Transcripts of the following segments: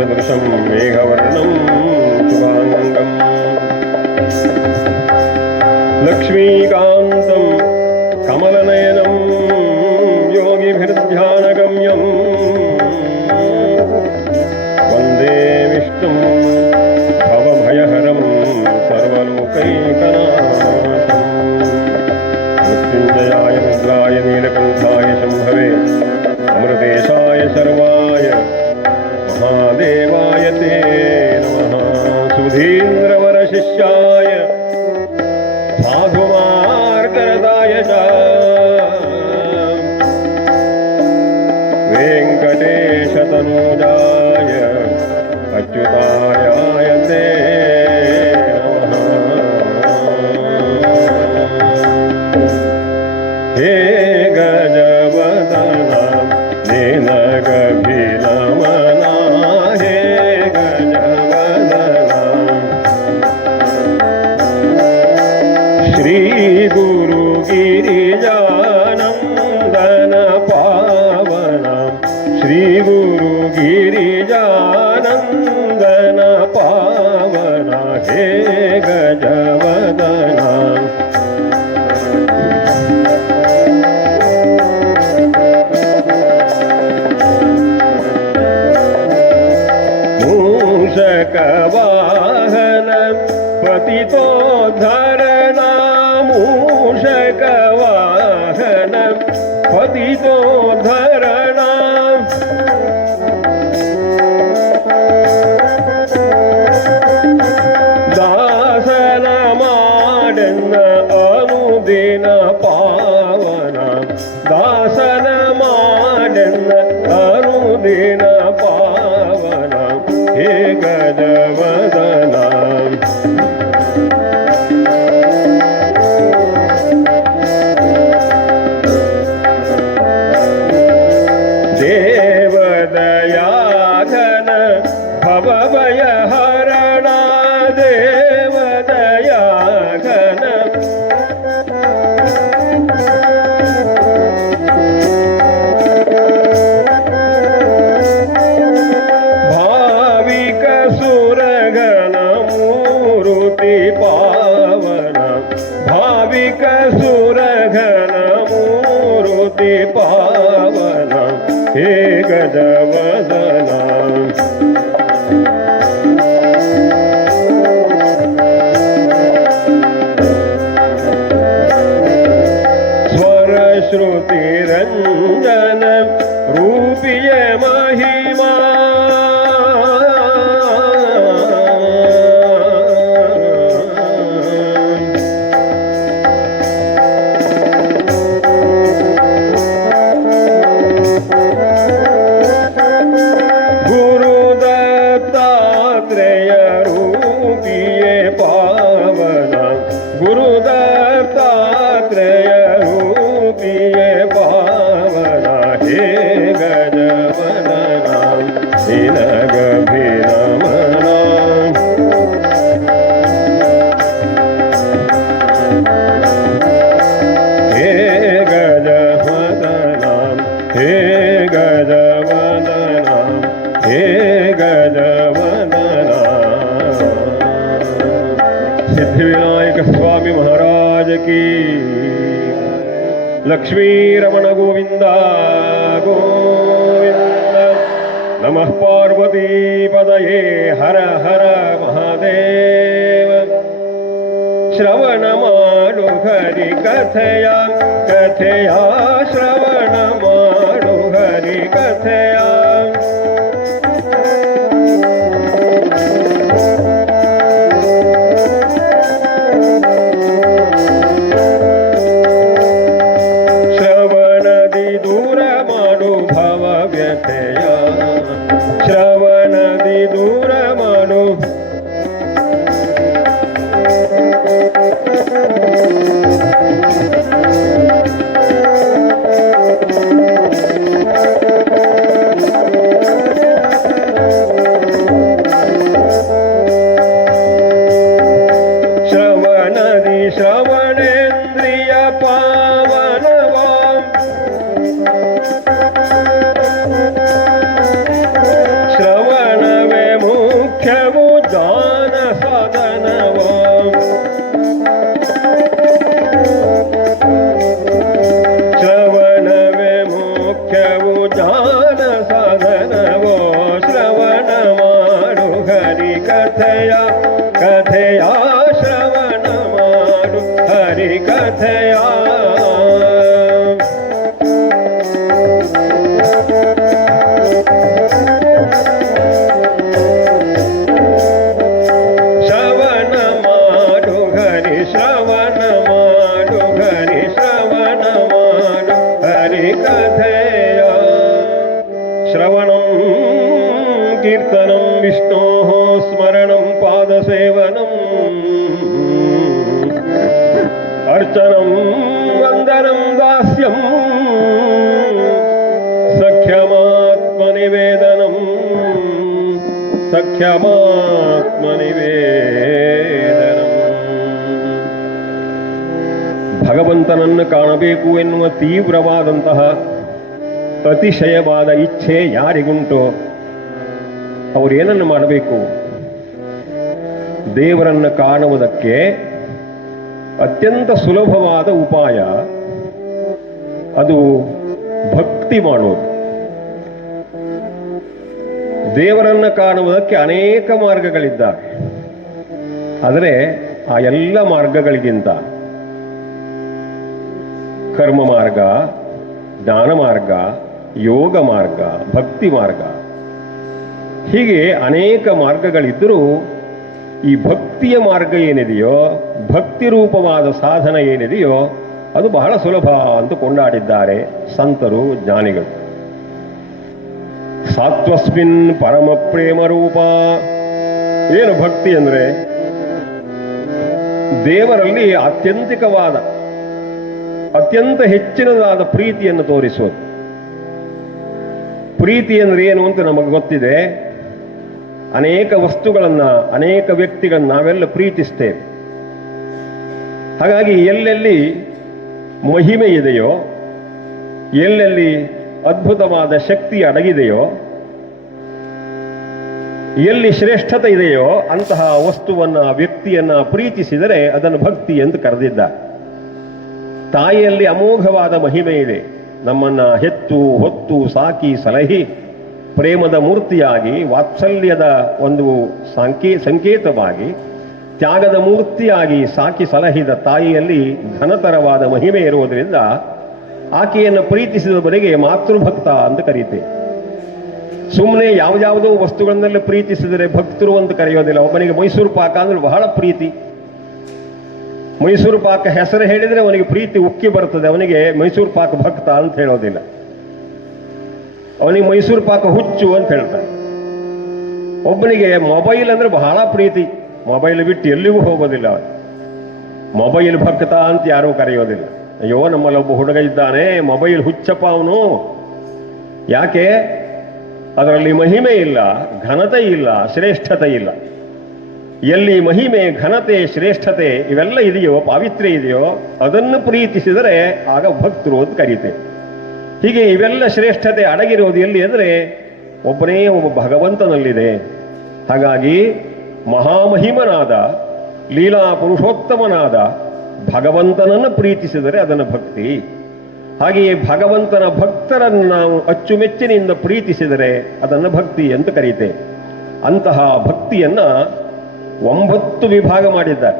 सदृशं मेघवर्णं शुभाङ्गम् लक्ष्मीकान्तं कमलनयनं योगिभिर्ध्यानगम्यं वन्दे विष्णुं भवभयहरं सर्वलोकैकनाथम् मृत्युञ्जयाय रुद्राय नीलकण्ठाय शम्भवे अमृतेशाय शर्वाय महादेवाय ते नमः सुधीन्द्रवरशिष्याय साधुमार्गरदाय च वेङ्कटेशतनूजाय अच्युताय ते हे गजवदना निनगभिनमना हे गजवदना श्री गुरु गिरिजानन्दन पावना श्री गुरु गिरिजानन्दन पावना हे गजवदना मूषकवाहन पतितोद्धरणा मूषकवाहन पतितोद्धरणा दासन माडन्न अनुदिन पावना दासन माडन्न अनुदिन पावना हे गजवदना देवदयाघन भवभयहरणा देवदयाघन भाविक सुरगण मूर्ति पावना भाविक सुरगण मूर्ति पावना हे गजवदना स्वर श्रुति रंजन रूपीय महिमा सिद्धिविनायक स्वामी महाराज की लक्ष्मी रमण गोविंद गोविंद नमः पार्वती पदये हर हर महादेव श्रवण माडु हरि कथया कथया श्रवण माडु हरि कथया श्रवणदि दूर माडु ಕಥೆಯ ಕಥೆಯ ಶ್ರವಣ ಮಾಡು ಹರಿ ಕಥೆಯ ಶ್ರವಣ ಮಾಡು ಹರಿ ಶ್ರವಣ ಮಾಡು ಹರಿ ಶ್ರವಣ ಮಾಡು ಹರಿ ಕಥೆಯ ಶ್ರವಣಂ ಕೀರ್ತನಂ ವಿಷ್ಣೋ ಸ್ಮರಣಂ ಪಾದಸೇವನಂ ಅರ್ಚನಂ ವಂದನಂ ದಾಸ್ಯಂ ಸಖ್ಯಮಾತ್ಮನಿವೇದನಂ ಸಖ್ಯಮಾತ್ಮನಿವೇದನಂ. ಭಗವಂತನನ್ನು ಕಾಣಬೇಕು ಎನ್ನುವ ತೀವ್ರವಾದಂತಹ ಅತಿಶಯವಾದ ಇಚ್ಛೆ ಯಾರಿಗುಂಟೋ ಅವರೇನನ್ನು ಮಾಡಬೇಕು? ದೇವರನ್ನು ಕಾಣುವುದಕ್ಕೆ ಅತ್ಯಂತ ಸುಲಭವಾದ ಉಪಾಯ ಅದು ಭಕ್ತಿ ಮಾಡೋದು. ದೇವರನ್ನು ಕಾಣುವುದಕ್ಕೆ ಅನೇಕ ಮಾರ್ಗಗಳಿದ್ದಾವೆ. ಆದರೆ ಆ ಎಲ್ಲ ಮಾರ್ಗಗಳಿಗಿಂತ ಕರ್ಮ ಮಾರ್ಗ, ಜ್ಞಾನ ಮಾರ್ಗ, ಯೋಗ ಮಾರ್ಗ, ಭಕ್ತಿ ಮಾರ್ಗ, ಹೀಗೆ ಅನೇಕ ಮಾರ್ಗಗಳಿದ್ದರೂ ಈ ಭಕ್ತಿಯ ಮಾರ್ಗ ಏನಿದೆಯೋ, ಭಕ್ತಿ ರೂಪವಾದ ಸಾಧನ ಏನಿದೆಯೋ ಅದು ಬಹಳ ಸುಲಭ ಅಂತ ಕೊಂಡಾಡಿದ್ದಾರೆ ಸಂತರು, ಜ್ಞಾನಿಗಳು. ಸಾತ್ವಸ್ಮಿನ್ ಪರಮ ಪ್ರೇಮ ರೂಪ. ಏನು ಭಕ್ತಿ ಅಂದ್ರೆ? ದೇವರಲ್ಲಿ ಆತ್ಯಂತಿಕವಾದ, ಅತ್ಯಂತ ಹೆಚ್ಚಿನದಾದ ಪ್ರೀತಿಯನ್ನು ತೋರಿಸೋದು. ಪ್ರೀತಿ ಅಂದ್ರೆ ಏನು ಅಂತ ನಮಗೆ ಗೊತ್ತಿದೆ. ಅನೇಕ ವಸ್ತುಗಳನ್ನ, ಅನೇಕ ವ್ಯಕ್ತಿಗಳನ್ನ ನಾವೆಲ್ಲ ಪ್ರೀತಿಸ್ತೇವೆ. ಹಾಗಾಗಿ ಎಲ್ಲೆಲ್ಲಿ ಮಹಿಮೆ ಇದೆಯೋ, ಎಲ್ಲೆಲ್ಲಿ ಅದ್ಭುತವಾದ ಶಕ್ತಿ ಅಡಗಿದೆಯೋ, ಎಲ್ಲಿ ಶ್ರೇಷ್ಠತೆ ಇದೆಯೋ ಅಂತಹ ವಸ್ತುವನ್ನ, ವ್ಯಕ್ತಿಯನ್ನ ಪ್ರೀತಿಸಿದರೆ ಅದನ್ನು ಭಕ್ತಿ ಎಂದು ಕರೆದಿದ್ದ. ತಾಯಿಯಲ್ಲಿ ಅಮೋಘವಾದ ಮಹಿಮೆ ಇದೆ. ನಮ್ಮನ್ನ ಹೆತ್ತು ಹೊತ್ತು ಸಾಕಿ ಸಲಹಿ ಪ್ರೇಮದ ಮೂರ್ತಿಯಾಗಿ, ವಾತ್ಸಲ್ಯದ ಒಂದು ಸಂಕೇತವಾಗಿ, ತ್ಯಾಗದ ಮೂರ್ತಿಯಾಗಿ ಸಾಕಿ ಸಲಹಿದ ತಾಯಿಯಲ್ಲಿ ಘನತರವಾದ ಮಹಿಮೆ ಇರುವುದರಿಂದ ಆಕೆಯನ್ನು ಪ್ರೀತಿಸಿದವರಿಗೆ ಮಾತೃಭಕ್ತ ಅಂತ ಕರೀತೆ. ಸುಮ್ಮನೆ ಯಾವುದೋ ವಸ್ತುಗಳನ್ನೆಲ್ಲ ಪ್ರೀತಿಸಿದರೆ ಭಕ್ತರು ಅಂತ ಕರೆಯೋದಿಲ್ಲ. ಒಬ್ಬನಿಗೆ ಮೈಸೂರು ಪಾಕ ಅಂದ್ರೆ ಬಹಳ ಪ್ರೀತಿ. ಮೈಸೂರು ಪಾಕ ಹೆಸರು ಹೇಳಿದರೆ ಅವನಿಗೆ ಪ್ರೀತಿ ಉಕ್ಕಿ ಬರ್ತದೆ. ಅವನಿಗೆ ಮೈಸೂರು ಪಾಕ ಭಕ್ತ ಅಂತ ಹೇಳೋದಿಲ್ಲ. ಅವನಿಗೆ ಮೈಸೂರು ಪಾಕ ಹುಚ್ಚು ಅಂತ ಹೇಳ್ತಾನೆ. ಒಬ್ಬನಿಗೆ ಮೊಬೈಲ್ ಅಂದ್ರೆ ಬಹಳ ಪ್ರೀತಿ. ಮೊಬೈಲ್ ಬಿಟ್ಟು ಎಲ್ಲಿಗೂ ಹೋಗೋದಿಲ್ಲ. ಮೊಬೈಲ್ ಭಕ್ತ ಅಂತ ಯಾರೂ ಕರೆಯೋದಿಲ್ಲ. ಅಯ್ಯೋ, ನಮ್ಮಲ್ಲಿ ಒಬ್ಬ ಹುಡುಗ ಇದ್ದಾನೆ, ಮೊಬೈಲ್ ಹುಚ್ಚಪ್ಪ ಅವನು. ಯಾಕೆ? ಅದರಲ್ಲಿ ಮಹಿಮೆ ಇಲ್ಲ, ಘನತೆ ಇಲ್ಲ, ಶ್ರೇಷ್ಠತೆ ಇಲ್ಲ. ಎಲ್ಲಿ ಮಹಿಮೆ, ಘನತೆ, ಶ್ರೇಷ್ಠತೆ ಇವೆಲ್ಲ ಇದೆಯೋ, ಪಾವಿತ್ರ್ಯ ಇದೆಯೋ, ಅದನ್ನು ಪ್ರೀತಿಸಿದರೆ ಆಗ ಭಕ್ತರು ಅಂತ ಕರೀತೆ. ಹೀಗೆ ಇವೆಲ್ಲ ಶ್ರೇಷ್ಠತೆ ಅಡಗಿರೋದು ಎಲ್ಲಿ ಅಂದರೆ ಒಬ್ಬನೇ ಒಬ್ಬ ಭಗವಂತನಲ್ಲಿದೆ. ಹಾಗಾಗಿ ಮಹಾಮಹಿಮನಾದ, ಲೀಲಾ ಪುರುಷೋತ್ತಮನಾದ ಭಗವಂತನನ್ನು ಪ್ರೀತಿಸಿದರೆ ಅದನ್ನು ಭಕ್ತಿ. ಹಾಗೆಯೇ ಭಗವಂತನ ಭಕ್ತರನ್ನು ನಾವು ಅಚ್ಚುಮೆಚ್ಚಿನಿಂದ ಪ್ರೀತಿಸಿದರೆ ಅದನ್ನು ಭಕ್ತಿ ಅಂತ ಕರೀತೆ. ಅಂತಹ ಭಕ್ತಿಯನ್ನ 9 ವಿಭಾಗ ಮಾಡಿದ್ದಾರೆ.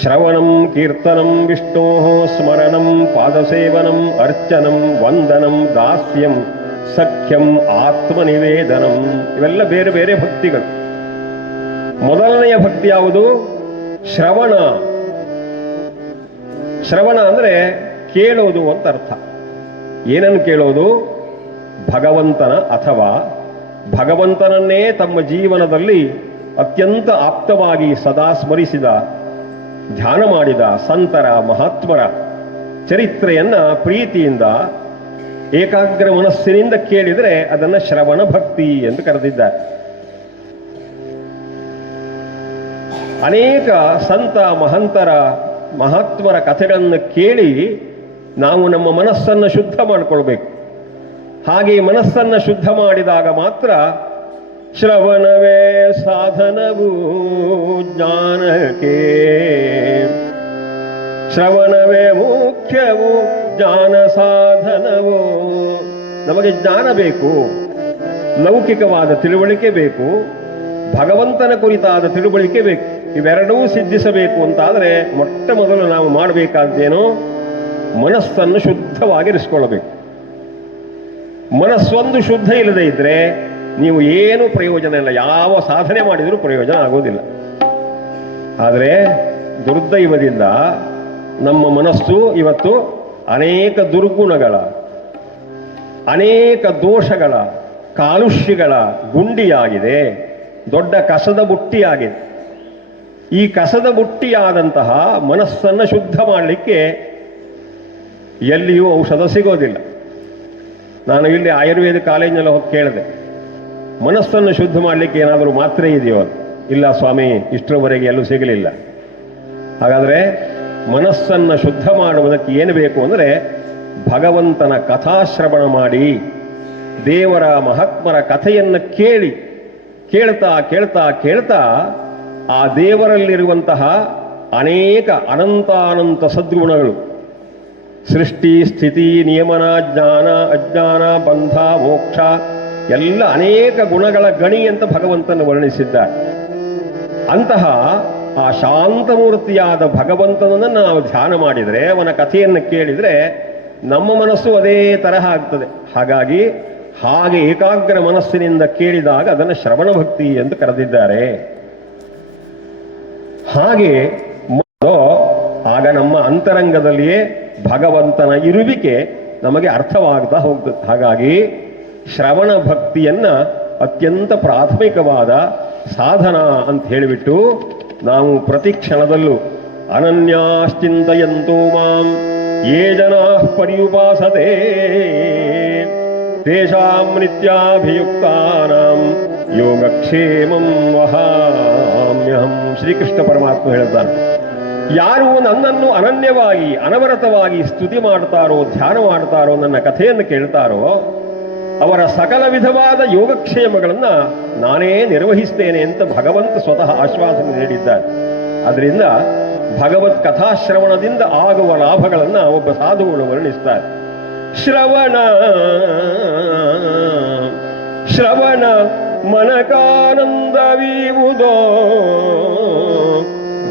ಶ್ರವಣಂ ಕೀರ್ತನಂ ವಿಷ್ಣೋ ಸ್ಮರಣಂ ಪಾದಸೇವನಂ ಅರ್ಚನಂ ವಂದನಂ ದಾಸ್ಯಂ ಸಖ್ಯಂ ಆತ್ಮನಿವೇದನಂ. ಇವೆಲ್ಲ ಬೇರೆ ಬೇರೆ ಭಕ್ತಿಗಳು. ಮೊದಲನೆಯ ಭಕ್ತಿ ಯಾವುದು? ಶ್ರವಣ. ಶ್ರವಣ ಅಂದ್ರೆ ಕೇಳೋದು ಅಂತ ಅರ್ಥ. ಏನನ್ನು ಕೇಳೋದು? ಭಗವಂತನ ಅಥವಾ ಭಗವಂತನನ್ನೇ ತಮ್ಮ ಜೀವನದಲ್ಲಿ ಅತ್ಯಂತ ಆಪ್ತವಾಗಿ ಸದಾ ಸ್ಮರಿಸಿದ, ಧ್ಯಾನ ಮಾಡಿದ ಸಂತರ, ಮಹಾತ್ಮರ ಚರಿತ್ರೆಯನ್ನ ಪ್ರೀತಿಯಿಂದ ಏಕಾಗ್ರ ಮನಸ್ಸಿನಿಂದ ಕೇಳಿದರೆ ಅದನ್ನು ಶ್ರವಣ ಭಕ್ತಿ ಎಂದು ಕರೆದಿದ್ದಾರೆ. ಅನೇಕ ಸಂತ ಮಹಂತರ ಮಹಾತ್ಮರ ಕಥೆಗಳನ್ನು ಕೇಳಿ ನಾವು ನಮ್ಮ ಮನಸ್ಸನ್ನು ಶುದ್ಧ ಮಾಡಿಕೊಳ್ಬೇಕು. ಹಾಗೆ ಮನಸ್ಸನ್ನು ಶುದ್ಧ ಮಾಡಿದಾಗ ಮಾತ್ರ ಶ್ರವಣವೇ ಸಾಧನವು ಜ್ಞಾನಕ್ಕೆ, ಶ್ರವಣವೇ ಮುಖ್ಯವು ಜ್ಞಾನ ಸಾಧನವು. ನಮಗೆ ಜ್ಞಾನ ಬೇಕು, ಲೌಕಿಕವಾದ ತಿಳುವಳಿಕೆ ಬೇಕು, ಭಗವಂತನ ಕುರಿತಾದ ತಿಳುವಳಿಕೆ ಬೇಕು. ಇವೆರಡೂ ಸಿದ್ಧಿಸಬೇಕು ಅಂತಾದರೆ ಮೊಟ್ಟ ಮೊದಲು ನಾವು ಮಾಡಬೇಕಾದ್ದೇನು? ಮನಸ್ಸನ್ನು ಶುದ್ಧವಾಗಿರಿಸಿಕೊಳ್ಳಬೇಕು. ಮನಸ್ಸೊಂದು ಶುದ್ಧ ಇಲ್ಲದೆ ಇದ್ರೆ ನೀವು ಏನು ಪ್ರಯೋಜನ ಇಲ್ಲ, ಯಾವ ಸಾಧನೆ ಮಾಡಿದರೂ ಪ್ರಯೋಜನ ಆಗೋದಿಲ್ಲ. ಆದರೆ ದುರ್ದೈವದಿಂದ ನಮ್ಮ ಮನಸ್ಸು ಇವತ್ತು ಅನೇಕ ದುರ್ಗುಣಗಳ, ಅನೇಕ ದೋಷಗಳ, ಕಾಲುಷ್ಯಗಳ ಗುಂಡಿಯಾಗಿದೆ, ದೊಡ್ಡ ಕಸದ ಬುಟ್ಟಿಯಾಗಿದೆ. ಈ ಕಸದ ಬುಟ್ಟಿಯಾದಂತಹ ಮನಸ್ಸನ್ನು ಶುದ್ಧ ಮಾಡಲಿಕ್ಕೆ ಎಲ್ಲಿಯೂ ಔಷಧ ಸಿಗೋದಿಲ್ಲ. ನಾನು ಇಲ್ಲಿ ಆಯುರ್ವೇದ ಕಾಲೇಜಿನಲ್ಲಿ ಹೋಗಿ ಕೇಳಿದೆ, ಮನಸ್ಸನ್ನು ಶುದ್ಧ ಮಾಡಲಿಕ್ಕೆ ಏನಾದರೂ ಮಾತ್ರೆ ಇದೆಯೋ? ಇಲ್ಲ ಸ್ವಾಮಿ, ಇಷ್ಟರವರೆಗೆ ಎಲ್ಲೂ ಸಿಗಲಿಲ್ಲ. ಹಾಗಾದರೆ ಮನಸ್ಸನ್ನು ಶುದ್ಧ ಮಾಡುವುದಕ್ಕೆ ಏನು ಬೇಕು ಅಂದರೆ ಭಗವಂತನ ಕಥಾಶ್ರವಣ ಮಾಡಿ, ದೇವರ ಮಹಾತ್ಮರ ಕಥೆಯನ್ನು ಕೇಳ್ತಾ ಕೇಳ್ತಾ ಕೇಳ್ತಾ ಆ ದೇವರಲ್ಲಿರುವಂತಹ ಅನೇಕ ಅನಂತಾನಂತ ಸದ್ಗುಣಗಳು, ಸೃಷ್ಟಿ ಸ್ಥಿತಿ ನಿಯಮನ ಜ್ಞಾನ ಅಜ್ಞಾನ ಬಂಧ ಮೋಕ್ಷ ಎಲ್ಲ ಅನೇಕ ಗುಣಗಳ ಗಣಿ ಅಂತ ಭಗವಂತನ ವರ್ಣಿಸಿದ್ದಾರೆ. ಅಂತಹ ಆ ಶಾಂತಮೂರ್ತಿಯಾದ ಭಗವಂತನನ್ನು ನಾವು ಧ್ಯಾನ ಮಾಡಿದರೆ, ಅವನ ಕಥೆಯನ್ನು ಕೇಳಿದರೆ ನಮ್ಮ ಮನಸ್ಸು ಅದೇ ತರಹ ಆಗ್ತದೆ. ಹಾಗಾಗಿ ಹಾಗೆ ಏಕಾಗ್ರ ಮನಸ್ಸಿನಿಂದ ಕೇಳಿದಾಗ ಅದನ್ನು ಶ್ರವಣ ಭಕ್ತಿ ಎಂದು ಕರೆದಿದ್ದಾರೆ. ಹಾಗೆ ಆಗ ನಮ್ಮ ಅಂತರಂಗದಲ್ಲಿಯೇ ಭಗವಂತನ ಇರುವಿಕೆ ನಮಗೆ ಅರ್ಥವಾಗ್ತಾ ಹೋಗ್ತದೆ. ಹಾಗಾಗಿ ಶ್ರವಣ ಭಕ್ತಿಯನ್ನ ಅತ್ಯಂತ ಪ್ರಾಥಮಿಕವಾದ ಸಾಧನ ಅಂತ ಹೇಳಿಬಿಟ್ಟು ನಾವು ಪ್ರತಿ ಕ್ಷಣದಲ್ಲೂ ಅನನ್ಯಾಶ್ಚಿಂತಯಂತೋ ಮಾಂ ಯೇ ಜನಾ ಪರ್ಯುಪಾಸತೆ ತೇಷಾಂ ನಿತ್ಯಾಭಿಯುಕ್ತಾನಾಂ ಯೋಗಕ್ಷೇಮಂ ವಹಾಮ್ಯಹಂ. ಶ್ರೀಕೃಷ್ಣ ಪರಮಾತ್ಮ ಹೇಳ್ತಾನೆ, ಯಾರು ನನ್ನನ್ನು ಅನನ್ಯವಾಗಿ ಅನವರತವಾಗಿ ಸ್ತುತಿ ಮಾಡ್ತಾರೋ, ಧ್ಯಾನ ಮಾಡ್ತಾರೋ, ನನ್ನ ಕಥೆಯನ್ನು ಕೇಳ್ತಾರೋ ಅವರ ಸಕಲ ವಿಧವಾದ ಯೋಗಕ್ಷೇಮಗಳನ್ನು ನಾನೇ ನಿರ್ವಹಿಸ್ತೇನೆ ಅಂತ ಭಗವಂತ ಸ್ವತಃ ಆಶ್ವಾಸನೆ ನೀಡಿದ್ದಾರೆ. ಅದರಿಂದ ಭಗವತ್ ಕಥಾಶ್ರವಣದಿಂದ ಆಗುವ ಲಾಭಗಳನ್ನು ಒಬ್ಬ ಸಾಧುಗಳು ವರ್ಣಿಸ್ತಾರೆ. ಶ್ರವಣ ಮನಕಾನಂದವೀವುದೋ,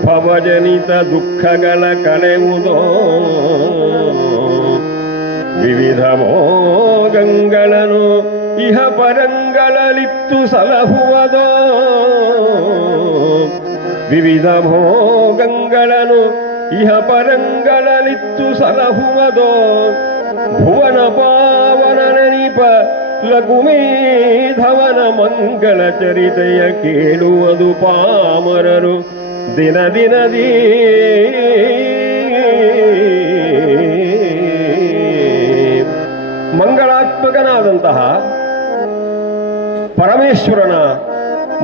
ಭವಜನಿತ ದುಃಖಗಳ ಕಳೆಯುವುದೋ, ವಿವಿಧ ಭೋಗಗಳನ್ನು ಇಹ ಪರಂಗಳಲಿತ್ತು ಸಲಹುವುದೋ, ವಿವಿಧ ಭೋಗಗಳನ್ನು ಇಹ ಪರಂಗಳಲಿತ್ತು ಸಲಹುವುದೋ, ಭುವನ ಪಾವನ ನೆನಪ ಲಘುಮೇಧವನ ಮಂಗಳ ಚರಿತೆಯ ಕೇಳುವುದು ಪಾಮರರು ದಿನ ದಿನದೀ. ಮಂಗಳಾತ್ಮಕನಾದಂತಹ ಪರಮೇಶ್ವರನ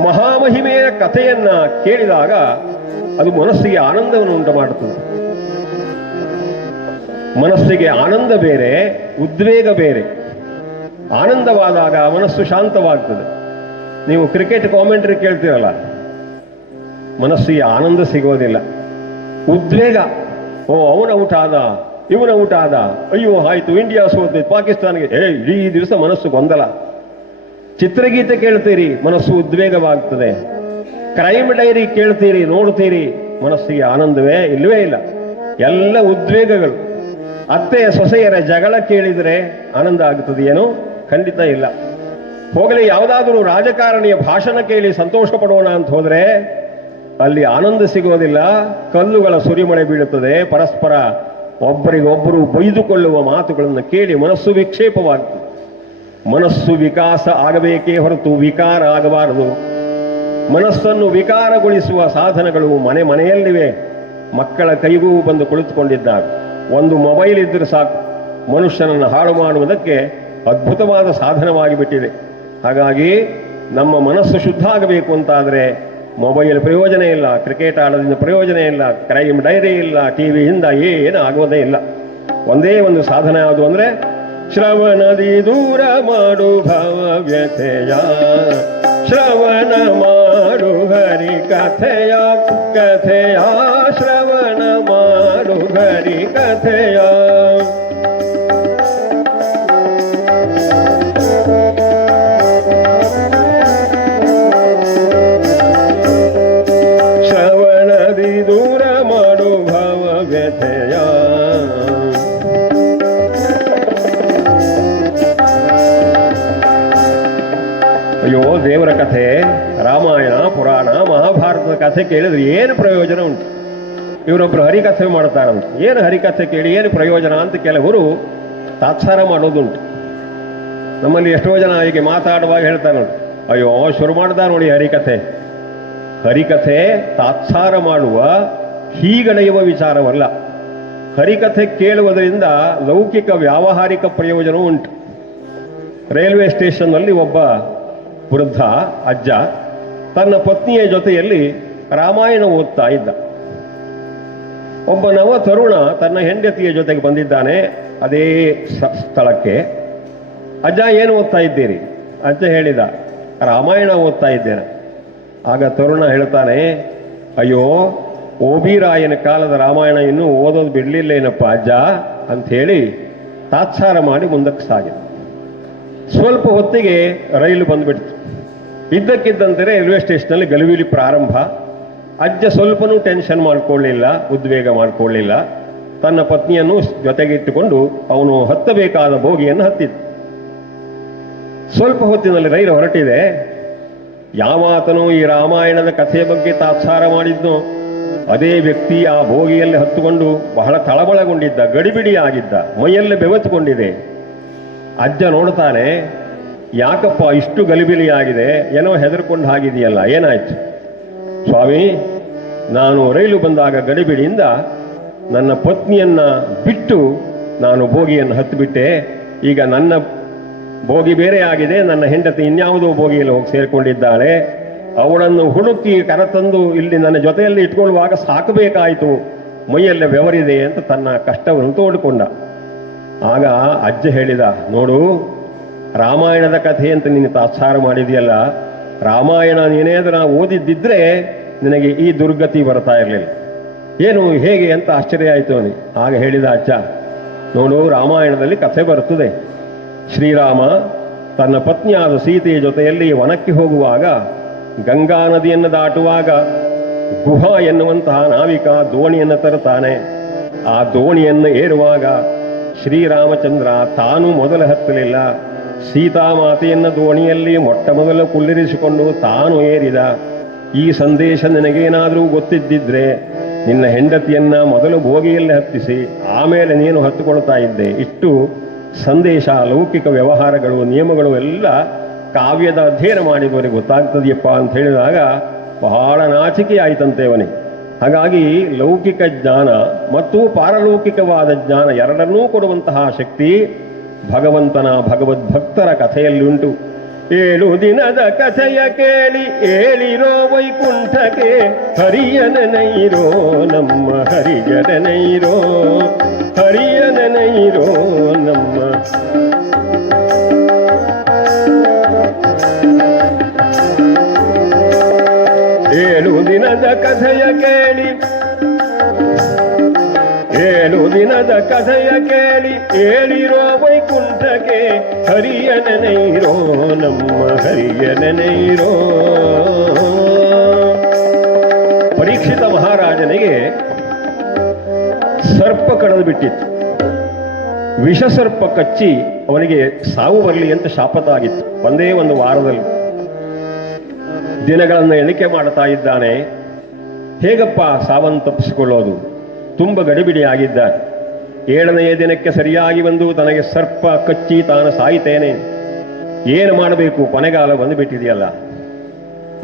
ಮಹಾಮಹಿಮೆಯ ಕಥೆಯನ್ನ ಕೇಳಿದಾಗ ಅದು ಮನಸ್ಸಿಗೆ ಆನಂದವನ್ನು ಉಂಟು ಮಾಡುತ್ತದೆ. ಮನಸ್ಸಿಗೆ ಆನಂದ ಬೇರೆ, ಉದ್ವೇಗ ಬೇರೆ. ಆನಂದವಾದಾಗ ಮನಸ್ಸು ಶಾಂತವಾಗ್ತದೆ. ನೀವು ಕ್ರಿಕೆಟ್ ಕಾಮೆಂಟ್ರಿ ಕೇಳ್ತೀರಲ್ಲ, ಮನಸ್ಸಿಗೆ ಆನಂದ ಸಿಗೋದಿಲ್ಲ, ಉದ್ವೇಗ. ಓ, ಅವನ ಔಟ್ ಆದ, ಇವನ ಔಟ್ ಆದ, ಅಯ್ಯೋ ಆಯ್ತು, ಇಂಡಿಯಾ ಸೋತು, ಪಾಕಿಸ್ತಾನಿಗೆ, ಇಡೀ ದಿವಸ ಮನಸ್ಸು ಗೊಂದಲ. ಚಿತ್ರಗೀತೆ ಕೇಳ್ತೀರಿ, ಮನಸ್ಸು ಉದ್ವೇಗವಾಗ್ತದೆ. ಕ್ರೈಮ್ ಡೈರಿ ಕೇಳ್ತೀರಿ, ನೋಡ್ತೀರಿ, ಮನಸ್ಸಿಗೆ ಆನಂದವೇ ಇಲ್ಲವೇ ಇಲ್ಲ, ಎಲ್ಲ ಉದ್ವೇಗಗಳು. ಅತ್ತೆಯ ಸೊಸೆಯರ ಜಗಳ ಕೇಳಿದರೆ ಆನಂದ ಆಗ್ತದೆಯೇನೋ? ಖಂಡಿತ ಇಲ್ಲ. ಹೋಗಲಿ, ಯಾವುದಾದರೂ ರಾಜಕಾರಣಿಯ ಭಾಷಣ ಕೇಳಿ ಸಂತೋಷ ಪಡೋಣ ಅಂತ ಹೋದ್ರೆ ಅಲ್ಲಿ ಆನಂದ ಸಿಗೋದಿಲ್ಲ. ಕಲ್ಲುಗಳ ಸುರಿಮಳೆ ಬೀಳುತ್ತದೆ. ಪರಸ್ಪರ ಒಬ್ಬರಿಗೊಬ್ಬರು ಬೈದುಕೊಳ್ಳುವ ಮಾತುಗಳನ್ನು ಕೇಳಿ ಮನಸ್ಸು ವಿಕ್ಷೇಪವಾಗ್ತದೆ. ಮನಸ್ಸು ವಿಕಾಸ ಆಗಬೇಕೇ ಹೊರತು ವಿಕಾರ ಆಗಬಾರದು. ಮನಸ್ಸನ್ನು ವಿಕಾರಗೊಳಿಸುವ ಸಾಧನಗಳು ಮನೆ ಮನೆಯಲ್ಲಿವೆ. ಮಕ್ಕಳ ಕೈಗೂ ಬಂದು ಕುಳಿತುಕೊಂಡಿದ್ದಾರೆ. ಒಂದು ಮೊಬೈಲ್ ಇದ್ದರೆ ಸಾಕು, ಮನುಷ್ಯನನ್ನು ಹಾಳು ಮಾಡುವುದಕ್ಕೆ ಅದ್ಭುತವಾದ ಸಾಧನವಾಗಿ ಬಿಟ್ಟಿದೆ. ಹಾಗಾಗಿ ನಮ್ಮ ಮನಸ್ಸು ಶುದ್ಧ ಆಗಬೇಕು ಅಂತಾದರೆ ಮೊಬೈಲ್ ಪ್ರಯೋಜನ ಇಲ್ಲ, ಕ್ರಿಕೆಟ್ ಆಡೋದ್ರಿಂದ ಪ್ರಯೋಜನ ಇಲ್ಲ, ಕ್ರೈಮ್ ಡೈರಿ ಇಲ್ಲ, ಟಿವಿಯಿಂದ ಏನು ಆಗೋದೇ ಇಲ್ಲ. ಒಂದೇ ಒಂದು ಸಾಧನ ಯಾವುದು ಅಂದರೆ ಶ್ರವಣದಿ ದೂರ ಮಾಡು ಭಾವ ವ್ಯಥೆಯ, ಶ್ರವಣ ಮಾಡು ಹರಿ ಕಥೆಯ, ಕಥೆಯ ಶ್ರವಣ ಮಾಡು ಹರಿ ಕಥೆಯ. ದೇವರ ಕಥೆ, ರಾಮಾಯಣ, ಪುರಾಣ, ಮಹಾಭಾರತದ ಕಥೆ ಕೇಳಿದ್ರೆ ಏನು ಪ್ರಯೋಜನ ಉಂಟು? ಇವರೊಬ್ಬರು ಹರಿಕಥೆ ಮಾಡ್ತಾರಂತೆ. ಏನು ಹರಿಕಥೆ ಕೇಳಿ ಏನು ಪ್ರಯೋಜನ ಅಂತ ಕೆಲವರು ತಾತ್ಸಾರ ಮಾಡೋದುಂಟು. ನಮ್ಮಲ್ಲಿ ಎಷ್ಟೋ ಜನ ಹೀಗೆ ಮಾತಾಡುವಾಗ ಹೇಳ್ತಾರೆ ನೋಡಿ, ಅಯ್ಯೋ ಶುರು ಮಾಡ್ದ ನೋಡಿ ಹರಿಕಥೆ. ಹರಿಕಥೆ ತಾತ್ಸಾರ ಮಾಡುವ ಹೀಗಳೆಯುವ ವಿಚಾರವಲ್ಲ. ಹರಿಕಥೆ ಕೇಳುವುದರಿಂದ ಲೌಕಿಕ ವ್ಯಾವಹಾರಿಕ ಪ್ರಯೋಜನ ಉಂಟು. ರೈಲ್ವೆ ಸ್ಟೇಷನ್ನಲ್ಲಿ ಒಬ್ಬ ವೃದ್ಧ ಅಜ್ಜ ತನ್ನ ಪತ್ನಿಯ ಜೊತೆಯಲ್ಲಿ ರಾಮಾಯಣ ಓದ್ತಾ ಇದ್ದ. ಒಬ್ಬ ನವ ತರುಣ ತನ್ನ ಹೆಂಡತಿಯ ಜೊತೆಗೆ ಬಂದಿದ್ದಾನೆ ಅದೇ ಸ್ಥಳಕ್ಕೆ. ಅಜ್ಜ ಏನು ಓದ್ತಾ ಇದ್ದೀರಿ? ಅಜ್ಜ ಹೇಳಿದ, ರಾಮಾಯಣ ಓದ್ತಾ ಇದ್ದೇನೆ. ಆಗ ತರುಣ ಹೇಳ್ತಾನೆ, ಅಯ್ಯೋ ಓಬಿರಾಯನ ಕಾಲದ ರಾಮಾಯಣ ಇನ್ನೂ ಓದೋದು ಬಿಡಲಿಲ್ಲೇನಪ್ಪ ಅಜ್ಜ ಅಂಥೇಳಿ ತಾತ್ಸಾರ ಮಾಡಿ ಮುಂದಕ್ಕೆ ಸಾಗಿದೆ. ಸ್ವಲ್ಪ ಹೊತ್ತಿಗೆ ರೈಲು ಬಂದುಬಿಡ್ತು. ಇದ್ದಕ್ಕಿದ್ದಂತೆ ರೈಲ್ವೆ ಸ್ಟೇಷನಲ್ಲಿ ಗಲಿಬಿಲಿ ಪ್ರಾರಂಭ. ಅಜ್ಜ ಸ್ವಲ್ಪನೂ ಟೆನ್ಷನ್ ಮಾಡಿಕೊಳ್ಳಿಲ್ಲ, ಉದ್ವೇಗ ಮಾಡಿಕೊಳ್ಳಿಲ್ಲ. ತನ್ನ ಪತ್ನಿಯನ್ನು ಜೊತೆಗಿಟ್ಟುಕೊಂಡು ಅವನು ಹತ್ತಬೇಕಾದ ಬೋಗಿಯನ್ನು ಹತ್ತಿದ್ದ. ಸ್ವಲ್ಪ ಹೊತ್ತಿನಲ್ಲಿ ರೈಲು ಹೊರಟಿದೆ. ಯಾವಾತನು ಈ ರಾಮಾಯಣದ ಕಥೆಯ ಬಗ್ಗೆ ತಾತ್ಸಾರ ಮಾಡಿದ್ನೋ ಅದೇ ವ್ಯಕ್ತಿ ಆ ಬೋಗಿಯಲ್ಲಿ ಹತ್ತುಕೊಂಡು ಬಹಳ ತಳಮಳಗೊಂಡಿದ್ದ, ಗಡಿಬಿಡಿ ಆಗಿದ್ದ, ಮೈಯಲ್ಲೇ ಬೆವತ್ತುಕೊಂಡಿದೆ. ಅಜ್ಜ ನೋಡ್ತಾನೆ, ಯಾಕಪ್ಪ ಇಷ್ಟು ಗಲಿಬಿಲಿಯಾಗಿದೆ, ಏನೋ ಹೆದರ್ಕೊಂಡು ಆಗಿದೆಯಲ್ಲ, ಏನಾಯ್ತು? ಸ್ವಾಮಿ, ನಾನು ರೈಲು ಬಂದಾಗ ಗಡಿಬಿಡಿಯಿಂದ ನನ್ನ ಪತ್ನಿಯನ್ನ ಬಿಟ್ಟು ನಾನು ಬೋಗಿಯನ್ನು ಹತ್ತಿಬಿಟ್ಟೆ. ಈಗ ನನ್ನ ಬೋಗಿ ಬೇರೆ ಆಗಿದೆ, ನನ್ನ ಹೆಂಡತಿ ಇನ್ಯಾವುದೋ ಬೋಗಿಯಲ್ಲಿ ಹೋಗಿ ಸೇರಿಕೊಂಡಿದ್ದಾಳೆ. ಅವಳನ್ನು ಹುಡುಕಿ ಕರೆತಂದು ಇಲ್ಲಿ ನನ್ನ ಜೊತೆಯಲ್ಲಿ ಇಟ್ಕೊಳ್ಳುವಾಗ ಸಾಕಬೇಕಾಯಿತು, ಮೈಯಲ್ಲೇ ಬೆವರಿದೆ ಅಂತ ತನ್ನ ಕಷ್ಟವನ್ನು ತೋಡಿಕೊಂಡ. ಆಗ ಅಜ್ಜ ಹೇಳಿದ, ನೋಡು, ರಾಮಾಯಣದ ಕಥೆ ಅಂತ ನೀನು ತಾತ್ಸಾರ ಮಾಡಿದೆಯಲ್ಲ, ರಾಮಾಯಣ ನೀನೇದನ್ನ ಓದಿದ್ದಿದ್ರೆ ನಿನಗೆ ಈ ದುರ್ಗತಿ ಬರ್ತಾ ಇರಲಿಲ್ಲ. ಏನು ಹೇಗೆ ಅಂತ ಆಶ್ಚರ್ಯ ಆಯಿತು ಅವನಿಗೆ. ಆಗ ಹೇಳಿದ ಅಜ್ಜ, ನೋಡು, ರಾಮಾಯಣದಲ್ಲಿ ಕಥೆ ಬರುತ್ತದೆ. ಶ್ರೀರಾಮ ತನ್ನ ಪತ್ನಿಯಾದ ಸೀತೆಯ ಜೊತೆಯಲ್ಲಿ ವನಕ್ಕೆ ಹೋಗುವಾಗ ಗಂಗಾ ನದಿಯನ್ನು ದಾಟುವಾಗ ಗುಹ ಎನ್ನುವಂತಹ ನಾವಿಕ ದೋಣಿಯನ್ನು ತರುತ್ತಾನೆ. ಆ ದೋಣಿಯನ್ನು ಏರುವಾಗ ಶ್ರೀರಾಮಚಂದ್ರ ತಾನು ಮೊದಲು ಹತ್ತಲಿಲ್ಲ, ಸೀತಾಮಾತೆಯನ್ನು ದೋಣಿಯಲ್ಲಿ ಮೊಟ್ಟ ಮೊದಲು ಕುಳ್ಳಿರಿಸಿಕೊಂಡು ತಾನು ಏರಿದ. ಈ ಸಂದೇಶ ನಿನಗೇನಾದರೂ ಗೊತ್ತಿದ್ದಿದ್ರೆ ನಿನ್ನ ಹೆಂಡತಿಯನ್ನ ಮೊದಲು ಬೋಗಿಯಲ್ಲಿ ಹತ್ತಿಸಿ ಆಮೇಲೆ ನೀನು ಹತ್ತುಕೊಳ್ತಾ ಇದ್ದೆ. ಇಷ್ಟು ಸಂದೇಶ, ಲೌಕಿಕ ವ್ಯವಹಾರಗಳು, ನಿಯಮಗಳು ಎಲ್ಲ ಕಾವ್ಯದ ಅಧ್ಯಯನ ಮಾಡಿದವರಿಗೆ ಗೊತ್ತಾಗ್ತದೆಯಪ್ಪ ಅಂತ ಹೇಳಿದಾಗ ಬಹಳ ನಾಚಿಕೆ ಆಯಿತಂತೆ ಅವನಿಗೆ. ಹಾಗಾಗಿ ಲೌಕಿಕ ಜ್ಞಾನ ಮತ್ತು ಪಾರಲೌಕಿಕವಾದ ಜ್ಞಾನ ಎರಡನ್ನೂ ಕೊಡುವಂತಹ ಶಕ್ತಿ ಭಗವಂತನ ಭಗವದ್ಭಕ್ತರ ಕಥೆಯಲ್ಲಿ ಉಂಟು. 7 ದಿನದ ಕಥೆಯ ಕೇಳಿ ಏಳಿರೋ ವೈಕುಂಠಕ್ಕೆ, ಹರಿಯನನೈರೋ ನಮ್ಮ ಹರಿಯನನೈರೋ, ಹರಿಯನನೈರೋ ನಮ್ಮ. 7 ದಿನದ ಕಥೆಯ ಕೇಳಿ, 7 ದಿನದ ಕಥೆಯ ಕೇಳಿ ಏಳಿರೋ ವೈಕುಂಠಕ್ಕೆ, ಹರಿಯನನೈರೋ ನಮ್ಮ ಹರಿಯನನೈರೋ. ಪರೀಕ್ಷಿತ ಮಹಾರಾಜನಿಗೆ ಸರ್ಪ ಕಡಿದು ಬಿಟ್ಟಿತ್ತು. ವಿಷಸರ್ಪ ಕಚ್ಚಿ ಅವನಿಗೆ ಸಾವು ಬರಲಿ ಅಂತ ಶಾಪತಾಗಿತ್ತು. ಒಂದೇ ಒಂದು ವಾರದಲ್ಲಿ ದಿನಗಳನ್ನು ಎಣಿಕೆ ಮಾಡ್ತಾ ಇದ್ದಾನೆ. ಹೇಗಪ್ಪ ಸಾವನ್ನು ತಪ್ಪಿಸಿಕೊಳ್ಳೋದು? ತುಂಬ ಗಡಿಬಿಡಿ ಆಗಿದ್ದಾನೆ. 7ನೆಯ ದಿನಕ್ಕೆ ಸರಿಯಾಗಿ ಬಂದು ತನಗೆ ಸರ್ಪ ಕಚ್ಚಿ ತಾನು ಸಾಯ್ತೇನೆ, ಏನು ಮಾಡಬೇಕು, ಕೊನೆಗಾಲ ಬಂದುಬಿಟ್ಟಿದೆಯಲ್ಲ.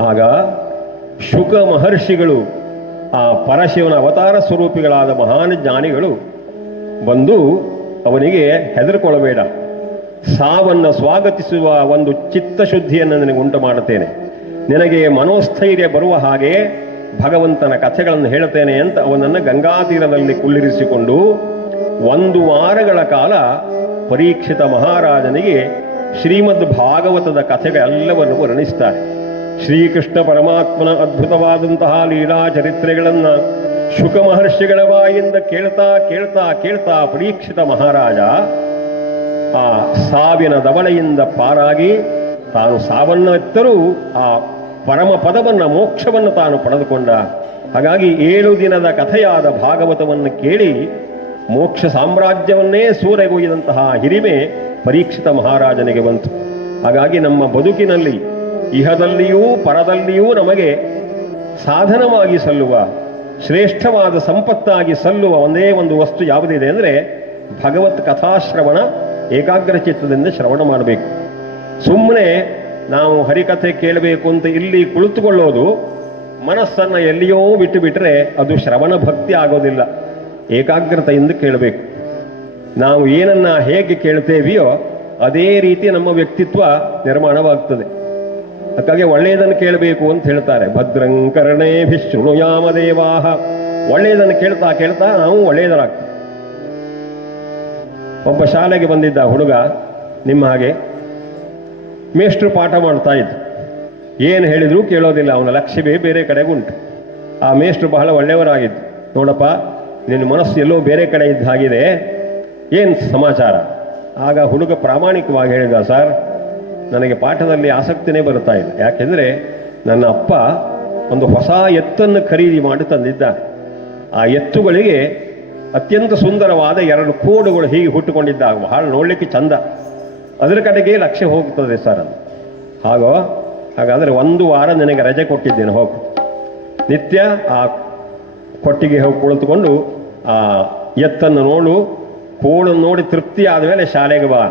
ಆಗ ಶುಕ ಮಹರ್ಷಿಗಳು, ಆ ಪರಶಿವನ ಅವತಾರ ಸ್ವರೂಪಿಗಳಾದ ಮಹಾನ್ ಜ್ಞಾನಿಗಳು ಬಂದು ಅವನಿಗೆ ಹೆದರ್ಕೊಳ್ಳಬೇಡ, ಸಾವನ್ನು ಸ್ವಾಗತಿಸುವ ಒಂದು ಚಿತ್ತಶುದ್ಧಿಯನ್ನು ನಿನಗೆ ಉಂಟು ಮಾಡುತ್ತೇನೆ, ನಿನಗೆ ಮನೋಸ್ಥೈರ್ಯ ಬರುವ ಹಾಗೆ ಭಗವಂತನ ಕಥೆಗಳನ್ನು ಹೇಳುತ್ತೇನೆ ಅಂತ ಅವನನ್ನು ಗಂಗಾತೀರದಲ್ಲಿ ಕುಳ್ಳಿರಿಸಿಕೊಂಡು 1 ವಾರಗಳ ಕಾಲ ಪರೀಕ್ಷಿತ ಮಹಾರಾಜನಿಗೆ ಶ್ರೀಮದ್ ಭಾಗವತದ ಕಥೆಗಳೆಲ್ಲವನ್ನು ವರ್ಣಿಸ್ತಾರೆ. ಶ್ರೀಕೃಷ್ಣ ಪರಮಾತ್ಮನ ಅದ್ಭುತವಾದಂತಹ ಲೀಲಾ ಚರಿತ್ರೆಗಳನ್ನು ಶುಕ ಮಹರ್ಷಿಗಳ ಬಾಯಿಂದ ಕೇಳ್ತಾ ಕೇಳ್ತಾ ಕೇಳ್ತಾ ಪರೀಕ್ಷಿತ ಮಹಾರಾಜ ಆ ಸಾವಿನ ದವಳೆಯಿಂದ ಪಾರಾಗಿ ತಾನು ಸಾವನ್ನೆತ್ತರೂ ಆ ಪರಮ ಪದವನ್ನು, ಮೋಕ್ಷವನ್ನು ತಾನು ಪಡೆದುಕೊಂಡ. ಹಾಗಾಗಿ 7 ದಿನದ ಕಥೆಯಾದ ಭಾಗವತವನ್ನು ಕೇಳಿ ಮೋಕ್ಷ ಸಾಮ್ರಾಜ್ಯವನ್ನೇ ಸೂರೆಗೊಯ್ದಂತಹ ಹಿರಿಮೆ ಪರೀಕ್ಷಿತ ಮಹಾರಾಜನಿಗೆ ಬಂತು. ಹಾಗಾಗಿ ನಮ್ಮ ಬದುಕಿನಲ್ಲಿ ಇಹದಲ್ಲಿಯೂ ಪರದಲ್ಲಿಯೂ ನಮಗೆ ಸಾಧನವಾಗಿ ಸಲ್ಲುವ ಶ್ರೇಷ್ಠವಾದ ಸಂಪತ್ತಾಗಿ ಸಲ್ಲುವ ಒಂದೇ ಒಂದು ವಸ್ತು ಯಾವುದಿದೆ ಅಂದರೆ ಭಗವತ್ ಕಥಾಶ್ರವಣ. ಏಕಾಗ್ರ ಚಿತ್ತದಿಂದ ಶ್ರವಣ ಮಾಡಬೇಕು. ಸುಮ್ಮನೆ ನಾವು ಹರಿಕಥೆ ಕೇಳಬೇಕು ಅಂತ ಇಲ್ಲಿ ಕುಳಿತುಕೊಳ್ಳೋದು ಮನಸ್ಸನ್ನು ಎಲ್ಲಿಯೋ ಬಿಟ್ಟು ಬಿಟ್ಟರೆ ಅದು ಶ್ರವಣ ಭಕ್ತಿ ಆಗೋದಿಲ್ಲ. ಏಕಾಗ್ರತೆಯಿಂದ ಕೇಳಬೇಕು. ನಾವು ಏನನ್ನ ಹೇಗೆ ಕೇಳ್ತೇವೆಯೋ ಅದೇ ರೀತಿ ನಮ್ಮ ವ್ಯಕ್ತಿತ್ವ ನಿರ್ಮಾಣವಾಗ್ತದೆ. ಅದಕ್ಕಾಗಿ ಒಳ್ಳೆಯದನ್ನು ಕೇಳಬೇಕು ಅಂತ ಹೇಳ್ತಾರೆ. ಭದ್ರಂಕರಣೇ ಶೃಣುಯಾಮ ದೇವಾಹ. ಒಳ್ಳೆಯದನ್ನು ಕೇಳ್ತಾ ಕೇಳ್ತಾ ನಾವು ಒಳ್ಳೆಯದರಾಗ್ತದೆ. ಒಬ್ಬ ಶಾಲೆಗೆ ಬಂದಿದ್ದ ಹುಡುಗ ನಿಮ್ಮ ಹಾಗೆ ಮೇಷ್ಟ್ರು ಪಾಠ ಮಾಡ್ತಾ ಇದ್ದ. ಏನು ಹೇಳಿದ್ರು ಕೇಳೋದಿಲ್ಲ. ಅವನ ಲಕ್ಷ್ಯವೇ ಬೇರೆ ಕಡೆಗುಂಟು. ಆ ಮೇಷ್ಟ್ರು ಬಹಳ ಒಳ್ಳೆಯವರಾಗಿದ್ದು. ನೋಡಪ್ಪ, ನಿನ್ನ ಮನಸ್ಸು ಎಲ್ಲೋ ಬೇರೆ ಕಡೆ ಇದ್ದ ಹಾಗಿದೆ, ಏನು ಸಮಾಚಾರ? ಆಗ ಹುಡುಗ ಪ್ರಾಮಾಣಿಕವಾಗಿ ಹೇಳಿದ, ಸರ್, ನನಗೆ ಪಾಠದಲ್ಲಿ ಆಸಕ್ತಿನೇ ಬರ್ತಾ ಇಲ್ಲ. ಯಾಕೆಂದರೆ ನನ್ನ ಅಪ್ಪ ಒಂದು ಹೊಸ ಎತ್ತನ್ನು ಖರೀದಿ ಮಾಡಿ ತಂದಿದ್ದಾನೆ. ಆ ಎತ್ತುಗಳಿಗೆ ಅತ್ಯಂತ ಸುಂದರವಾದ 2 ಕೋಡುಗಳು ಹೀಗೆ ಹುಟ್ಟುಕೊಂಡಿದ್ದಾಗ ಬಹಳ ನೋಡಲಿಕ್ಕೆ ಚಂದ. ಅದರ ಕಡೆಗೆ ಲಕ್ಷ್ಯ ಹೋಗ್ತದೆ ಸರ್ ಅಂತ. ಹಾಗಾದರೆ 1 ವಾರ ನನಗೆ ರಜೆ ಕೊಟ್ಟಿದ್ದೇನೆ, ಹೋಗು. ನಿತ್ಯ ಆ ಕೊಟ್ಟಿಗೆ ಹೋಗಿ ಕುಳಿತುಕೊಂಡು ಆ ಎತ್ತನ್ನು ನೋಡು, ಕೋಡನ್ನು ನೋಡಿ ತೃಪ್ತಿ ಆದಮೇಲೆ ಶಾಲೆಗೆ ಬಾ.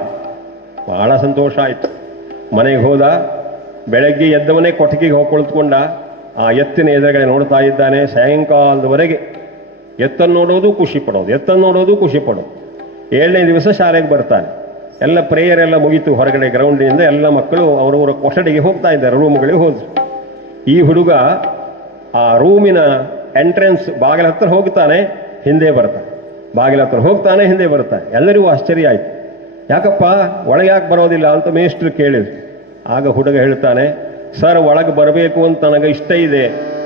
ಬಹಳ ಸಂತೋಷ ಆಯಿತು. ಮನೆಗೆ ಹೋದ. ಬೆಳಗ್ಗೆ ಎದ್ದವನೇ ಕೊಟ್ಟಿಗೆಗೆ ಹೋಗಿ ಕುಳಿತುಕೊಂಡ. ಆ ಎತ್ತಿನ ಎದುರುಗಡೆ ನೋಡ್ತಾ ಇದ್ದಾನೆ ಸಾಯಂಕಾಲದವರೆಗೆ. ಎತ್ತನ್ನು ನೋಡೋದು ಖುಷಿ ಪಡೋದು, ಎತ್ತನ್ನು ನೋಡೋದು ಖುಷಿ ಪಡೋದು. 7ನೇ ದಿವಸ ಶಾಲೆಗೆ ಬರ್ತಾನೆ. ಎಲ್ಲ ಪ್ರೇಯರ್ ಎಲ್ಲ ಮುಗೀತು. ಹೊರಗಡೆ ಗ್ರೌಂಡಿನಿಂದ ಎಲ್ಲ ಮಕ್ಕಳು ಅವರವರ ಕೊಠಡಿಗೆ ಹೋಗ್ತಾ ಇದ್ದಾರೆ, ರೂಮ್ಗಳಿಗೆ ಹೋದ್ರು. ಈ ಹುಡುಗ ಆ ರೂಮಿನ ಎಂಟ್ರೆನ್ಸ್ ಬಾಗಿಲ ಹತ್ರ ಹೋಗ್ತಾನೆ, ಹಿಂದೆ ಬರ್ತಾನೆ. ಬಾಗಿಲ ಹತ್ರ ಹೋಗ್ತಾನೆ, ಹಿಂದೆ ಬರ್ತಾನೆ. ಎಲ್ಲರಿಗೂ ಆಶ್ಚರ್ಯ ಆಯಿತು. ಯಾಕಪ್ಪ ಒಳಗೆ ಯಾಕೆ ಬರೋದಿಲ್ಲ ಅಂತ ಮೇಷ್ಟ್ರು ಕೇಳಿದ್ರು. ಆಗ ಹುಡುಗ ಹೇಳ್ತಾನೆ, ಸರ್, ಒಳಗೆ ಬರಬೇಕು ಅಂತ ನನಗೆ ಇಷ್ಟ ಇದೆ,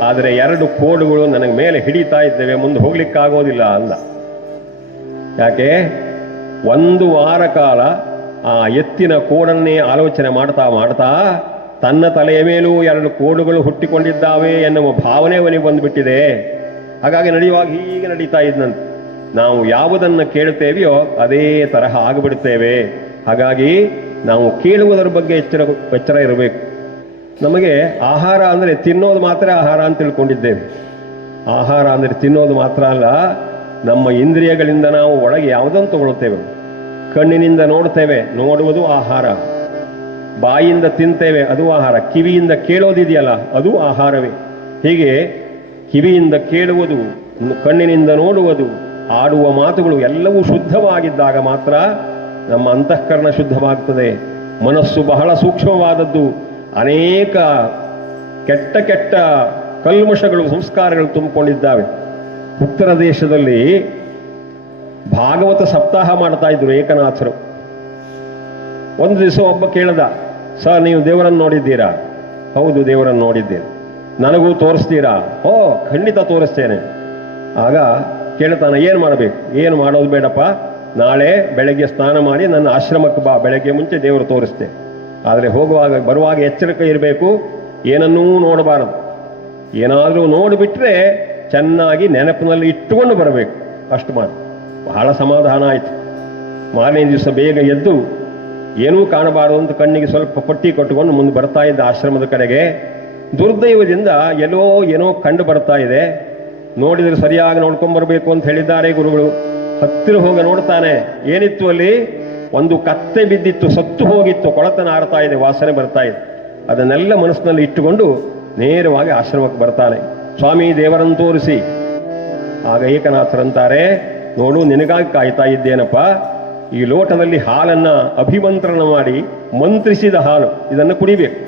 ಆದರೆ 2 ಕೋಡುಗಳು ನನಗೆ ಮೇಲೆ ಹಿಡಿತಾ ಇದ್ದೇವೆ, ಮುಂದೆ ಹೋಗ್ಲಿಕ್ಕಾಗೋದಿಲ್ಲ ಅಂದ. ಯಾಕೆ? 1 ವಾರ ಕಾಲ ಆ ಎತ್ತಿನ ಕೋಡನ್ನೇ ಆಲೋಚನೆ ಮಾಡ್ತಾ ಮಾಡ್ತಾ ತನ್ನ ತಲೆಯ ಮೇಲೂ 2 ಕೋಡುಗಳು ಹುಟ್ಟಿಕೊಂಡಿದ್ದಾವೆ ಎನ್ನುವ ಭಾವನೆ ಅವನಿಗೆ ಬಂದುಬಿಟ್ಟಿದೆ. ಹಾಗಾಗಿ ನಡೆಯುವಾಗ ಹೀಗೆ ನಡೀತಾ ಇದ್ದಂತೆ. ನಾವು ಯಾವುದನ್ನು ಕೇಳ್ತೇವೆಯೋ ಅದೇ ತರಹ ಆಗಿಬಿಡ್ತೇವೆ. ಹಾಗಾಗಿ ನಾವು ಕೇಳುವುದರ ಬಗ್ಗೆ ಎಚ್ಚರ ಇರಬೇಕು. ನಮಗೆ ಆಹಾರ ಅಂದರೆ ತಿನ್ನೋದು ಮಾತ್ರ ಆಹಾರ ಅಂತ ತಿಳ್ಕೊಂಡಿದ್ದೇವೆ. ಆಹಾರ ಅಂದರೆ ತಿನ್ನೋದು ಮಾತ್ರ ಅಲ್ಲ, ನಮ್ಮ ಇಂದ್ರಿಯಗಳಿಂದ ನಾವು ಒಳಗೆ ಯಾವುದನ್ನು ತಗೊಳ್ತೇವೆ. ಕಣ್ಣಿನಿಂದ ನೋಡ್ತೇವೆ, ನೋಡುವುದು ಆಹಾರ. ಬಾಯಿಯಿಂದ ತಿಂತೇವೆ, ಅದು ಆಹಾರ. ಕಿವಿಯಿಂದ ಕೇಳೋದಿದೆಯಲ್ಲ, ಅದು ಆಹಾರವೇ. ಹೀಗೆ ಕಿವಿಯಿಂದ ಕೇಳುವುದು, ಕಣ್ಣಿನಿಂದ ನೋಡುವುದು, ಆಡುವ ಮಾತುಗಳು ಎಲ್ಲವೂ ಶುದ್ಧವಾಗಿದ್ದಾಗ ಮಾತ್ರ ನಮ್ಮ ಅಂತಃಕರಣ ಶುದ್ಧವಾಗ್ತದೆ. ಮನಸ್ಸು ಬಹಳ ಸೂಕ್ಷ್ಮವಾದದ್ದು. ಅನೇಕ ಕೆಟ್ಟ ಕೆಟ್ಟ ಕಲ್ಮಶಗಳು, ಸಂಸ್ಕಾರಗಳು ತುಂಬಿಕೊಂಡಿದ್ದಾವೆ. ಉತ್ತರ ದೇಶದಲ್ಲಿ ಭಾಗವತ ಸಪ್ತಾಹ ಮಾಡ್ತಾ ಇದ್ರು ಏಕನಾಥರು. ಒಂದು ದಿವಸ ಒಬ್ಬ ಕೇಳ್ದ, ಸರ್, ನೀವು ದೇವರನ್ನು ನೋಡಿದ್ದೀರಾ? ಹೌದು, ದೇವರನ್ನು ನೋಡಿದ್ದೇನೆ. ನನಗೂ ತೋರಿಸ್ತೀರಾ? ಓ, ಖಂಡಿತ ತೋರಿಸ್ತೇನೆ. ಆಗ ಕೇಳ್ತಾನೆ, ಏನು ಮಾಡಬೇಕು? ಏನು ಮಾಡೋದು ಬೇಡಪ್ಪ, ನಾಳೆ ಬೆಳಗ್ಗೆ ಸ್ನಾನ ಮಾಡಿ ನನ್ನ ಆಶ್ರಮಕ್ಕೆ ಬಾ, ಬೆಳಗ್ಗೆ ಮುಂಚೆ ದೇವರು ತೋರಿಸ್ತೇನೆ. ಆದರೆ ಬರುವಾಗ ಎಚ್ಚರಿಕೆ ಇರಬೇಕು, ಏನನ್ನೂ ನೋಡಬಾರದು. ಏನಾದರೂ ನೋಡಿಬಿಟ್ರೆ ಚೆನ್ನಾಗಿ ನೆನಪಿನಲ್ಲಿ ಇಟ್ಟುಕೊಂಡು ಬರಬೇಕು, ಅಷ್ಟು ಮಾಡಿ. ಬಹಳ ಸಮಾಧಾನ ಆಯಿತು. ಮಾರನೇ ದಿವಸ ಬೇಗ ಎದ್ದು ಏನೂ ಕಾಣಬಾರದು ಅಂತ ಕಣ್ಣಿಗೆ ಸ್ವಲ್ಪ ಪಟ್ಟಿ ಕಟ್ಟಿಕೊಂಡು ಮುಂದೆ ಬರ್ತಾ ಇದ್ದ ಆಶ್ರಮದ ಕಡೆಗೆ. ದುರ್ದೈವದಿಂದ ಏನೋ ಕಂಡು ಬರ್ತಾ ಇದೆ. ನೋಡಿದರೆ ಸರಿಯಾಗಿ ನೋಡ್ಕೊಂಡ್ಬರ್ಬೇಕು ಅಂತ ಹೇಳಿದ್ದಾರೆ ಗುರುಗಳು. ಹತ್ತಿರ ಹೋಗಿ ನೋಡ್ತಾನೆ, ಏನಿತ್ತು ಅಲ್ಲಿ? ಒಂದು ಕತ್ತೆ ಬಿದ್ದಿತ್ತು, ಸತ್ತು ಹೋಗಿತ್ತು, ಕೊಳತನ ಆಡ್ತಾ ಇದೆ, ವಾಸನೆ ಬರ್ತಾ ಇದೆ. ಅದನ್ನೆಲ್ಲ ಮನಸ್ಸಿನಲ್ಲಿ ಇಟ್ಟುಕೊಂಡು ನೇರವಾಗಿ ಆಶ್ರಮಕ್ಕೆ ಬರ್ತಾನೆ. ಸ್ವಾಮಿ, ದೇವರನ್ನು ತೋರಿಸಿ. ಆಗ ಏಕನಾಥರಂತಾರೆ, ನೋಡು, ನಿನಗಾಗಿ ಕಾಯ್ತಾ ಇದ್ದೇನಪ್ಪ. ಈ ಲೋಟದಲ್ಲಿ ಹಾಲನ್ನು ಅಭಿಮಂತ್ರಣ ಮಾಡಿ ಮಂತ್ರಿಸಿದ ಹಾಲು, ಇದನ್ನು ಕುಡಿಬೇಕು.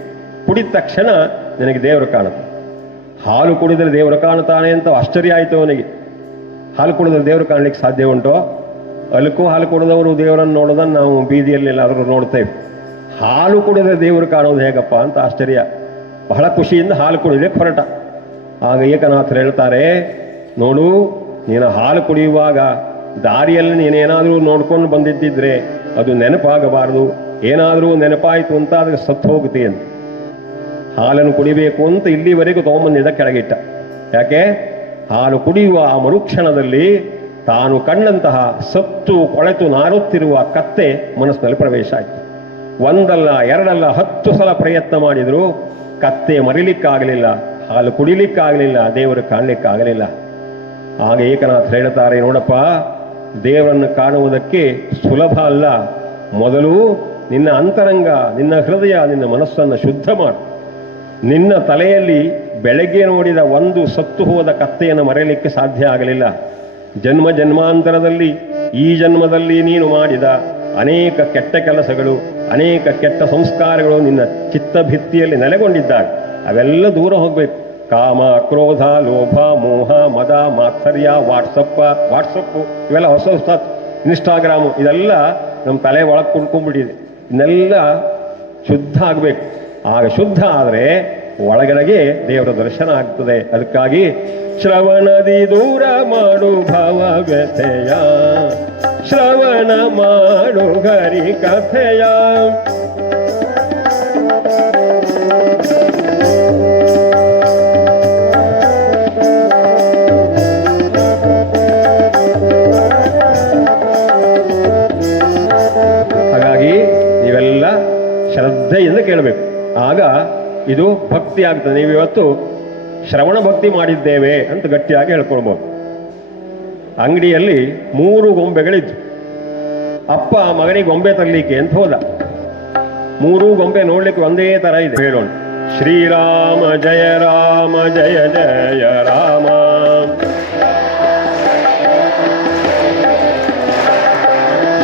ಕುಡಿದ ತಕ್ಷಣ ನಿನಗೆ ದೇವರು ಕಾಣುತ್ತೆ. ಹಾಲು ಕುಡಿದರೆ ದೇವರು ಕಾಣುತ್ತಾನೆ ಅಂತ ಆಶ್ಚರ್ಯ ಆಯಿತು ಅವನಿಗೆ. ಹಾಲು ಕುಡಿದ್ರೆ ದೇವರು ಕಾಣಲಿಕ್ಕೆ ಸಾಧ್ಯ ಉಂಟೋ? ಅಲ್ಕೋ ಹಾಲು ಕುಡಿದವರು ದೇವರನ್ನು ನೋಡೋದನ್ನು ನಾವು ಬೀದಿಯಲ್ಲಿ ಎಲ್ಲಾದರೂ ನೋಡ್ತೇವೆ. ಹಾಲು ಕುಡಿದ್ರೆ ದೇವರು ಕಾಣೋದು ಹೇಗಪ್ಪ ಅಂತ ಆಶ್ಚರ್ಯ. ಬಹಳ ಖುಷಿಯಿಂದ ಹಾಲು ಕುಡಿಲಿಕ್ಕೆ ಹೊರಟ. ಆಗ ಏಕನಾಥರು ಹೇಳ್ತಾರೆ, ನೋಡು, ನೀನು ಹಾಲು ಕುಡಿಯುವಾಗ ದಾರಿಯಲ್ಲಿ ನೀನೇನಾದರೂ ನೋಡ್ಕೊಂಡು ಬಂದಿದ್ದಿದ್ರೆ ಅದು ನೆನಪಾಗಬಾರದು. ಏನಾದರೂ ನೆನಪಾಯಿತು ಅಂತ ಆದರೆ ಸತ್ತು ಹೋಗುತ್ತೇನೆ. ಹಾಲನ್ನು ಕುಡಿಬೇಕು ಅಂತ ಇಲ್ಲಿವರೆಗೂ ತಗೊಂಬಂದಿದ್ದ ಕೆಳಗಿಟ್ಟ. ಯಾಕೆ? ಹಾಲು ಕುಡಿಯುವ ಆ ಮರುಕ್ಷಣದಲ್ಲಿ ತಾನು ಕಂಡಂತಹ ಸತ್ತು ಕೊಳೆತು ನಾರುತ್ತಿರುವ ಕತ್ತೆ ಮನಸ್ಸಿನಲ್ಲಿ ಪ್ರವೇಶ ಆಯಿತು. ಒಂದಲ್ಲ ಎರಡಲ್ಲ 10 ಸಲ ಪ್ರಯತ್ನ ಮಾಡಿದ್ರು ಕತ್ತೆ ಮರಿಲಿಕ್ಕಾಗಲಿಲ್ಲ, ಹಾಲು ಕುಡಿಲಿಕ್ಕಾಗಲಿಲ್ಲ, ದೇವರು ಕಾಣಲಿಕ್ಕಾಗಲಿಲ್ಲ. ಆಗ ಏಕನಾಥ್ ಹೇಳ್ತಾರೆ, ನೋಡಪ್ಪ, ದೇವರನ್ನು ಕಾಣುವುದಕ್ಕೆ ಸುಲಭ ಅಲ್ಲ. ಮೊದಲು ನಿನ್ನ ಅಂತರಂಗ, ನಿನ್ನ ಹೃದಯ, ನಿನ್ನ ಮನಸ್ಸನ್ನು ಶುದ್ಧ ಮಾಡು. ನಿನ್ನ ತಲೆಯಲ್ಲಿ ಬೆಳಗ್ಗೆ ನೋಡಿದ ಒಂದು ಸತ್ತು ಹೋದ ಕತ್ತೆಯನ್ನು ಮರೆಯಲಿಕ್ಕೆ ಸಾಧ್ಯ ಆಗಲಿಲ್ಲ. ಜನ್ಮ ಜನ್ಮಾಂತರದಲ್ಲಿ ಈ ಜನ್ಮದಲ್ಲಿ ನೀನು ಮಾಡಿದ ಅನೇಕ ಕೆಟ್ಟ ಕೆಲಸಗಳು, ಅನೇಕ ಕೆಟ್ಟ ಸಂಸ್ಕಾರಗಳು ನಿನ್ನ ಚಿತ್ತಭಿತ್ತಿಯಲ್ಲಿ ನೆಲೆಗೊಂಡಿದ್ದಾವೆ. ಅವೆಲ್ಲ ದೂರ ಹೋಗಬೇಕು. ಕಾಮ, ಕ್ರೋಧ, ಲೋಭ, ಮೋಹ, ಮದ, ಮಾತ್ಸರ್ಯ, ವಾಟ್ಸಪ್ಪು ಇವೆಲ್ಲ ಹೊಸ ಹೊಸ ಇನ್ಸ್ಟಾಗ್ರಾಮು, ಇದೆಲ್ಲ ನಮ್ಮ ತಲೆ ಒಳಗೆ ಕುಣ್ಕೊಂಡ್ಬಿಟ್ಟಿದೆ. ಇದನ್ನೆಲ್ಲ ಶುದ್ಧ ಆಗಬೇಕು. ಆಗ ಶುದ್ಧ ಆದರೆ ಒಳಗಡೆಗೆ ದೇವರ ದರ್ಶನ ಆಗ್ತದೆ. ಅದಕ್ಕಾಗಿ ಶ್ರವಣದಿ ದೂರ ಮಾಡು ಭಾವ ವ್ಯಥೆಯ, ಶ್ರವಣ ಮಾಡು ಹರಿ ಕಥೆಯ. ಹಾಗಾಗಿ ನೀವೆಲ್ಲ ಶ್ರದ್ಧೆಯಿಂದ ಕೇಳಬೇಕು, ಆಗ ಇದು ಭಕ್ತಿ ಆಗ್ತದೆ. ನೀವಿವತ್ತು ಶ್ರವಣ ಭಕ್ತಿ ಮಾಡಿದ್ದೇವೆ ಅಂತ ಗಟ್ಟಿಯಾಗಿ ಹೇಳ್ಕೊಳ್ಬೋದು. ಅಂಗಡಿಯಲ್ಲಿ 3 ಗೊಂಬೆಗಳಿದ್ವು. ಅಪ್ಪ ಮಗನಿಗೆ ಗೊಂಬೆ ತರಲಿಕ್ಕೆ ಅಂತ ಹೋದ. 3 ಗೊಂಬೆ ನೋಡ್ಲಿಕ್ಕೆ ಒಂದೇ ತರ ಇದೆ. ಹೇಳೋಣ: ಶ್ರೀರಾಮ ಜಯ ರಾಮ ಜಯ ಜಯ ರಾಮ,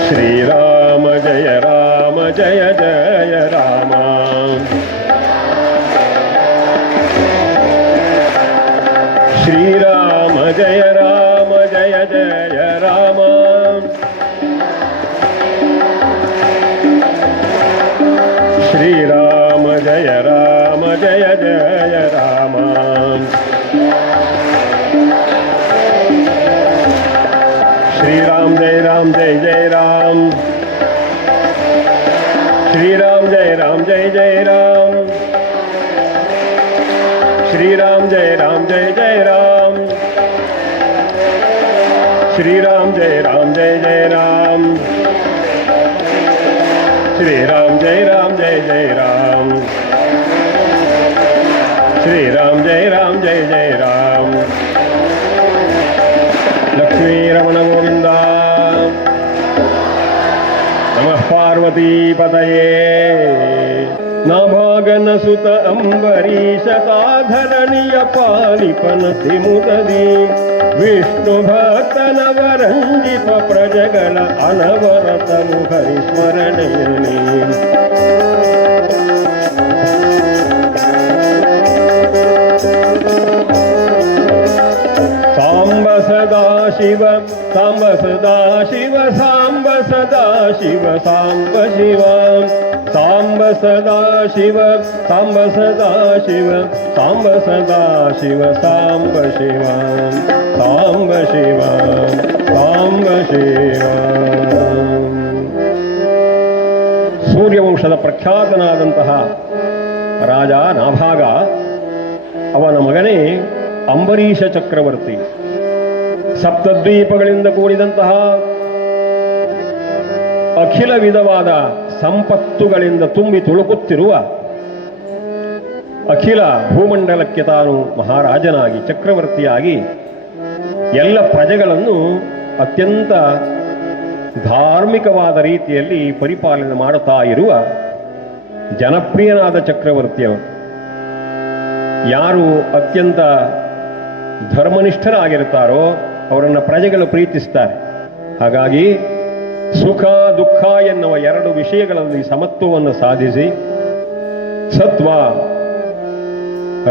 ಶ್ರೀರಾಮ ಜಯ ರಾಮ ಜಯ ಜಯ ರಾಮ, ಶ್ರೀರಾಮ ಜಯ ರಾಮ ಜಯ ಜಯ ರಾಮ, ಶ್ರೀರಾಮ ಜಯ ರಾಮ ಜಯ ಜಯ ರಾಮ. ಶ್ರೀರಾಮ ಜಯ ರಾಮ ಜಯ ಜಯ ರಾಮ, ಶ್ರೀರಾಮ ಜಯ ರಾಮ ಜಯ ಜಯ ರಾಮ, ಶ್ರೀರಾಮ ಜಯ ರಾಮ ಜಯ ಜಯ ರಾಮ, ಶ್ರೀರಾಮ ಜಯ ರಾಮ ಜಯ ಜಯ ರಾಮ, ಶ್ರೀರಾಮ ಜಯ ರಾಮ ಜಯ ಜಯ ರಾಮ, ಶ್ರೀರಾಮ ಜಯ ರಾಮ ಜಯ ಜಯ ರಾಮ. ಲಕ್ಷ್ಮೀ ರಮಣ ಗೋವಿಂದ. ನಮಃ ಪಾರ್ವತೀ ಪತಯೇ. ನಾಭಾಗನ ಸುತ ಅಂಬರೀಶ ತಾಧರಣಿಯ ಪಾಲಿಪನತಿ ಮುದದಿ, ವಿಷ್ಣು ಭಕ್ತನವರಂಜಿಪ ಪ್ರಜಗಳ ಅನವರತನು ಹರಿಸ್ಮರಣೆಯನೇ. ಸಾಂಬ ಸದಾ ಶಿವ ಸಾಂಬ ಸದಾ ಶಿವ ಸಾಂಬ ಸದಾ ಶಿವ ಸಾಂಬ ಶಿವ, ಸಾಂಬ ಸದಾ ಶಿವ ಸಾಂಬ ಸದಾ ಶಿವ ಸಾಂಬ ಸದಾ ಶಿವ ಸಾಂಬ ಶಿವ, ಸಾಂಬ ಶಿವ ಸಾಂಬ ಶಿವ. ಸೂರ್ಯವಂಶದ ಪ್ರಖ್ಯಾತನಾದಂತಹ ರಾಜ ನಾಭಾಗ, ಅವನ ಮಗನೇ ಅಂಬರೀಷ ಚಕ್ರವರ್ತಿ. ಸಪ್ತದ್ವೀಪಗಳಿಂದ ಕೂಡಿದಂತಹ ಅಖಿಲ ವಿಧವಾದ ಸಂಪತ್ತುಗಳಿಂದ ತುಂಬಿ ತುಳುಕುತ್ತಿರುವ, ಅಖಿಲ ಭೂಮಂಡಲಕ್ಕೆ ತಾನು ಮಹಾರಾಜನಾಗಿ ಚಕ್ರವರ್ತಿಯಾಗಿ ಎಲ್ಲ ಪ್ರಜೆಗಳನ್ನು ಅತ್ಯಂತ ಧಾರ್ಮಿಕವಾದ ರೀತಿಯಲ್ಲಿ ಪರಿಪಾಲನೆ ಮಾಡುತ್ತಾ ಇರುವ ಜನಪ್ರಿಯನಾದ ಚಕ್ರವರ್ತಿಯವರು. ಯಾರು ಅತ್ಯಂತ ಧರ್ಮನಿಷ್ಠರಾಗಿರ್ತಾರೋ ಅವರನ್ನು ಪ್ರಜೆಗಳು ಪ್ರೀತಿಸ್ತಾರೆ. ಹಾಗಾಗಿ ಸುಖ ದುಃಖ ಎನ್ನುವ 2 ವಿಷಯಗಳಲ್ಲಿ ಸಮತ್ವವನ್ನು ಸಾಧಿಸಿ, ಸತ್ವ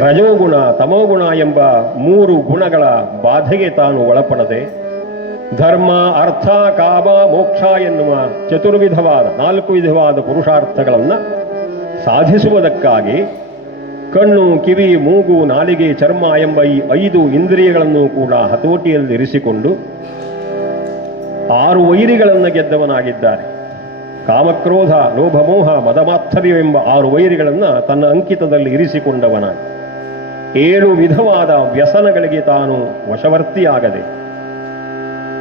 ರಜೋಗುಣ ತಮೋಗುಣ ಎಂಬ 3 ಗುಣಗಳ ಬಾಧೆಗೆ ತಾನು ಒಳಪಡದೆ, ಧರ್ಮ ಅರ್ಥ ಕಾಮ ಮೋಕ್ಷ ಎನ್ನುವ 4 ವಿಧವಾದ ಪುರುಷಾರ್ಥಗಳನ್ನು ಸಾಧಿಸುವುದಕ್ಕಾಗಿ ಕಣ್ಣು, ಕಿವಿ, ಮೂಗು, ನಾಲಿಗೆ, ಚರ್ಮ ಎಂಬ ಈ 5 ಇಂದ್ರಿಯಗಳನ್ನು ಕೂಡ ಹತೋಟಿಯಲ್ಲಿ ಇರಿಸಿಕೊಂಡು 6 ವೈರಿಗಳನ್ನು ಗೆದ್ದವನಾಗಿದ್ದಾರೆ. ಕಾಮಕ್ರೋಧ ಲೋಭಮೋಹ ಮದಮಾತ್ಸರ್ಯವೆಂಬ 6 ವೈರಿಗಳನ್ನು ತನ್ನ ಅಂಕಿತದಲ್ಲಿ ಇರಿಸಿಕೊಂಡವನಾಗಿ 7 ವಿಧವಾದ ವ್ಯಸನಗಳಿಗೆ ತಾನು ವಶವರ್ತಿಯಾಗದೆ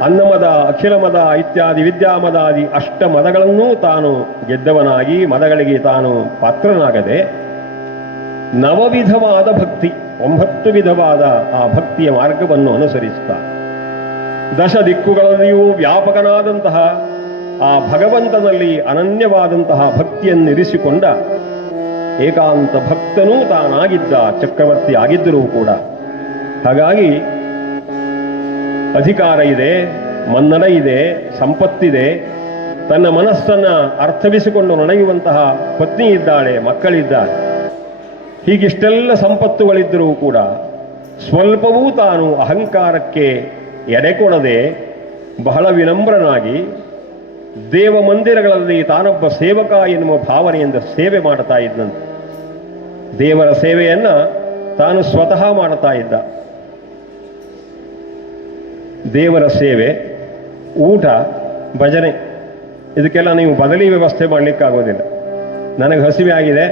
ಅನ್ನಮದ, ಅಖಿಲಮದ ಇತ್ಯಾದಿ ವಿದ್ಯಾಮದಾದಿ ಅಷ್ಟ ಮದಗಳನ್ನೂ ತಾನು ಗೆದ್ದವನಾಗಿ ಮದಗಳಿಗೆ ತಾನು ಪಾತ್ರನಾಗದೆ ನವವಿಧವಾದ ಭಕ್ತಿ, 9 ವಿಧವಾದ ಆ ಭಕ್ತಿಯ ಮಾರ್ಗವನ್ನು ಅನುಸರಿಸುತ್ತಾ ದಶ ದಿಕ್ಕುಗಳಲ್ಲಿಯೂ ವ್ಯಾಪಕನಾದಂತಹ ಆ ಭಗವಂತನಲ್ಲಿ ಅನನ್ಯವಾದಂತಹ ಭಕ್ತಿಯನ್ನಿರಿಸಿಕೊಂಡ ಏಕಾಂತ ಭಕ್ತನೂ ತಾನಾಗಿದ್ದ ಚಕ್ರವರ್ತಿ ಆಗಿದ್ದರೂ ಕೂಡ. ಹಾಗಾಗಿ ಅಧಿಕಾರ ಇದೆ, ಮನ್ನಣ ಇದೆ, ಸಂಪತ್ತಿದೆ, ತನ್ನ ಮನಸ್ಸನ್ನು ಅರ್ಥವಿಸಿಕೊಂಡು ನಡೆಯುವಂತಹ ಪತ್ನಿ ಇದ್ದಾಳೆ, ಮಕ್ಕಳಿದ್ದಾರೆ. ಹೀಗಿಷ್ಟೆಲ್ಲ ಸಂಪತ್ತುಗಳಿದ್ದರೂ ಕೂಡ ಸ್ವಲ್ಪವೂ ತಾನು ಅಹಂಕಾರಕ್ಕೆ ಎಡೆಕೊಡದೆ ಬಹಳ ವಿನಮ್ರನಾಗಿ ದೇವ ಮಂದಿರಗಳಲ್ಲಿ ತಾನೊಬ್ಬ ಸೇವಕ ಎನ್ನುವ ಭಾವನೆಯಿಂದ ಸೇವೆ ಮಾಡ್ತಾ ಇದ್ದಂತೆ. ದೇವರ ಸೇವೆಯನ್ನ ತಾನು ಸ್ವತಃ ಮಾಡ್ತಾ ಇದ್ದ. ದೇವರ ಸೇವೆ, ಊಟ, ಭಜನೆ, ಇದಕ್ಕೆಲ್ಲ ನೀವು ಬದಲಿ ವ್ಯವಸ್ಥೆ ಮಾಡಲಿಕ್ಕಾಗೋದಿಲ್ಲ. ನನಗೆ ಹಸಿವೆ ಆಗಿದೆ,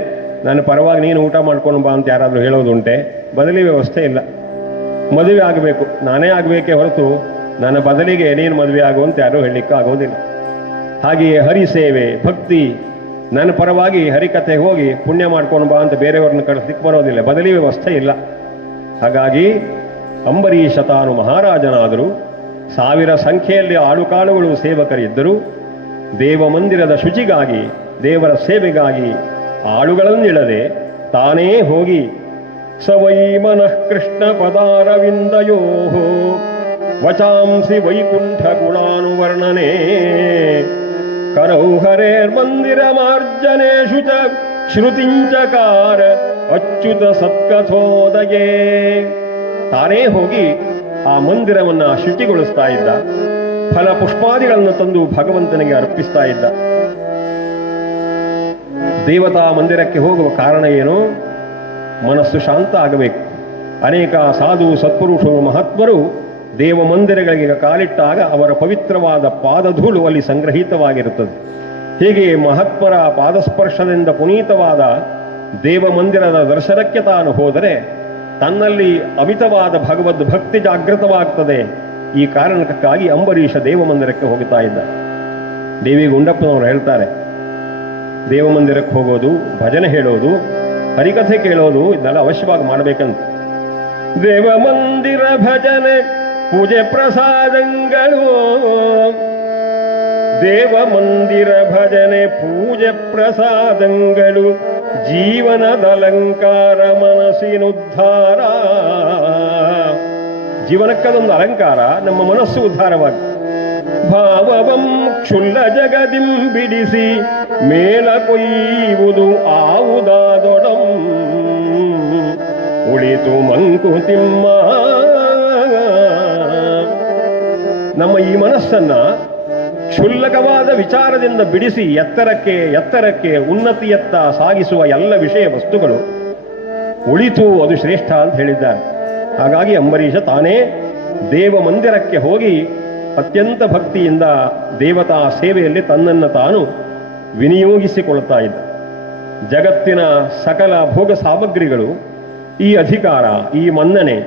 ನನ್ನ ಪರವಾಗಿ ನೀನು ಊಟ ಮಾಡ್ಕೊಂಡು ಬಾ ಅಂತ ಯಾರಾದರೂ ಹೇಳೋದುಂಟೆ? ಬದಲಿ ವ್ಯವಸ್ಥೆ ಇಲ್ಲ. ಮದುವೆ ಆಗಬೇಕು, ನಾನೇ ಆಗಬೇಕೇ ಹೊರತು ನನ್ನ ಬದಲಿಗೆ ನೀನು ಮದುವೆ ಆಗುವಂತ ಯಾರೂ ಹೇಳಲಿಕ್ಕೆ ಆಗೋದಿಲ್ಲ. ಹಾಗೆಯೇ ಹರಿ ಸೇವೆ, ಭಕ್ತಿ, ನನ್ನ ಪರವಾಗಿ ಹರಿಕಥೆಗೆ ಹೋಗಿ ಪುಣ್ಯ ಮಾಡ್ಕೊಂಡು ಬಾ ಅಂತ ಬೇರೆಯವ್ರನ್ನ ಕಳಿಸ್ಲಿಕ್ಕೆ ಬರೋದಿಲ್ಲ, ಬದಲಿ ವ್ಯವಸ್ಥೆ ಇಲ್ಲ. ಹಾಗಾಗಿ ಅಂಬರೀಷ ತಾನು ಮಹಾರಾಜನಾದರೂ, 1000 ಸಂಖ್ಯೆಯಲ್ಲಿ ಆಳುಕಾಳುಗಳು ಸೇವಕರಿದ್ದರು. ದೇವ ಮಂದಿರದ ಶುಚಿಗಾಗಿ, ದೇವರ ಸೇವೆಗಾಗಿ ಆಳುಗಳನ್ನಿಡದೆ ತಾನೇ ಹೋಗಿ ಸವೈ ಮನಃ ಕೃಷ್ಣ ಪದಾರವಿಂದಯೋ ವಚಾಂಸಿ ವೈಕುಂಠ ಗುಣಾನುವರ್ಣನೆ ಕರೌ ಹರೇರ್ಮಂದಿರ ಮಾರ್ಜನೇಶು ಚ ಶ್ರುತಿಂಚಕಾರ ಅಚ್ಯುತ ಸತ್ಕಥೋದಯೇ. ತಾನೇ ಹೋಗಿ ಆ ಮಂದಿರವನ್ನ ಶುಚಿಗೊಳಿಸ್ತಾ ಇದ್ದ. ಫಲ ಪುಷ್ಪಾದಿಗಳನ್ನು ತಂದು ಭಗವಂತನಿಗೆ ಅರ್ಪಿಸ್ತಾ ಇದ್ದ. ದೇವತಾ ಮಂದಿರಕ್ಕೆ ಹೋಗುವ ಕಾರಣ ಏನು? ಮನಸ್ಸು ಶಾಂತ ಆಗಬೇಕು. ಅನೇಕ ಸಾಧು ಸತ್ಪುರುಷರು ಮಹಾತ್ಮರು ದೇವ ಮಂದಿರಗಳಿಗೆ ಕಾಲಿಟ್ಟಾಗ ಅವರ ಪವಿತ್ರವಾದ ಪಾದಧೂಳು ಅಲ್ಲಿ ಸಂಗ್ರಹಿತವಾಗಿರುತ್ತದೆ. ಹೀಗೆ ಮಹಾತ್ಮರ ಪಾದಸ್ಪರ್ಶದಿಂದ ಪುನೀತವಾದ ದೇವ ಮಂದಿರದ ದರ್ಶನಕ್ಕೆ ತಾನು ಹೋದರೆ ತನ್ನಲ್ಲಿ ಅಮಿತವಾದ ಭಗವದ್ ಭಕ್ತಿ ಜಾಗೃತವಾಗ್ತದೆ. ಈ ಕಾರಣಕ್ಕಾಗಿ ಅಂಬರೀಷ ದೇವ ಮಂದಿರಕ್ಕೆ ಹೋಗ್ತಾ ಇದ್ದ. ದೇವಿ ಗುಂಡಪ್ಪನವರು ಹೇಳ್ತಾರೆ, ದೇವ ಮಂದಿರಕ್ಕೆ ಹೋಗೋದು, ಭಜನೆ ಹೇಳೋದು, ಹರಿಕಥೆ ಕೇಳೋದು ಇದನ್ನೆಲ್ಲ ಅವಶ್ಯವಾಗಿ ಮಾಡಬೇಕಂತ. ದೇವ ಮಂದಿರ ಭಜನೆ ಪೂಜೆ ಪ್ರಸಾದಂಗಳು, ದೇವ ಮಂದಿರ ಭಜನೆ ಪೂಜೆ ಪ್ರಸಾದಂಗಳು, ಜೀವನದ ಅಲಂಕಾರ ಮನಸ್ಸಿನುದ್ಧಾರ. ಜೀವನಕ್ಕದೊಂದು ಅಲಂಕಾರ, ನಮ್ಮ ಮನಸ್ಸು ಉದ್ಧಾರವಾಗಿ ಭಾವವಂ ಕ್ಷುಲ್ಲ ಜಗದಿಂ ಬಿಡಿಸಿ ಮೇಲ ಕೊಯ್ಯುವುದು ಆವುದಾದೊಡಂ ಉಳಿತು ಮಂಕುತಿಮ್ಮ. ನಮ್ಮ ಈ ಮನಸ್ಸನ್ನ ಕ್ಷುಲ್ಲಕವಾದ ವಿಚಾರದಿಂದ ಬಿಡಿಸಿ ಎತ್ತರಕ್ಕೆ ಉನ್ನತಿಯತ್ತ ಸಾಗಿಸುವ ಎಲ್ಲ ವಿಷಯ ವಸ್ತುಗಳು ಉಳಿತು, ಅದು ಶ್ರೇಷ್ಠ ಅಂತ ಹೇಳಿದ್ದಾರೆ. ಹಾಗಾಗಿ ಅಂಬರೀಷ ತಾನೇ ದೇವ ಮಂದಿರಕ್ಕೆ ಹೋಗಿ ಅತ್ಯಂತ ಭಕ್ತಿಯಿಂದ ದೇವತಾ ಸೇವೆಯಲ್ಲಿ ತನ್ನನ್ನು ತಾನು ವಿನಿಯೋಗಿಸಿಕೊಳ್ತಾ ಇದ್ದ. ಜಗತ್ತಿನ ಸಕಲ ಭೋಗ ಸಾಮಗ್ರಿಗಳು, ಈ ಅಧಿಕಾರ, ಈ ಮನ್ನಣೆ,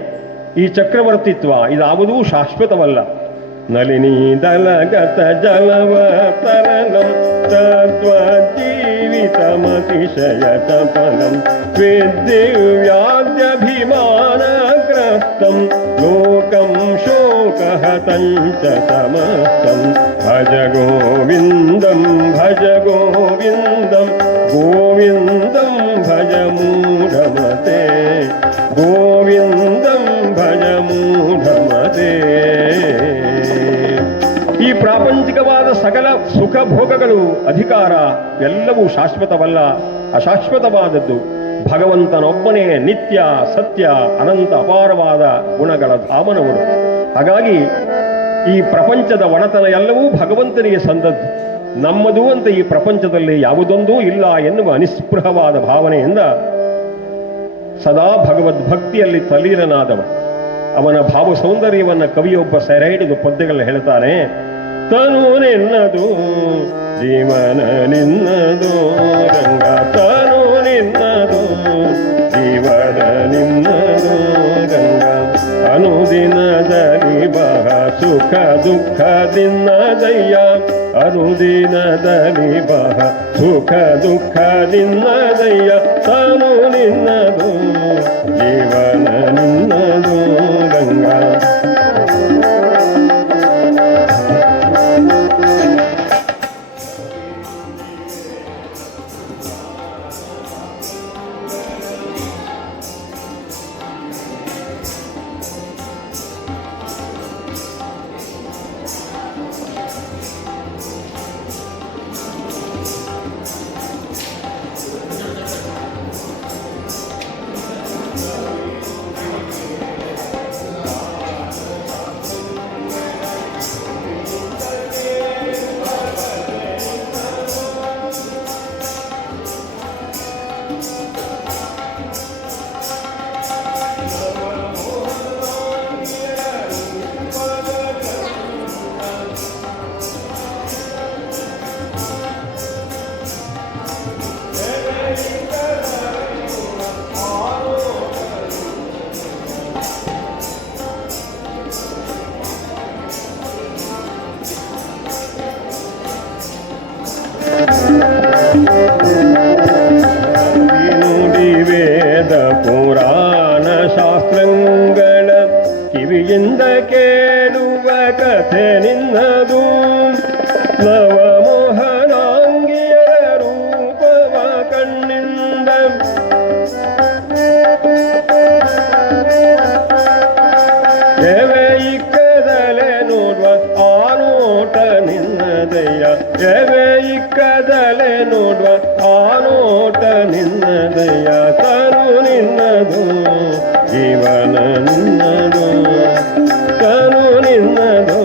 ಈ ಚಕ್ರವರ್ತಿತ್ವ ಇದಾವುದೂ ಶಾಶ್ವತವಲ್ಲ. ನಳಿನಿ ದಲಗತ ಜಲವ ತರಲಂ ತತ್ವಜೀವಿತಮತಿಶಯ ತಪಲಂ ವಿದ್ಯುವ್ಯಾದ್ಯಭಿಮಾನಗ್ರಸ್ತಂ ಲೋಕಂ ಶೋಕಹತಂ ಚ ಸಮಸ್ತಂ ಭಜ ಗೋವಿಂದಂ ಭಜ ಗೋವಿಂದಂ ಗೋವಿಂದಂ ಭಜ ಮೂಢಮತೆ ಗೋವಿಂದಂ ಭಜ ಮೂಢಮತೆ. ಈ ಪ್ರಾಪಂಚಿಕವಾದ ಸಕಲ ಸುಖ ಭೋಗಗಳು, ಅಧಿಕಾರ ಎಲ್ಲವೂ ಶಾಶ್ವತವಲ್ಲ, ಅಶಾಶ್ವತವಾದದ್ದು. ಭಗವಂತನೊಬ್ಬನೇ ನಿತ್ಯ, ಸತ್ಯ, ಅನಂತ ಅಪಾರವಾದ ಗುಣಗಳ ಧಾಮನವರು. ಹಾಗಾಗಿ ಈ ಪ್ರಪಂಚದ ಒಡೆತನ ಎಲ್ಲವೂ ಭಗವಂತನಿಗೆ ಸಂದದ್ದು. ನಮ್ಮದು ಅಂತ ಈ ಪ್ರಪಂಚದಲ್ಲಿ ಯಾವುದೊಂದೂ ಇಲ್ಲ ಎನ್ನುವ ಅನಿಸ್ಪೃಹವಾದ ಭಾವನೆಯಿಂದ ಸದಾ ಭಗವದ್ಭಕ್ತಿಯಲ್ಲಿ ತಲ್ಲೀನನಾದವ. ಅವನ ಭಾವ ಸೌಂದರ್ಯವನ್ನು ಕವಿಯೊಬ್ಬ ಸೆರೆ ಹಿಡಿದು ಪದ್ಯಗಳಲ್ಲಿ ಹೇಳ್ತಾನೆ. ತನು ನಿನ್ನದು ಜೀವನ ನಿನ್ನದು ರಂಗ, ತನು ನಿನ್ನದು ಜೀವನ ನಿನ್ನದು ರಂಗ, ಅನುದಿನದಲ್ಲಿ ಬಹ ಸುಖ ದುಃಖದಿನ್ನದಯ್ಯ ಅನುದಿನದಲ್ಲಿ ಬಹ ಸುಖ ದುಃಖದಿನ್ನದಯ್ಯ ತಾನು ನಿನ್ನದು ಜೀವನ ನಿನ್ನದು ಗಂಗಾ ವೇದ ಪುರಾಣ ಶಾಸ್ತ್ರಗಳ ಕಿವಿಯಿಂದ ಕೇಳುವ ಕಥೆ ನಿನ್ನದು ನವಮೋಹನಾಂಗಿಯರ ರೂಪವ ಕಣ್ಣಿಂದ ಎವೆ ಇಕ್ಕದಲೆ ನೋಡುವ ಆನೋಟ ನಿನ್ನದಯ್ಯ ಎವೆ ಇಕ್ಕದಲೆ ನೋಡುವ ಆನೋಟ ನಿನ್ನದಯ್ಯ ತನು ನಿನ್ನದು ಜೀವನ ನಿನ್ನದು ತನು ನಿನ್ನದು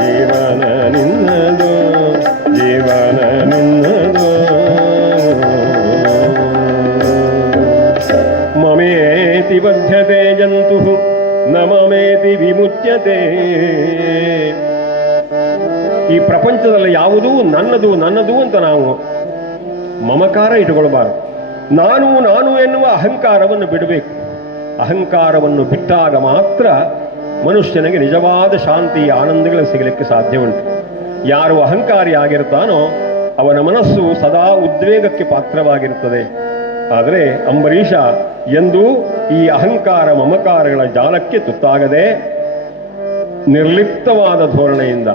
ಜೀವನ ನಿನ್ನದು ಜೀವನ ನಿನ್ನದು ಮಮೇತಿ ಬಧ್ಯತೆ ಜಂತು ನ ಮಮೇತಿ ವಿಮುಚ್ಯತೆ. ಈ ಪ್ರಪಂಚದಲ್ಲಿ ಯಾವುದೂ ನನ್ನದು ನನ್ನದು ಅಂತ ನಾವು ಮಮಕಾರ ಇಟ್ಟುಕೊಳ್ಬಾರದು. ನಾನು ನಾನು ಎನ್ನುವ ಅಹಂಕಾರವನ್ನು ಬಿಡಬೇಕು. ಅಹಂಕಾರವನ್ನು ಬಿಟ್ಟಾಗ ಮಾತ್ರ ಮನುಷ್ಯನಿಗೆ ನಿಜವಾದ ಶಾಂತಿ ಆನಂದಗಳು ಸಿಗಲಿಕ್ಕೆ ಸಾಧ್ಯ ಉಂಟು. ಯಾರು ಅಹಂಕಾರಿಯಾಗಿರ್ತಾನೋ ಅವನ ಮನಸ್ಸು ಸದಾ ಉದ್ವೇಗಕ್ಕೆ ಪಾತ್ರವಾಗಿರುತ್ತದೆ. ಆದರೆ ಅಂಬರೀಷ ಎಂದೂ ಈ ಅಹಂಕಾರ ಮಮಕಾರಗಳ ಜಾಲಕ್ಕೆ ತುತ್ತಾಗದೆ ನಿರ್ಲಿಪ್ತವಾದ ಧೋರಣೆಯಿಂದ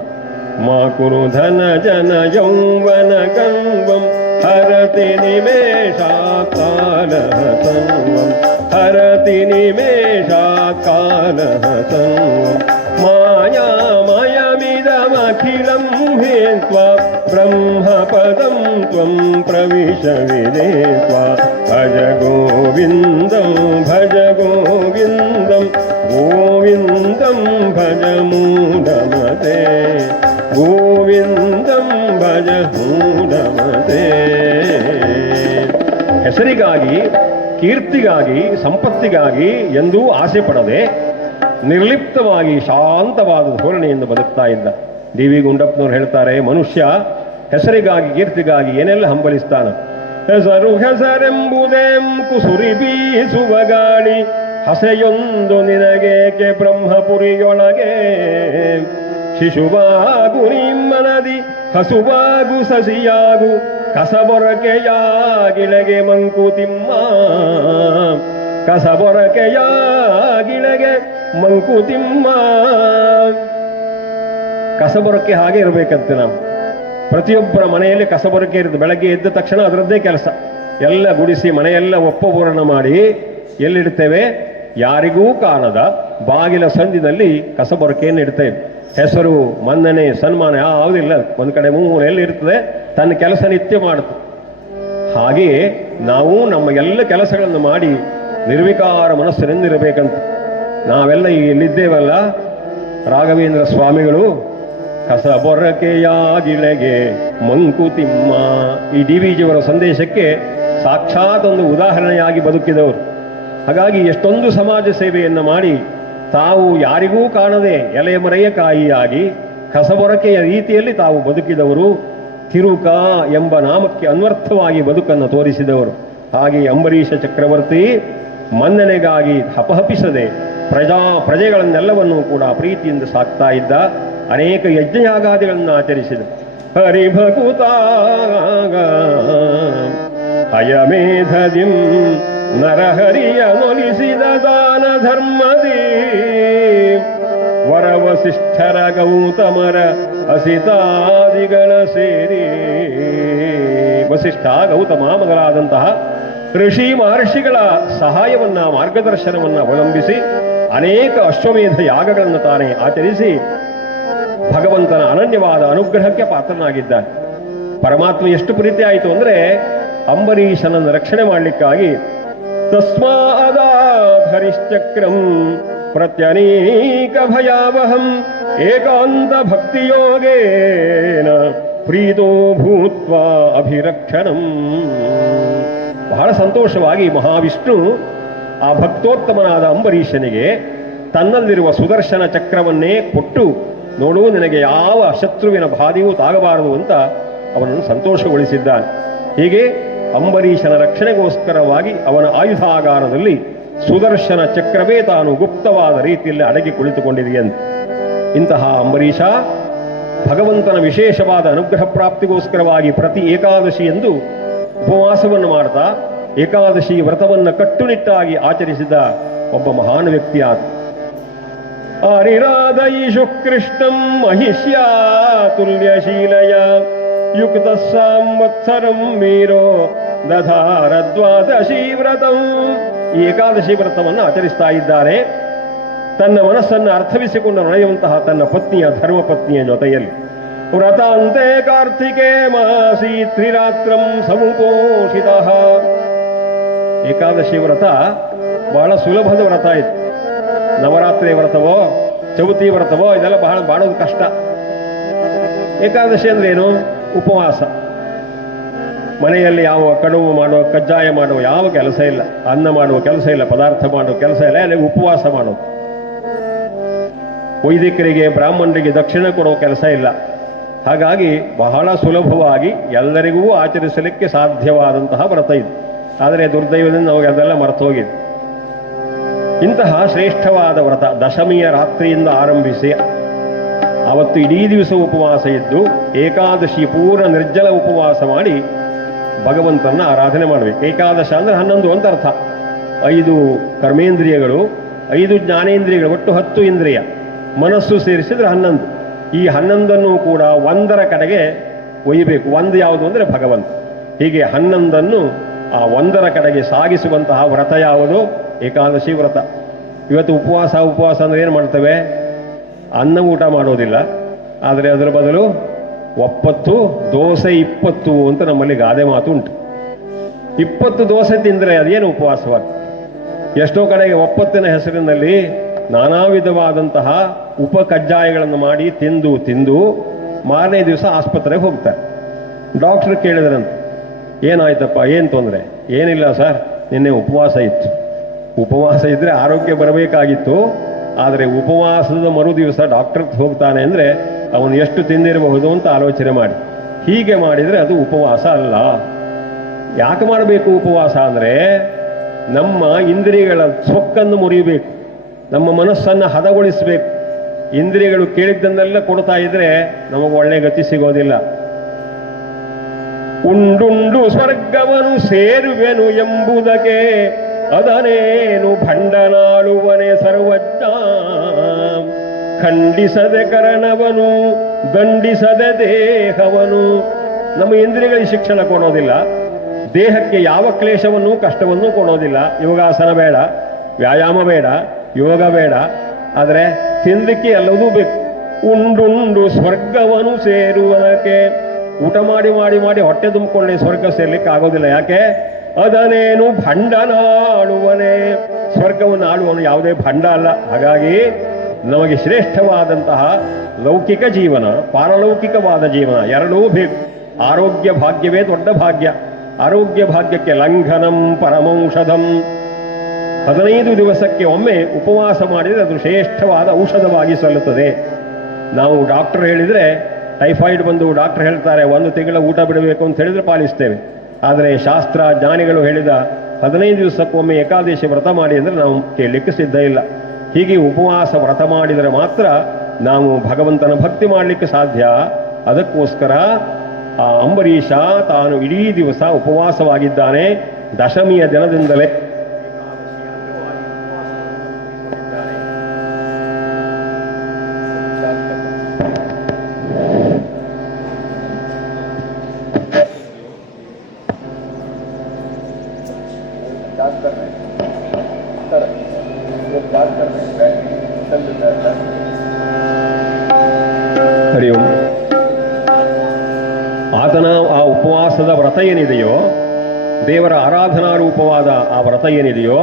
ಮಾ ಕುರು ಧನ ಜನ ಯೌವನ ಗಂಗಂ ಹರತಿ ನಿಮೇಷ ಕಾಲ ಸಂಗಂ ಹರತಿ ನಿಮೇಷ ಕಾಲ ಸಂಗಂ ಮಾಯಾಮಯಮಿದಮಖಿಲಂ ಹೇತ್ವಾ ಬ್ರಹ್ಮಪದಂ ತ್ವಂ ಪ್ರವಿಶ ವಿದೇತ್ವಾ ಭಜ ಗೋವಿಂದಂ ಭಜ ಗೋವಿಂದಂ ಗೋವಿಂದಂ ಭಜ ಮೂಢಮತೆ ಗೋವಿಂದಂ ಭಜ ಮೂಢಮತೆ. ಹೆಸರಿಗಾಗಿ, ಕೀರ್ತಿಗಾಗಿ, ಸಂಪತ್ತಿಗಾಗಿ ಎಂದೂ ಆಸೆ ಪಡದೆ ನಿರ್ಲಿಪ್ತವಾಗಿ ಶಾಂತವಾದ ಧೋರಣೆಯಿಂದ ಬದುಕ್ತಾ ಇದ್ದ. ಡಿ ವಿ ಗುಂಡಪ್ಪನವರು ಹೇಳ್ತಾರೆ, ಮನುಷ್ಯ ಹೆಸರಿಗಾಗಿ ಕೀರ್ತಿಗಾಗಿ ಏನೆಲ್ಲ ಹಂಬಲಿಸ್ತಾನ. ಹೆಸರು ಹೆಸರೆಂಬುದೇಂ ಕುಸುರಿ ಬೀಸುವ ಗಾಳಿ ಹಸೆಯೊಂದು ನಿನಗೇಕೆ ಬ್ರಹ್ಮಪುರಿಯೊಳಗೆ ಶಿಶುವಾಗು ನಿಮ್ಮನದಿ ಹಸುವಾಗು ಸಸಿಯಾಗು ಕಸಬೊರಕೆಯಾಗಿಳೆಗೆ ಮಂಕುತಿಮ್ಮ ಕಸಬೊರಕೆಯಾಗಿಳೆಗೆ ಮಂಕುತಿಮ್ಮ. ಕಸಬೊರಕೆ ಹಾಗೆ ಇರಬೇಕಂತೆ. ನಾವು ಪ್ರತಿಯೊಬ್ಬರ ಮನೆಯಲ್ಲಿ ಕಸಬೊರಕೆ ಇರುತ್ತೆ. ಬೆಳಗ್ಗೆ ಎದ್ದ ತಕ್ಷಣ ಅದರದ್ದೇ ಕೆಲಸ ಎಲ್ಲ ಗುಡಿಸಿ ಮನೆಯೆಲ್ಲ ಒಪ್ಪಪೂರ್ಣ ಮಾಡಿ ಎಲ್ಲಿಡ್ತೇವೆ? ಯಾರಿಗೂ ಕಾಣದ ಬಾಗಿಲ ಸಂದಿನಲ್ಲಿ ಕಸಬೊರಕೆಯನ್ನು ಇಡ್ತೇವೆ. ಹೆಸರು, ಮನ್ನಣೆ, ಸನ್ಮಾನ ಯಾವುದಿಲ್ಲ. ಒಂದು ಕಡೆ ಮೂಲೆಯಲ್ಲಿ ಇರ್ತದೆ, ತನ್ನ ಕೆಲಸ ನಿತ್ಯ ಮಾಡುತ್ತೆ. ಹಾಗೆಯೇ ನಾವು ನಮ್ಮ ಎಲ್ಲ ಕೆಲಸಗಳನ್ನು ಮಾಡಿ ನಿರ್ವಿಕಾರ ಮನಸ್ಸಿನಿಂದಿರಬೇಕಂತ. ನಾವೆಲ್ಲ ಇಲ್ಲಿದ್ದೇವಲ್ಲ, ರಾಘವೇಂದ್ರ ಸ್ವಾಮಿಗಳು ಕಸಬೊರಕೆಯಾಗಿಳೆಗೆ ಮಂಕುತಿಮ್ಮ ಈ ಡಿ ವಿ ಜಿಯವರ ಸಂದೇಶಕ್ಕೆ ಸಾಕ್ಷಾತ್ ಒಂದು ಉದಾಹರಣೆಯಾಗಿ ಬದುಕಿದವರು. ಹಾಗಾಗಿ ಎಷ್ಟೊಂದು ಸಮಾಜ ಸೇವೆಯನ್ನು ಮಾಡಿ ತಾವು ಯಾರಿಗೂ ಕಾಣದೆ ಎಲೆಮರೆಯ ಕಾಯಿಯಾಗಿ ಕಸಬೊರಕೆಯ ರೀತಿಯಲ್ಲಿ ತಾವು ಬದುಕಿದವರು. ತಿರುಕ ಎಂಬ ನಾಮಕ್ಕೆ ಅನ್ವರ್ಥವಾಗಿ ಬದುಕನ್ನು ತೋರಿಸಿದವರು. ಹಾಗೆ ಅಂಬರೀಷ ಚಕ್ರವರ್ತಿ ಮನ್ನಣೆಗಾಗಿ ಹಪಹಪಿಸದೆ ಪ್ರಜೆಗಳನ್ನೆಲ್ಲವನ್ನೂ ಕೂಡ ಪ್ರೀತಿಯಿಂದ ಸಾಕ್ತಾ ಇದ್ದ. ಅನೇಕ ಯಜ್ಞಯಾಗಾದಿಗಳನ್ನು ಆಚರಿಸಿದ. ಹರಿಭಕುತಾಗ ಅಯಮೇಧದಿಂ ನರಹರಿಯ ನೊಲಿಸಿದ ದಾನ ಧರ್ಮದಿ ವರವಸಿಷ್ಠರ ಗೌತಮರ ಅಸಿತಾದಿಗಳ ಸೇರಿ. ವಸಿಷ್ಠ ಗೌತಮ ಮೊದಲಾದಂತಹ ಋಷಿ ಮಹರ್ಷಿಗಳ ಸಹಾಯವನ್ನ ಮಾರ್ಗದರ್ಶನವನ್ನು ಅವಲಂಬಿಸಿ ಅನೇಕ ಅಶ್ವಮೇಧ ಯಾಗಗಳನ್ನು ತಾನೇ ಆಚರಿಸಿ ಭಗವಂತನ ಅನನ್ಯವಾದ ಅನುಗ್ರಹಕ್ಕೆ ಪಾತ್ರನಾಗಿದ್ದಾನೆ. ಪರಮಾತ್ಮ ಎಷ್ಟು ಪ್ರೀತಿ ಆಯಿತು ಅಂದ್ರೆ ಅಂಬರೀಷನನ್ನು ರಕ್ಷಣೆ ಮಾಡಲಿಕ್ಕಾಗಿ ತಸ್ಮಾದಾಧರಿಶ್ಚಕ್ರಂ ಪ್ರತ್ಯನೇಕ ಭಯಾವಹಂ ಏಕಾಂತ ಭಕ್ತಿಯೋಗೇನ ಪ್ರೀತೋ ಭೂತ್ವಾ ಅಭಿರಕ್ಷಣಂ. ಬಹಳ ಸಂತೋಷವಾಗಿ ಮಹಾವಿಷ್ಣು ಆ ಭಕ್ತೋತ್ತಮನಾದ ಅಂಬರೀಷನಿಗೆ ತನ್ನಲ್ಲಿರುವ ಸುದರ್ಶನ ಚಕ್ರವನ್ನೇ ಕೊಟ್ಟು, ನೋಡು ನಿನಗೆ ಯಾವ ಶತ್ರುವಿನ ಬಾಧೆಯೂ ತಾಗಬಾರದು ಅಂತ ಅವನನ್ನು ಸಂತೋಷಗೊಳಿಸಿದ್ದಾನೆ. ಹೀಗೆ ಅಂಬರೀಷನ ರಕ್ಷಣೆಗೋಸ್ಕರವಾಗಿ ಅವನ ಆಯುಧಾಗಾರದಲ್ಲಿ ಸುದರ್ಶನ ಚಕ್ರವೇ ತಾನು ಗುಪ್ತವಾದ ರೀತಿಯಲ್ಲಿ ಅಡಗಿ ಕುಳಿತುಕೊಂಡಿದೆಯಂತೆ. ಇಂತಹ ಅಂಬರೀಷ ಭಗವಂತನ ವಿಶೇಷವಾದ ಅನುಗ್ರಹ ಪ್ರಾಪ್ತಿಗೋಸ್ಕರವಾಗಿ ಪ್ರತಿ ಏಕಾದಶಿ ಎಂದು ಉಪವಾಸವನ್ನು ಮಾಡ್ತಾ ಏಕಾದಶಿ ವ್ರತವನ್ನು ಕಟ್ಟುನಿಟ್ಟಾಗಿ ಆಚರಿಸಿದ ಒಬ್ಬ ಮಹಾನ್ ವ್ಯಕ್ತಿಯಾದ. ಆರಿರಾಧಯಿಷು ಕೃಷ್ಣಂ ಮಹಿಷ್ಯಾ ತುಲ್ಯಶೀಲಯ ಯುಕ್ತ ಸಂವತ್ಸರಂ ಮೀರೋ ದಧಾರ ದ್ವಾದಶಿ ವ್ರತಂ. ಈ ಏಕಾದಶಿ ವ್ರತವನ್ನು ಆಚರಿಸ್ತಾ ಇದ್ದಾರೆ. ತನ್ನ ಮನಸ್ಸನ್ನು ಅರ್ಥವಿಸಿಕೊಂಡು ನಡೆಯುವಂತಹ ತನ್ನ ಪತ್ನಿಯ ಧರ್ಮಪತ್ನಿಯ ಜೊತೆಯಲ್ಲಿ. ವ್ರತಾಂತೆ ಕಾರ್ತಿಕೇ ಮಾಸಿ ತ್ರಿರಾತ್ರಂ ಸಮುಪೋಷಿತ. ಏಕಾದಶಿ ವ್ರತ ಬಹಳ ಸುಲಭದ ವ್ರತ ಇದು. ನವರಾತ್ರಿ ವ್ರತವೋ ಚೌತಿ ವ್ರತವೋ ಇದೆಲ್ಲ ಬಹಳ ಮಾಡೋದು ಕಷ್ಟ. ಏಕಾದಶಿ ಅಂದ್ರೆ ಏನು? ಉಪವಾಸ. ಮನೆಯಲ್ಲಿ ಯಾವ ಕಡುವು ಮಾಡುವ, ಕಜ್ಜಾಯ ಮಾಡುವ ಯಾವ ಕೆಲಸ ಇಲ್ಲ, ಅನ್ನ ಮಾಡುವ ಕೆಲಸ ಇಲ್ಲ, ಪದಾರ್ಥ ಮಾಡುವ ಕೆಲಸ ಇಲ್ಲ, ಅಲ್ಲಿ ಉಪವಾಸ ಮಾಡೋದು. ವೈದಿಕರಿಗೆ ಬ್ರಾಹ್ಮಣರಿಗೆ ದಕ್ಷಿಣ ಕೊಡುವ ಕೆಲಸ ಇಲ್ಲ. ಹಾಗಾಗಿ ಬಹಳ ಸುಲಭವಾಗಿ ಎಲ್ಲರಿಗೂ ಆಚರಿಸಲಿಕ್ಕೆ ಸಾಧ್ಯವಾದಂತಹ ವ್ರತ ಇದು. ಆದರೆ ದುರ್ದೈವದಿಂದ ನಮಗೆ ಅದೆಲ್ಲ ಮರೆತು ಹೋಗಿದೆ. ಇಂತಹ ಶ್ರೇಷ್ಠವಾದ ವ್ರತ ದಶಮಿಯ ರಾತ್ರಿಯಿಂದ ಆರಂಭಿಸಿ ಅವತ್ತು ಇಡೀ ದಿವಸ ಉಪವಾಸ ಇದ್ದು ಏಕಾದಶಿ ಪೂರ್ಣ ನಿರ್ಜಲ ಉಪವಾಸ ಮಾಡಿ ಭಗವಂತನ ಆರಾಧನೆ ಮಾಡಬೇಕು. ಏಕಾದಶ ಅಂದ್ರೆ 11 ಅಂತ ಅರ್ಥ. 5 ಕರ್ಮೇಂದ್ರಿಯಗಳು, 5 ಜ್ಞಾನೇಂದ್ರಿಯಗಳು, ಒಟ್ಟು 10 ಇಂದ್ರಿಯ, ಮನಸ್ಸು ಸೇರಿಸಿದ್ರೆ 11. ಈ 11 ಕೂಡ 1ರ ಕಡೆಗೆ ಒಯ್ಯಬೇಕು. 1 ಯಾವುದು ಅಂದರೆ ಭಗವಂತ. ಹೀಗೆ 11 ಆ 1ರ ಕಡೆಗೆ ಸಾಗಿಸುವಂತಹ ವ್ರತ ಯಾವುದು? ಏಕಾದಶಿ ವ್ರತ. ಇವತ್ತು ಉಪವಾಸ ಅಂದ್ರೆ ಏನು ಮಾಡ್ತೇವೆ? ಅನ್ನ ಊಟ ಮಾಡೋದಿಲ್ಲ, ಆದರೆ ಅದರ ಬದಲು ಒಪ್ಪತ್ತು ದೋಸೆ 20 ಅಂತ ನಮ್ಮಲ್ಲಿ ಗಾದೆ ಮಾತು ಉಂಟು. 20 ದೋಸೆ ತಿಂದರೆ ಅದೇನು ಉಪವಾಸವಾಗ್ತದೆ? ಎಷ್ಟೋ ಕಡೆಗೆ ಒಪ್ಪತ್ತಿನ ಹೆಸರಿನಲ್ಲಿ ನಾನಾ ವಿಧವಾದಂತಹ ಉಪಕಜ್ಜಾಯಗಳನ್ನು ಮಾಡಿ ತಿಂದು ಮಾರನೇ ದಿವಸ ಆಸ್ಪತ್ರೆಗೆ ಹೋಗ್ತಾರೆ. ಡಾಕ್ಟರ್ ಕೇಳಿದ್ರಂತೆ, ಏನಾಯ್ತಪ್ಪ, ಏನು ತೊಂದರೆ? ಏನಿಲ್ಲ ಸರ್, ನಿನ್ನೆ ಉಪವಾಸ ಇತ್ತು. ಉಪವಾಸ ಇದ್ದರೆ ಆರೋಗ್ಯ ಬರಬೇಕಾಗಿತ್ತು, ಆದರೆ ಉಪವಾಸದ ಮರು ದಿವಸ ಡಾಕ್ಟರ್ಗೆ ಹೋಗ್ತಾನೆ ಅಂದರೆ ಅವನು ಎಷ್ಟು ತಿಂದಿರಬಹುದು ಅಂತ ಆಲೋಚನೆ ಮಾಡಿ. ಹೀಗೆ ಮಾಡಿದರೆ ಅದು ಉಪವಾಸ ಅಲ್ಲ. ಯಾಕೆ ಮಾಡಬೇಕು ಉಪವಾಸ ಅಂದರೆ ನಮ್ಮ ಇಂದ್ರಿಯಗಳ ಸೊಕ್ಕನ್ನು ಮುರಿಯಬೇಕು, ನಮ್ಮ ಮನಸ್ಸನ್ನು ಹದಗೊಳಿಸಬೇಕು. ಇಂದ್ರಿಯಗಳು ಕೇಳಿದ್ದನ್ನೆಲ್ಲ ಕೊಡ್ತಾ ಇದ್ರೆ ನಮಗೆ ಒಳ್ಳೆ ಗತಿ ಸಿಗೋದಿಲ್ಲ. ಉಂಡುಂಡು ಸ್ವರ್ಗವನು ಸೇರುವೆನು ಎಂಬುದಕ್ಕೆ ಅದನೇನು ಭಂಡನಾಳುವನೆ ಸರ್ವಜ್ಞ. ಖಂಡಿಸದೆ ಕರಣವನು ದಂಡಿಸದೆ ದೇಹವನು. ನಮ್ಮ ಇಂದ್ರಿಯಗಳಿಗೆ ಶಿಕ್ಷಣ ಕೊಡೋದಿಲ್ಲ, ದೇಹಕ್ಕೆ ಯಾವ ಕ್ಲೇಶವನ್ನು ಕಷ್ಟವನ್ನು ಕೊಡೋದಿಲ್ಲ. ಯೋಗಾಸನ ಬೇಡ, ವ್ಯಾಯಾಮ ಬೇಡ, ಯೋಗ ಬೇಡ, ಆದರೆ ತಿನ್ನಲಿಕ್ಕೆ ಎಲ್ಲವೂ ಬೇಕು. ಉಂಡುಂಡು ಸ್ವರ್ಗವನು ಸೇರುವುದಕ್ಕೆ. ಊಟ ಮಾಡಿ ಮಾಡಿ ಮಾಡಿ ಹೊಟ್ಟೆ ತುಂಬಿಕೊಂಡೆ ಸ್ವರ್ಗ ಸೇರ್ಲಿಕ್ಕೆ ಆಗೋದಿಲ್ಲ. ಯಾಕೆ? ಅದನೇನು ಭಂಡನಾಳುವನೇ. ಸ್ವರ್ಗವನ್ನು ಆಳುವನು ಯಾವುದೇ ಭಂಡ ಅಲ್ಲ. ಹಾಗಾಗಿ ನಮಗೆ ಶ್ರೇಷ್ಠವಾದಂತಹ ಲೌಕಿಕ ಜೀವನ, ಪಾರಲೌಕಿಕವಾದ ಜೀವನ ಎರಡೂ ಬೇಕು. ಆರೋಗ್ಯ ಭಾಗ್ಯವೇ ದೊಡ್ಡ ಭಾಗ್ಯ. ಆರೋಗ್ಯ ಭಾಗ್ಯಕ್ಕೆ ಲಂಘನಂ ಪರಮೌಷಧಂ. 15 ದಿವಸಕ್ಕೆ ಒಮ್ಮೆ ಉಪವಾಸ ಮಾಡಿದರೆ ಅದು ಶ್ರೇಷ್ಠವಾದ ಔಷಧವಾಗಿ ಸಲ್ಲುತ್ತದೆ. ನಾವು ಡಾಕ್ಟರ್ ಹೇಳಿದರೆ, ಟೈಫಾಯ್ಡ್ ಬಂದು ಡಾಕ್ಟರ್ ಹೇಳ್ತಾರೆ 1 ತಿಂಗಳ ಊಟ ಬಿಡಬೇಕು ಅಂತ ಹೇಳಿದ್ರೆ ಪಾಲಿಸ್ತೇವೆ. ಆದರೆ ಶಾಸ್ತ್ರ ಜ್ಞಾನಿಗಳು ಹೇಳಿದ 15 ದಿವಸಕ್ಕೊಮ್ಮೆ ಏಕಾದಶಿ ವ್ರತ ಮಾಡಿ ಅಂದರೆ ನಾವು ಕೇಳಲಿಕ್ಕೆ ಸಿದ್ಧ ಇಲ್ಲ. ಹೀಗೆ ಉಪವಾಸ ವ್ರತ ಮಾಡಿದರೆ ಮಾತ್ರ ನಾವು ಭಗವಂತನ ಭಕ್ತಿ ಮಾಡಲಿಕ್ಕೆ ಸಾಧ್ಯ. ಅದಕ್ಕೋಸ್ಕರ ಆ ಅಂಬರೀಷ ತಾನು ಇಡೀ ದಿವಸ ಉಪವಾಸವಾಗಿದ್ದಾನೆ. ದಶಮಿಯ ದಿನದಿಂದಲೇ ಹರಿ ಓಂ. ಆತನ ಆ ಉಪವಾಸದ ವ್ರತ ಏನಿದೆಯೋ, ದೇವರ ಆರಾಧನಾ ರೂಪವಾದ ಆ ವ್ರತ ಏನಿದೆಯೋ,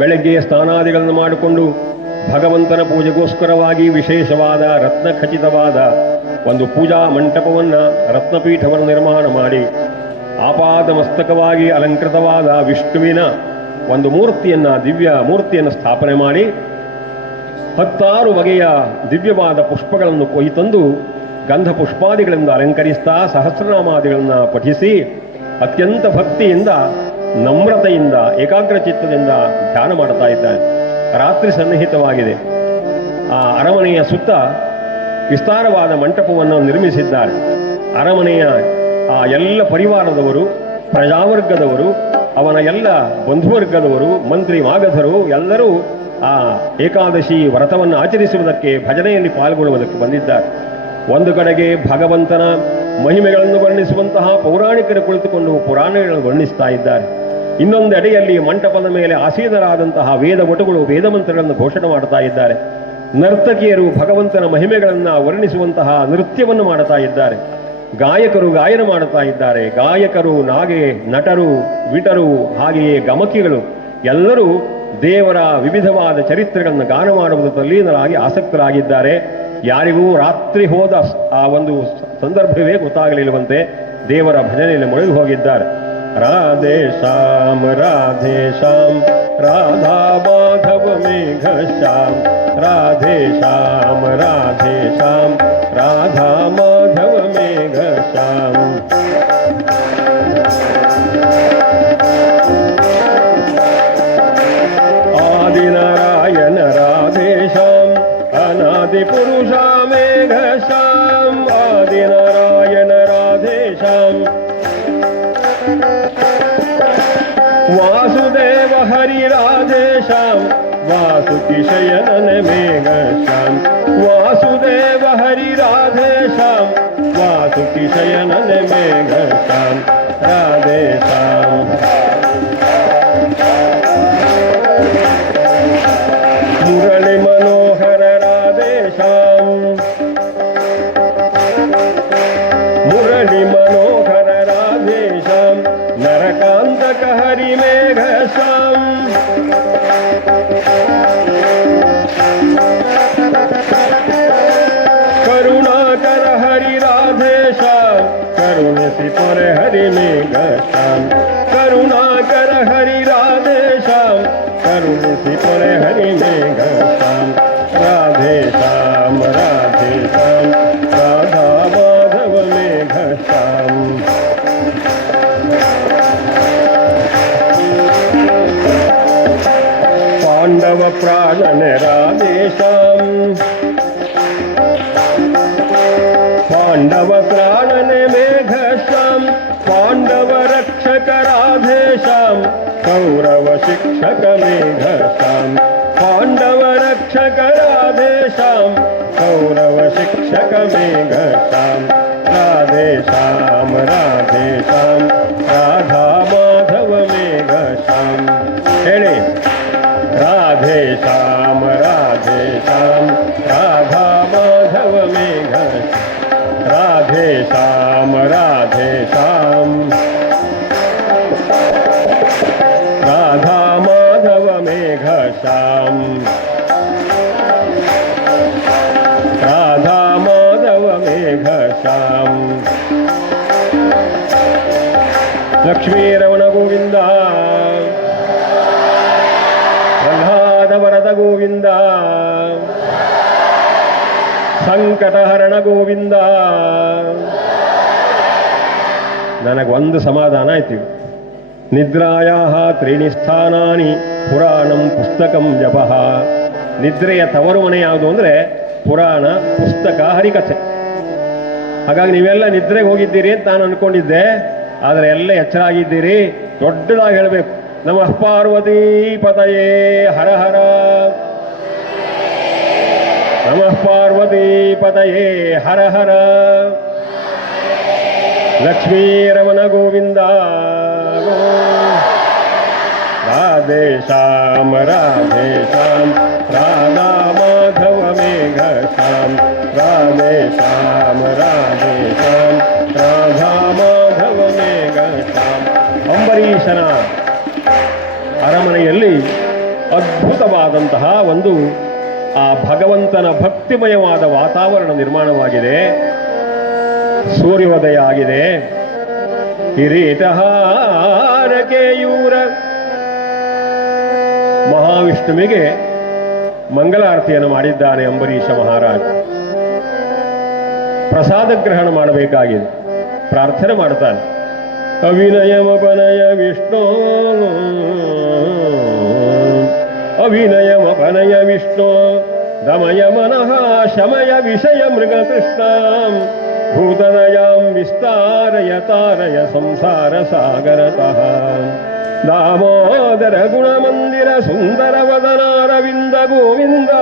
ಬೆಳಗ್ಗೆ ಸ್ನಾನಾದಿಗಳನ್ನು ಮಾಡಿಕೊಂಡು ಭಗವಂತನ ಪೂಜೆಗೋಸ್ಕರವಾಗಿ ವಿಶೇಷವಾದ ರತ್ನಖಚಿತವಾದ ಒಂದು ಪೂಜಾ ಮಂಟಪವನ್ನು, ರತ್ನಪೀಠವನ್ನು ನಿರ್ಮಾಣ ಮಾಡಿ ಆಪಾದ ಮಸ್ತಕವಾಗಿ ಅಲಂಕೃತವಾದ ವಿಷ್ಣುವಿನ ಒಂದು ಮೂರ್ತಿಯನ್ನು, ದಿವ್ಯ ಮೂರ್ತಿಯನ್ನು ಸ್ಥಾಪನೆ ಮಾಡಿ 16 ಬಗೆಯ ದಿವ್ಯವಾದ ಪುಷ್ಪಗಳನ್ನು ಕೊಯ್ತಂದು ಗಂಧ ಪುಷ್ಪಾದಿಗಳಿಂದ ಅಲಂಕರಿಸ್ತಾ ಸಹಸ್ರನಾಮಾದಿಗಳನ್ನು ಪಠಿಸಿ ಅತ್ಯಂತ ಭಕ್ತಿಯಿಂದ, ನಮ್ರತೆಯಿಂದ, ಏಕಾಗ್ರಚಿತ್ತದಿಂದ ಧ್ಯಾನ ಮಾಡ್ತಾ ಇದ್ದಾನೆ. ರಾತ್ರಿ ಸನ್ನಿಹಿತವಾಗಿದೆ. ಆ ಅರಮನೆಯ ಸುತ್ತ ವಿಸ್ತಾರವಾದ ಮಂಟಪವನ್ನು ನಿರ್ಮಿಸಿದ್ದಾರೆ. ಅರಮನೆಯ ಆ ಎಲ್ಲ ಪರಿವಾರದವರು, ಪ್ರಜಾವರ್ಗದವರು, ಅವನ ಎಲ್ಲ ಬಂಧುವರ್ಗದವರು, ಮಂತ್ರಿ ಮಾಗಧರು ಎಲ್ಲರೂ ಆ ಏಕಾದಶಿ ವ್ರತವನ್ನು ಆಚರಿಸುವುದಕ್ಕೆ, ಭಜನೆಯಲ್ಲಿ ಪಾಲ್ಗೊಳ್ಳುವುದಕ್ಕೆ ಬಂದಿದ್ದಾರೆ. ಒಂದು ಕಡೆಗೆ ಭಗವಂತನ ಮಹಿಮೆಗಳನ್ನು ವರ್ಣಿಸುವಂತಹ ಪೌರಾಣಿಕರು ಕುಳಿತುಕೊಂಡು ಪುರಾಣಗಳನ್ನು ವರ್ಣಿಸ್ತಾ ಇದ್ದಾರೆ. ಇನ್ನೊಂದೆಡೆಯಲ್ಲಿ ಮಂಟಪದ ಮೇಲೆ ಆಸೀನರಾದಂತಹ ವೇದ ವಟುಗಳು ವೇದ ಮಂತ್ರಗಳನ್ನು ಘೋಷಣೆ ಮಾಡ್ತಾ ಇದ್ದಾರೆ. ನರ್ತಕಿಯರು ಭಗವಂತನ ಮಹಿಮೆಗಳನ್ನು ವರ್ಣಿಸುವಂತಹ ನೃತ್ಯವನ್ನು ಮಾಡುತ್ತಾ ಇದ್ದಾರೆ. ಗಾಯಕರು ಗಾಯನ ಮಾಡುತ್ತಾ ಇದ್ದಾರೆ. ಗಾಯಕರು, ನಾಗೆ, ನಟರು, ವಿಟರು, ಹಾಗೆಯೇ ಗಮಕಿಗಳು ಎಲ್ಲರೂ ದೇವರ ವಿವಿಧವಾದ ಚರಿತ್ರೆಗಳನ್ನು ಗಾನ ಮಾಡುವುದರಲ್ಲಿ ಆಸಕ್ತರಾಗಿದ್ದಾರೆ. ಯಾರಿಗೂ ರಾತ್ರಿ ಹೋದ ಆ ಒಂದು ಸಂದರ್ಭವೇ ಗೊತ್ತಾಗಲಿಲ್ಲವಂತೆ ದೇವರ ಭಜನೆಯಲ್ಲಿ ಮುಳುಗಿ ಹೋಗಿದ್ದಾರೆ. ರಾಧೇ ಶ್ಯಾಮ್ ರಾಧೇ ಶ್ಯಾಮ್ ರಾಧಾ ಮಾಧವ ಮೇಘ ಶ್ಯಾಮ್, ರಾಧೇ ಶ್ಯಾಮ್ ರಾಧೇ ಶ್ಯಾಮ್ ರಾಧಾ ಮಾಧವ ಮೇಘ ಶ್ಯಾಮ್. ಆದಿನಾರಾಯಣ ರಾಧೇ ಶ್ಯಾಮ್ ಅನಾದಿ ಪುರುಷ ಮೇಘ ಶ್ಯಾಮ್, ಆದಿನಾರಾಯಣ ರಾಧೇ ಶ್ಯಾಮ್. ವಾಸುದೇವ ಹರಿ ರಾಧೇ ಶ್ಯಾಮ್ ವಾಸುಕಿ ಶಯನನ ಮೇಘ ಶ್ಯಾಮ್, ವಾಸುದೇವ ಹರಿ ರಾಧೇ ಶ್ಯಾಮ್ ವಾಸುಕಿ ಶಯನನ ಮೇಘ ಶ್ಯಾಮ್, ರಾಧೇ ಶ್ಯಾಮ್. ಮುರಳಿ ಮನೋಹರ ರಾಧೇ ಶ್ಯಾಮ್, ಮುರಳಿ ಮನೋಹರ ರಾಧೇ ಶ್ಯಾಮ್ ನರಕಾಂತಕ ಹರಿ ಮೇಘ ಶ್ಯಾಮ್. ಕರುಣಾಕರ ಹರಿ ರಾಧೇ ಶ್ಯಾಮ್ ಕರುಣಿಸಿ ಪೊರೆ ಹರಿ ಮೇಘ ಶ್ಯಾಮ್, ಕರುಣಾಕರ ಹರಿ ರಾಧೇ ಶ್ಯಾಮ್ ಕರುಣಿಸಿ ಪೊರೆ ಹರಿ ಮೇಘ ಶ್ಯಾಮ್, ರಾಧೇ ಶ್ಯಾಮ್ ರಾಧೇ ಶ್ಯಾಮ್ ರಾಧಾ ಮಾಧವ ಮೇಘ ಶ್ಯಾಮ್. ಪಾಂಡವ ಪ್ರಾಣನ ರಾಧೇ ಶ್ಯಾಮ್, ಪಾಂಡವ ಪ್ರಾಣನ ಮೇಘ ಶ್ಯಾಮ್, ಪಾಂಡವ ರಕ್ಷಕ ರಾಧೇ ಶ್ಯಾಮ್ ಕೌರವ ಶಿಕ್ಷಕ ಮೇಘ ಶ್ಯಾಮ್, ಪಾಂಡವ ರಕ್ಷಕ ರಾಧೇ ಶ್ಯಾಮ್ ಕೌರವ ಶಿಕ್ಷಕ ಮೇಘ ಶ್ಯಾಮ್, ರಾಧೇ ಶ್ಯಾಮ್ ರಾಧೇ ಶ್ಯಾಮ್ ರಾಧಾ ಮಾಧವ ಮೇಘ ಶ್ಯಾಮ್. ಹೇಳಿ ರಾಧೇ ಶ್ಯಾಮ್ ರಾಧೇ ಶ್ಯಾಮ್ ರಾಧಾ ಮಾಧವ ಮೇಘ, ರಾಧೇ ಶ್ಯಾಮ್ ರಾಧೇ ಶ್ಯಾಮ್ ರಾಧಾ ಮಾಧವ ಮೇಘ ಶ್ಯಾಮ್, ರಾಧಾ ಮಾಧವ ಮೇಘ ಶ್ಯಾಮ್. ಲಕ್ಷ್ಮೀರಮಣ ಗೋವಿಂದ, ಪ್ರಹ್ಲಾದ ವರದ ಗೋವಿಂದ, ಸಂಕಟಹರಣ ಗೋವಿಂದ. ನನಗೊಂದು ಸಮಾಧಾನ ಆಯ್ತು. ನಿದ್ರಾಯಾಹ ತ್ರೀಣಿ ಸ್ಥಾನಾನಿ ಪುರಾಣಂ ಪುಸ್ತಕಂ ಜಪಃ ನಿದ್ರೆಯ ತವರು ಮನೆ ಯಾವುದು ಅಂದರೆ ಪುರಾಣ, ಪುಸ್ತಕ, ಹರಿಕಥೆ. ಹಾಗಾಗಿ ನೀವೆಲ್ಲ ನಿದ್ರೆಗೆ ಹೋಗಿದ್ದೀರಿ ಅಂತ ನಾನು ಅನ್ಕೊಂಡಿದ್ದೆ. ಆದರೆ ಎಲ್ಲ ಎಚ್ಚರಾಗಿದ್ದೀರಿ. ದೊಡ್ಡದಾಗಿ ಹೇಳಬೇಕು, ನಮಃ ಪಾರ್ವತೀ ಪತಯೇ ಹರ ಹರ, ನಮಃ ಪಾರ್ವತೀ ಪತಯೇ ಹರ ಹರ, ಲಕ್ಷ್ಮೀ ರಮಣ ಗೋವಿಂದ ರಾಧೇ ಶ್ಯಾಮ ರಾಧೇ ಶ್ಯಾಮ, ರಾಧಾ ಮಾಧವ ಮೇಘ ಶ್ಯಾಮ, ರಾಧೇ ಶ್ಯಾಮ ರಾಧೇ ಶ್ಯಾಮ, ರಾಧಾ ಮಾಧವ ಮೇಘ ಶ್ಯಾಮ. ಅಂಬರೀಷನ ಅರಮನೆಯಲ್ಲಿ ಅದ್ಭುತವಾದಂತಹ ಒಂದು ಆ ಭಗವಂತನ ಭಕ್ತಿಮಯವಾದ ವಾತಾವರಣ ನಿರ್ಮಾಣವಾಗಿದೆ. ಸೂರ್ಯೋದಯ ಆಗಿದೆ. ಕಿರೀಟಹಾರ ಕೇಯೂರ ಮಹಾವಿಷ್ಣುವಿಗೆ ಮಂಗಲಾರತಿಯನ್ನು ಮಾಡಿದ್ದಾನೆ ಅಂಬರೀಷ ಮಹಾರಾಜ. ಪ್ರಸಾದ ಗ್ರಹಣ ಮಾಡಬೇಕಾಗಿದೆ. ಪ್ರಾರ್ಥನೆ ಮಾಡ್ತಾನೆ, ಅವಿನಯಮಪನಯ ವಿಷ್ಣು, ಅವಿನಯಮಪನಯ ವಿಷ್ಣು, ದಮಯ ಮನಃ ಶಮಯ ವಿಷಯ ಮೃಗತೃಷ್ಣ, ಭೂತದಯಾಂ ವಿಸ್ತಾರಯ ತಾರಯ ಸಂಸಾರ ಸಾಗರತಃ, ದಾಮೋದರ ಗುಣಮಂದಿರ ಸುಂದರ ವದನಾರವಿಂದ ಗೋವಿಂದ,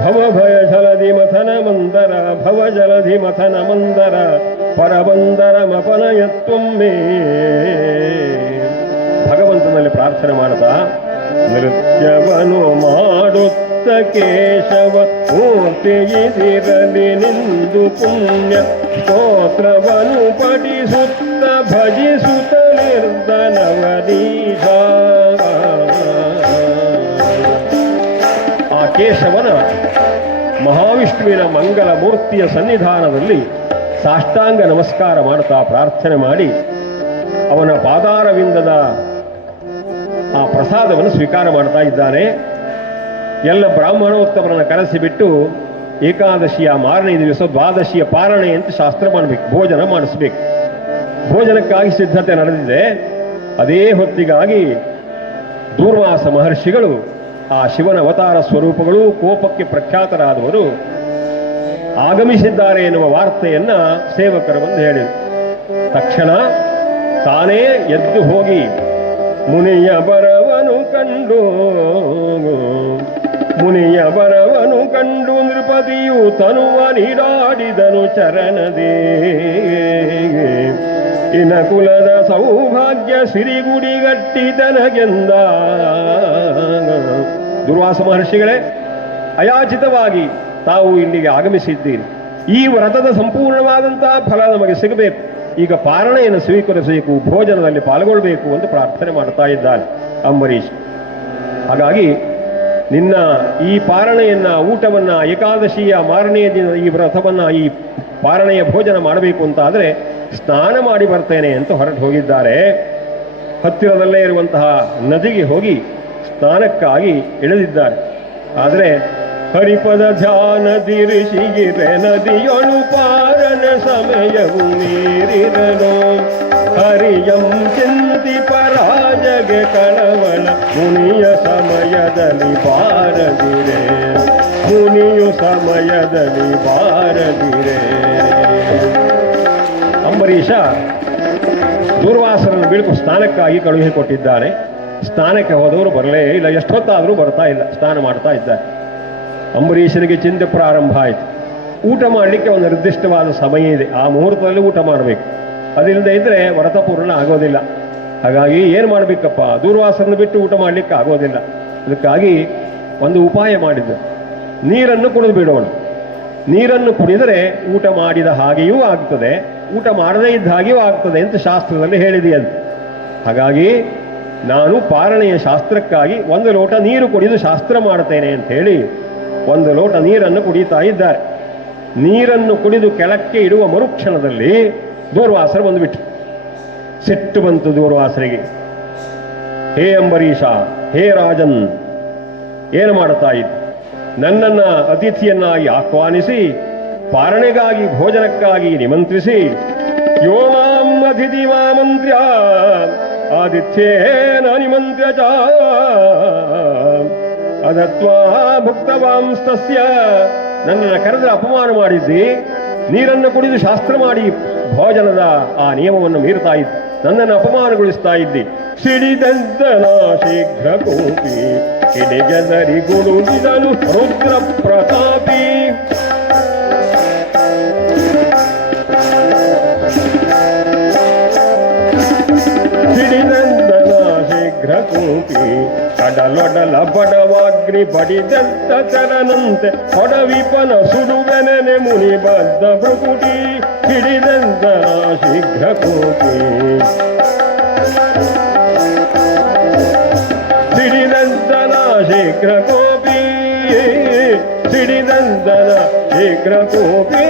ಭವಭಯ ಜಲಧಿ ಮಥನ ಮಂದರ, ಭವ ಜಲಧಿ ಮಥನ ಮಂದರ, ಪರಬಂದರ ಮಪನಯತ್ವಮ್ಮೇ. ಭಗವಂತನಲ್ಲಿ ಪ್ರಾರ್ಥನೆ ಮಾಡ್ತಾ ನೃತ್ಯವನು ಮಾಡುತ್ತ ಕೇಶವ ಮೂರ್ತಿಯಿದಿರಲಿ ನಿಂದು ಪುಣ್ಯ ಸ್ತೋತ್ರವನು ಪಠಿಸುತ್ತ ಭಜಿಸುತ್ತ ನಿರ್ಧನವದೀಶ. ಆ ಕೇಶವನ ಮಹಾವಿಷ್ಣುವಿನ ಮಂಗಲ ಮೂರ್ತಿಯ ಸನ್ನಿಧಾನದಲ್ಲಿ ಸಾಷ್ಟಾಂಗ ನಮಸ್ಕಾರ ಮಾಡ್ತಾ ಪ್ರಾರ್ಥನೆ ಮಾಡಿ ಅವನ ಪಾದಾರವಿಂದದ ಆ ಪ್ರಸಾದವನ್ನು ಸ್ವೀಕಾರ ಮಾಡ್ತಾ ಇದ್ದಾನೆ. ಎಲ್ಲ ಬ್ರಾಹ್ಮಣೋತ್ತಮರನ್ನು ಕರೆಸಿಬಿಟ್ಟು ಏಕಾದಶಿಯ ಮಾರನೇ ದಿವಸ ದ್ವಾದಶಿಯ ಪಾರಣೆ ಅಂತ ಶಾಸ್ತ್ರ ಮಾಡಬೇಕು, ಭೋಜನ ಮಾಡಿಸ್ಬೇಕು. ಭೋಜನಕ್ಕಾಗಿ ಸಿದ್ಧತೆ ನಡೆದಿದೆ. ಅದೇ ಹೊತ್ತಿಗಾಗಿ ದೂರ್ವಾಸ ಮಹರ್ಷಿಗಳು, ಆ ಶಿವನ ಅವತಾರ ಸ್ವರೂಪಗಳು, ಕೋಪಕ್ಕೆ ಪ್ರಖ್ಯಾತರಾದವರು ಆಗಮಿಸಿದ್ದಾರೆ ಎನ್ನುವ ವಾರ್ತೆಯನ್ನ ಸೇವಕರು ಬಂದು ಹೇಳಿದರು. ತಕ್ಷಣ ತಾನೇ ಎದ್ದು ಹೋಗಿ ಮುನಿಯ ಬರವನು ಕಂಡು, ಮುನಿಯ ಬರವನು ಕಂಡು ನೃಪತಿಯು ತನುವ ನೀಡಾಡಿದನು ಚರಣದೇ, ಇನ ಕುಲದ ಸೌಭಾಗ್ಯ ಸಿರಿಗುಡಿಗಟ್ಟಿತನಗೆಂದ. ದುರ್ವಾಸ ಮಹರ್ಷಿಗಳೇ, ಅಯಾಚಿತವಾಗಿ ತಾವು ಇಲ್ಲಿಗೆ ಆಗಮಿಸಿದ್ದೀರಿ. ಈ ವ್ರತದ ಸಂಪೂರ್ಣವಾದಂತಹ ಫಲ ನಮಗೆ ಸಿಗಬೇಕು. ಈಗ ಪಾರಣೆಯನ್ನು ಸ್ವೀಕರಿಸಬೇಕು, ಭೋಜನದಲ್ಲಿ ಪಾಲ್ಗೊಳ್ಳಬೇಕು ಎಂದು ಪ್ರಾರ್ಥನೆ ಮಾಡ್ತಾ ಇದ್ದಾನೆ ಅಂಬರೀಷ್. ಹಾಗಾಗಿ ನಿನ್ನ ಈ ಪಾರಣೆಯನ್ನ, ಊಟವನ್ನ, ಏಕಾದಶಿಯ ಮಾರನೆಯ ದಿನ ಈ ವ್ರತವನ್ನ, ಈ ಪಾರಣೆಯ ಭೋಜನ ಮಾಡಬೇಕು ಅಂತ ಆದರೆ ಸ್ನಾನ ಮಾಡಿ ಬರ್ತೇನೆ ಅಂತ ಹೊರಟು ಹೋಗಿದ್ದಾರೆ. ಹತ್ತಿರದಲ್ಲೇ ಇರುವಂತಹ ನದಿಗೆ ಹೋಗಿ ಸ್ನಾನಕ್ಕಾಗಿ ಇಳಿದಿದ್ದಾರೆ. ಆದರೆ ಹರಿಪದ ಧ್ಯಾನದಿ ಋಷಿಗಿರೆ ನದಿಯೊಳು ಪಾರನ ಸಮಯವು ಮೀರಿರಲು, ಹರಿಯಂ ಚಿಂತಿ ಪರಾಜಗೆ ಕಳವಳ ಮುನಿಯ ಸಮಯದಲ್ಲಿ ಬಾರದಿರೆ, ಮುನಿಯು ಸಮಯದಲ್ಲಿ ಬಾರದಿರೆ. ಅಂಬರೀಷ ದೂರ್ವಾಸರನ್ನು ಬಿಡುಕು ಸ್ನಾನಕ್ಕಾಗಿ ಕಳುಹಿಕೊಟ್ಟಿದ್ದಾನೆ. ಸ್ನಾನಕ್ಕೆ ಹೋದವರು ಬರಲೇ ಇಲ್ಲ, ಎಷ್ಟೊತ್ತಾದರೂ ಬರ್ತಾ ಇಲ್ಲ, ಸ್ನಾನ ಮಾಡ್ತಾ ಇದ್ದಾರೆ. ಅಂಬರೀಷನಿಗೆ ಚಿಂತೆ ಪ್ರಾರಂಭ ಆಯಿತು. ಊಟ ಮಾಡಲಿಕ್ಕೆ ಒಂದು ನಿರ್ದಿಷ್ಟವಾದ ಸಮಯ ಇದೆ, ಆ ಮುಹೂರ್ತದಲ್ಲಿ ಊಟ ಮಾಡಬೇಕು. ಅದಿಲ್ಲದೆ ಇದ್ದರೆ ವ್ರತ ಪೂರ್ಣ ಆಗೋದಿಲ್ಲ. ಹಾಗಾಗಿ ಏನು ಮಾಡಬೇಕಪ್ಪ, ದೂರ್ವಾಸರನ್ನು ಬಿಟ್ಟು ಊಟ ಮಾಡಲಿಕ್ಕೆ ಆಗೋದಿಲ್ಲ. ಅದಕ್ಕಾಗಿ ಒಂದು ಉಪಾಯ ಮಾಡಿದ್ದು, ನೀರನ್ನು ಕುಡಿದು ಬಿಡೋಣ. ನೀರನ್ನು ಕುಡಿದರೆ ಊಟ ಮಾಡಿದ ಹಾಗೆಯೂ ಆಗ್ತದೆ, ಊಟ ಮಾಡದೇ ಇದ್ದ ಹಾಗೆಯೂ ಆಗ್ತದೆ ಅಂತ ಶಾಸ್ತ್ರದಲ್ಲಿ ಹೇಳಿದೆಯಂತೆ. ಹಾಗಾಗಿ ನಾನು ಪಾರಣೆಯ ಶಾಸ್ತ್ರಕ್ಕಾಗಿ ಒಂದು ಲೋಟ ನೀರು ಕುಡಿದು ಶಾಸ್ತ್ರ ಮಾಡ್ತೇನೆ ಅಂತ ಹೇಳಿ ಒಂದು ಲೋಟ ನೀರನ್ನು ಕುಡಿತಾ ಇದ್ದಾರೆ. ನೀರನ್ನು ಕುಡಿದು ಕೆಳಕ್ಕೆ ಇಡುವ ಮರುಕ್ಷಣದಲ್ಲಿ ದೂರ್ವಾಸರು ಬಂದುಬಿಟ್ರು. ಸಿಟ್ಟು ಬಂತು ದೂರ್ವಾಸರಿಗೆ. ಹೇ ಅಂಬರೀಷ, ಹೇ ರಾಜನ್, ಏನು ಮಾಡ್ತಾ ಇದ್ದ? ನನ್ನನ್ನ ಅತಿಥಿಯನ್ನಾಗಿ ಆಹ್ವಾನಿಸಿ ಪಾರಣೆಗಾಗಿ ಭೋಜನಕ್ಕಾಗಿ ನಿಮಂತ್ರಿಸಿ, ಯೋ ಮಾಂ ಅತಿಥಿ ಮಾಮಂತ್ರ್ಯ ಆದಿಥ್ಯೇನ ನಿಮಂತ್ರ್ಯ ಚ, ದತ್ವಾ ಭುಕ್ತವಾಂಸ್ತಸ್ಯ, ನನ್ನನ್ನು ಕರೆದ್ರೆ ಅಪಮಾನ ಮಾಡಿದ್ದಿ, ನೀರನ್ನು ಕುಡಿದು ಶಾಸ್ತ್ರ ಮಾಡಿ ಭೋಜನದ ಆ ನಿಯಮವನ್ನು ಮೀರ್ತಾ ಇದ್ದಿ, ನನ್ನನ್ನು ಅಪಮಾನಗೊಳಿಸ್ತಾ ಇದ್ದಿ. ಸಿಡಿದದ್ದನ ಶೀಘ್ರ ಕೋಪಿ ಕಿಡಿಗದರಿ ಗುಡುಗಿದನು ರುದ್ರ ಪ್ರತಾಪಿ. ಸಿಡಿದದ್ದನ ಶೀಘ್ರ ಕೋಪಿ ಕಡಲೊಡಲ ಬಡವಾಗ್ನಿ ಬಡಿದತ್ತ ಚರನಂತೆ ಹೊಡವಿಪನ ಸುಡುವೆನೆನೆ ಮುನಿಬದ್ಧ ಭೃಗುಟಿ. ಹಿಡಿದದ್ದನ ಶೀಘ್ರ ಕೋಪಿ ಸಿಡಿದಂದನ ಶೀಘ್ರ ಕೋಪಿ, ಸಿಡಿದಂದನ ಶೀಘ್ರ ಕೋಪಿ.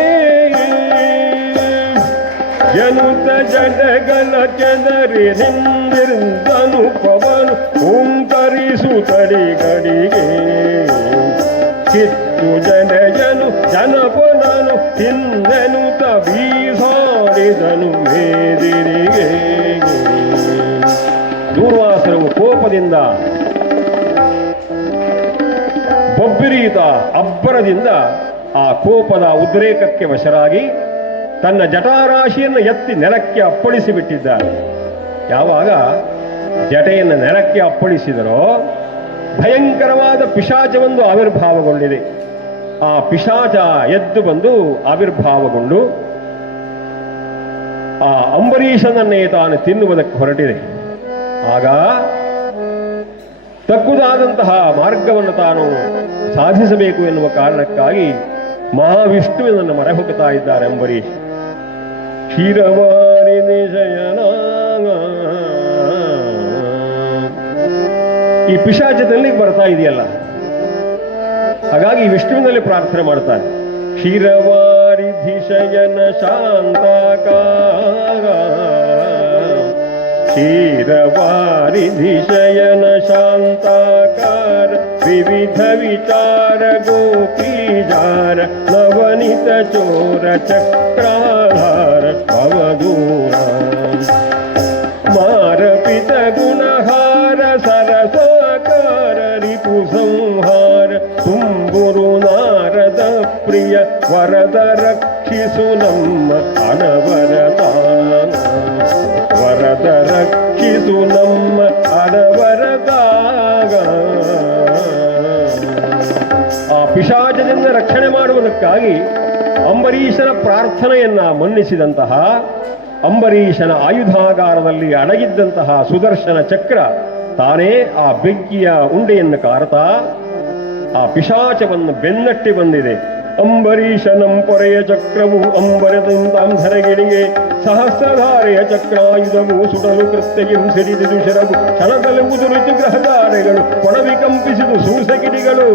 ಎನ್ನುತ್ತ ಜಡಗಲ ಚೆದರಿ ಹಿಂದಿರುದನು ಪವನು ಓಂಕರಿಸುತ್ತಡಿ ಗಡಿಗೆ. ಕಿತ್ತು ಜನಯನು ಜನಪದನು ಹಿಂದೆನುತ ಬೀಸಾಡಿದನು ಮೇದಿರಿಗೆ. ದೂರ್ವಾಸರು ಕೋಪದಿಂದ ಬೊಬ್ಬಿರಿಯುತ ಅಬ್ಬರದಿಂದ ಆ ಕೋಪದ ಉದ್ರೇಕಕ್ಕೆ ವಶರಾಗಿ ತನ್ನ ಜಟಾರಾಶಿಯನ್ನು ಎತ್ತಿ ನೆಲಕ್ಕೆ ಅಪ್ಪಳಿಸಿ ಬಿಟ್ಟಿದ್ದಾರೆ. ಯಾವಾಗ ಜಟೆಯನ್ನು ನೆಲಕ್ಕೆ ಅಪ್ಪಳಿಸಿದರೋ ಭಯಂಕರವಾದ ಪಿಶಾಚವೊಂದು ಆವಿರ್ಭಾವಗೊಂಡಿದೆ. ಆ ಪಿಶಾಚ ಎದ್ದು ಬಂದು ಆವಿರ್ಭಾವಗೊಂಡು ಆ ಅಂಬರೀಷನನ್ನೇ ತಾನು ತಿನ್ನುವುದಕ್ಕೆ ಹೊರಟಿದೆ. ಆಗ ತಕ್ಕುದಾದಂತಹ ಮಾರ್ಗವನ್ನು ತಾನು ಸಾಧಿಸಬೇಕು ಎನ್ನುವ ಕಾರಣಕ್ಕಾಗಿ ಮಹಾವಿಷ್ಣುವಿನನ್ನು ಮೊರೆ ಹೋಗುತ್ತಾ ಇದ್ದಾರೆ ಅಂಬರೀಷ್. ಕ್ಷೀರವಾರಿ ನಿಶಯನ, ಈ ಪಿಶಾಚದಲ್ಲಿ ಬರ್ತಾ ಇದೆಯಲ್ಲ, ಹಾಗಾಗಿ ವಿಷ್ಣುವಿನಲ್ಲಿ ಪ್ರಾರ್ಥನೆ ಮಾಡ್ತಾನೆ. ಕ್ಷೀರವಾರಿಧಿಶಯನ ಶಾಂತಾಕಾರ, ಕ್ಷೀರವಾರಿಧಿಶಯನ ಶಾಂತಾಕಾರ, ವಿವಿಧ ವಿಚಾರ ಗೋಪೀಜಾರ, ನವನಿತ ಚೋರ ಚಕ್ರಾಧಾರ ಅವಧೂರ, ಮಾರಪಿತ ಗುಣಹಾರ ಸರಸಾಕಾರ ರಿಪು ಸಂಹಾರ, ತುಂಬುರು ನಾರದ ಪ್ರಿಯ ವರದ ರಕ್ಷಿಸು ನಮ್ಮ ಅನವರತ, ವರದ ರಕ್ಷಿಸು ನಮ್ಮ ಅನವರದಾಗ. ಆ ಪಿಶಾಚದಿಂದ ರಕ್ಷಣೆ ಮಾಡುವುದಕ್ಕಾಗಿ ಅಂಬರೀಷನ ಪ್ರಾರ್ಥನೆಯನ್ನ ಮನ್ನಿಸಿದಂತಹ, ಅಂಬರೀಷನ ಆಯುಧಾಗಾರದಲ್ಲಿ ಅಡಗಿದ್ದಂತಹ ಸುದರ್ಶನ ಚಕ್ರ ತಾನೇ ಆ ಬೆಂಕಿಯ ಉಂಡೆಯನ್ನು ಕಾರತಾ ಆ ಪಿಶಾಚವನ್ನು ಬೆನ್ನಟ್ಟಿ ಬಂದಿದೆ. ಅಂಬರೀಷನಂ ಪೊರೆಯ ಚಕ್ರವು ಅಂಬರದಿಂದಾಂಧರಗಿಣಿಗೆ, ಸಹಸ್ರಧಾರೆಯ ಚಕ್ರಾಯುಧವು ಸುಡಲು ಕೃತ್ಯಂ ಸಿಡಿದಿದು ಶರವು, ಕ್ಷಣದಲ್ಲಿ ಉದುರಿತು ಗ್ರಹಧಾರೆಗಳು, ಕೊಡವಿ ಕಂಪಿಸಿದು ಸೂಸಗಿಡಿಗಳು.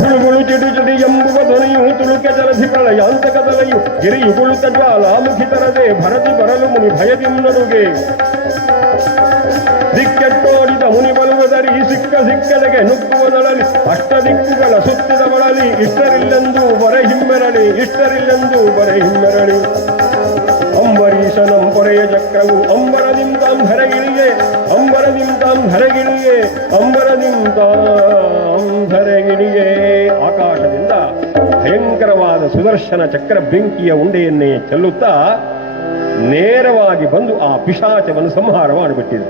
ತುಳುಗುಳು ಚಿಡು ಚಿಡಿ ಎಂಬುವ ಧ್ವನಿಯು ತುಳುಕೆ ಜಲಧಿ ಪ್ರಳಯಾಂತಕದಲೆಯು, ಗಿರಿಯುಗುಳು ಜ್ವಾಲಾಮುಖಿ ತರದೆ ಭರತಿ ಬರಲು ಮುನಿ ಭಯದಿಂ ನಡುಗೆ. ದಿಕ್ಕೆಟ್ಟೋಡಿದ ಮುನಿ ಬಲುವುದರಿ ಸಿಕ್ಕ ಸಿಕ್ಕದಗೆ ನುಗ್ಗುವದಳಲಿ, ಅಷ್ಟ ದಿಕ್ಕುಗಳ ಸುತ್ತಿದ ಬಳಲಿ, ಇಷ್ಟರಿಲ್ಲೆಂದು ಬರೆ ಹಿಮ್ಮೆರಳಿ, ಇಷ್ಟರಿಲ್ಲೆಂದು ಬರೆ ಹಿಮ್ಮೆರಳಿ. ಅಂಬರೀಷನಂ ಪೊರೆಯ ಚಕ್ರವು ಅಂಬರದಿಂತಾಂ ಧರೆಗಿಳಿಗೆ, ಅಂಬರದಿಂತಾಂ ಧರೆಗಿಳಿಗೆ, ಅಂಬರದಿಂತಾಂ ಧರೆಗಿಳಿಗೆ. ಆಕಾಶದಿಂದ ಭಯಂಕರವಾದ ಸುದರ್ಶನ ಚಕ್ರ ಬೆಂಕಿಯ ಉಂಡೆಯನ್ನೇ ಚೆಲ್ಲುತ್ತಾ ನೇರವಾಗಿ ಬಂದು ಆ ಪಿಶಾಚವನ್ನು ಸಂಹಾರ ಮಾಡಿಬಿಟ್ಟಿದೆ.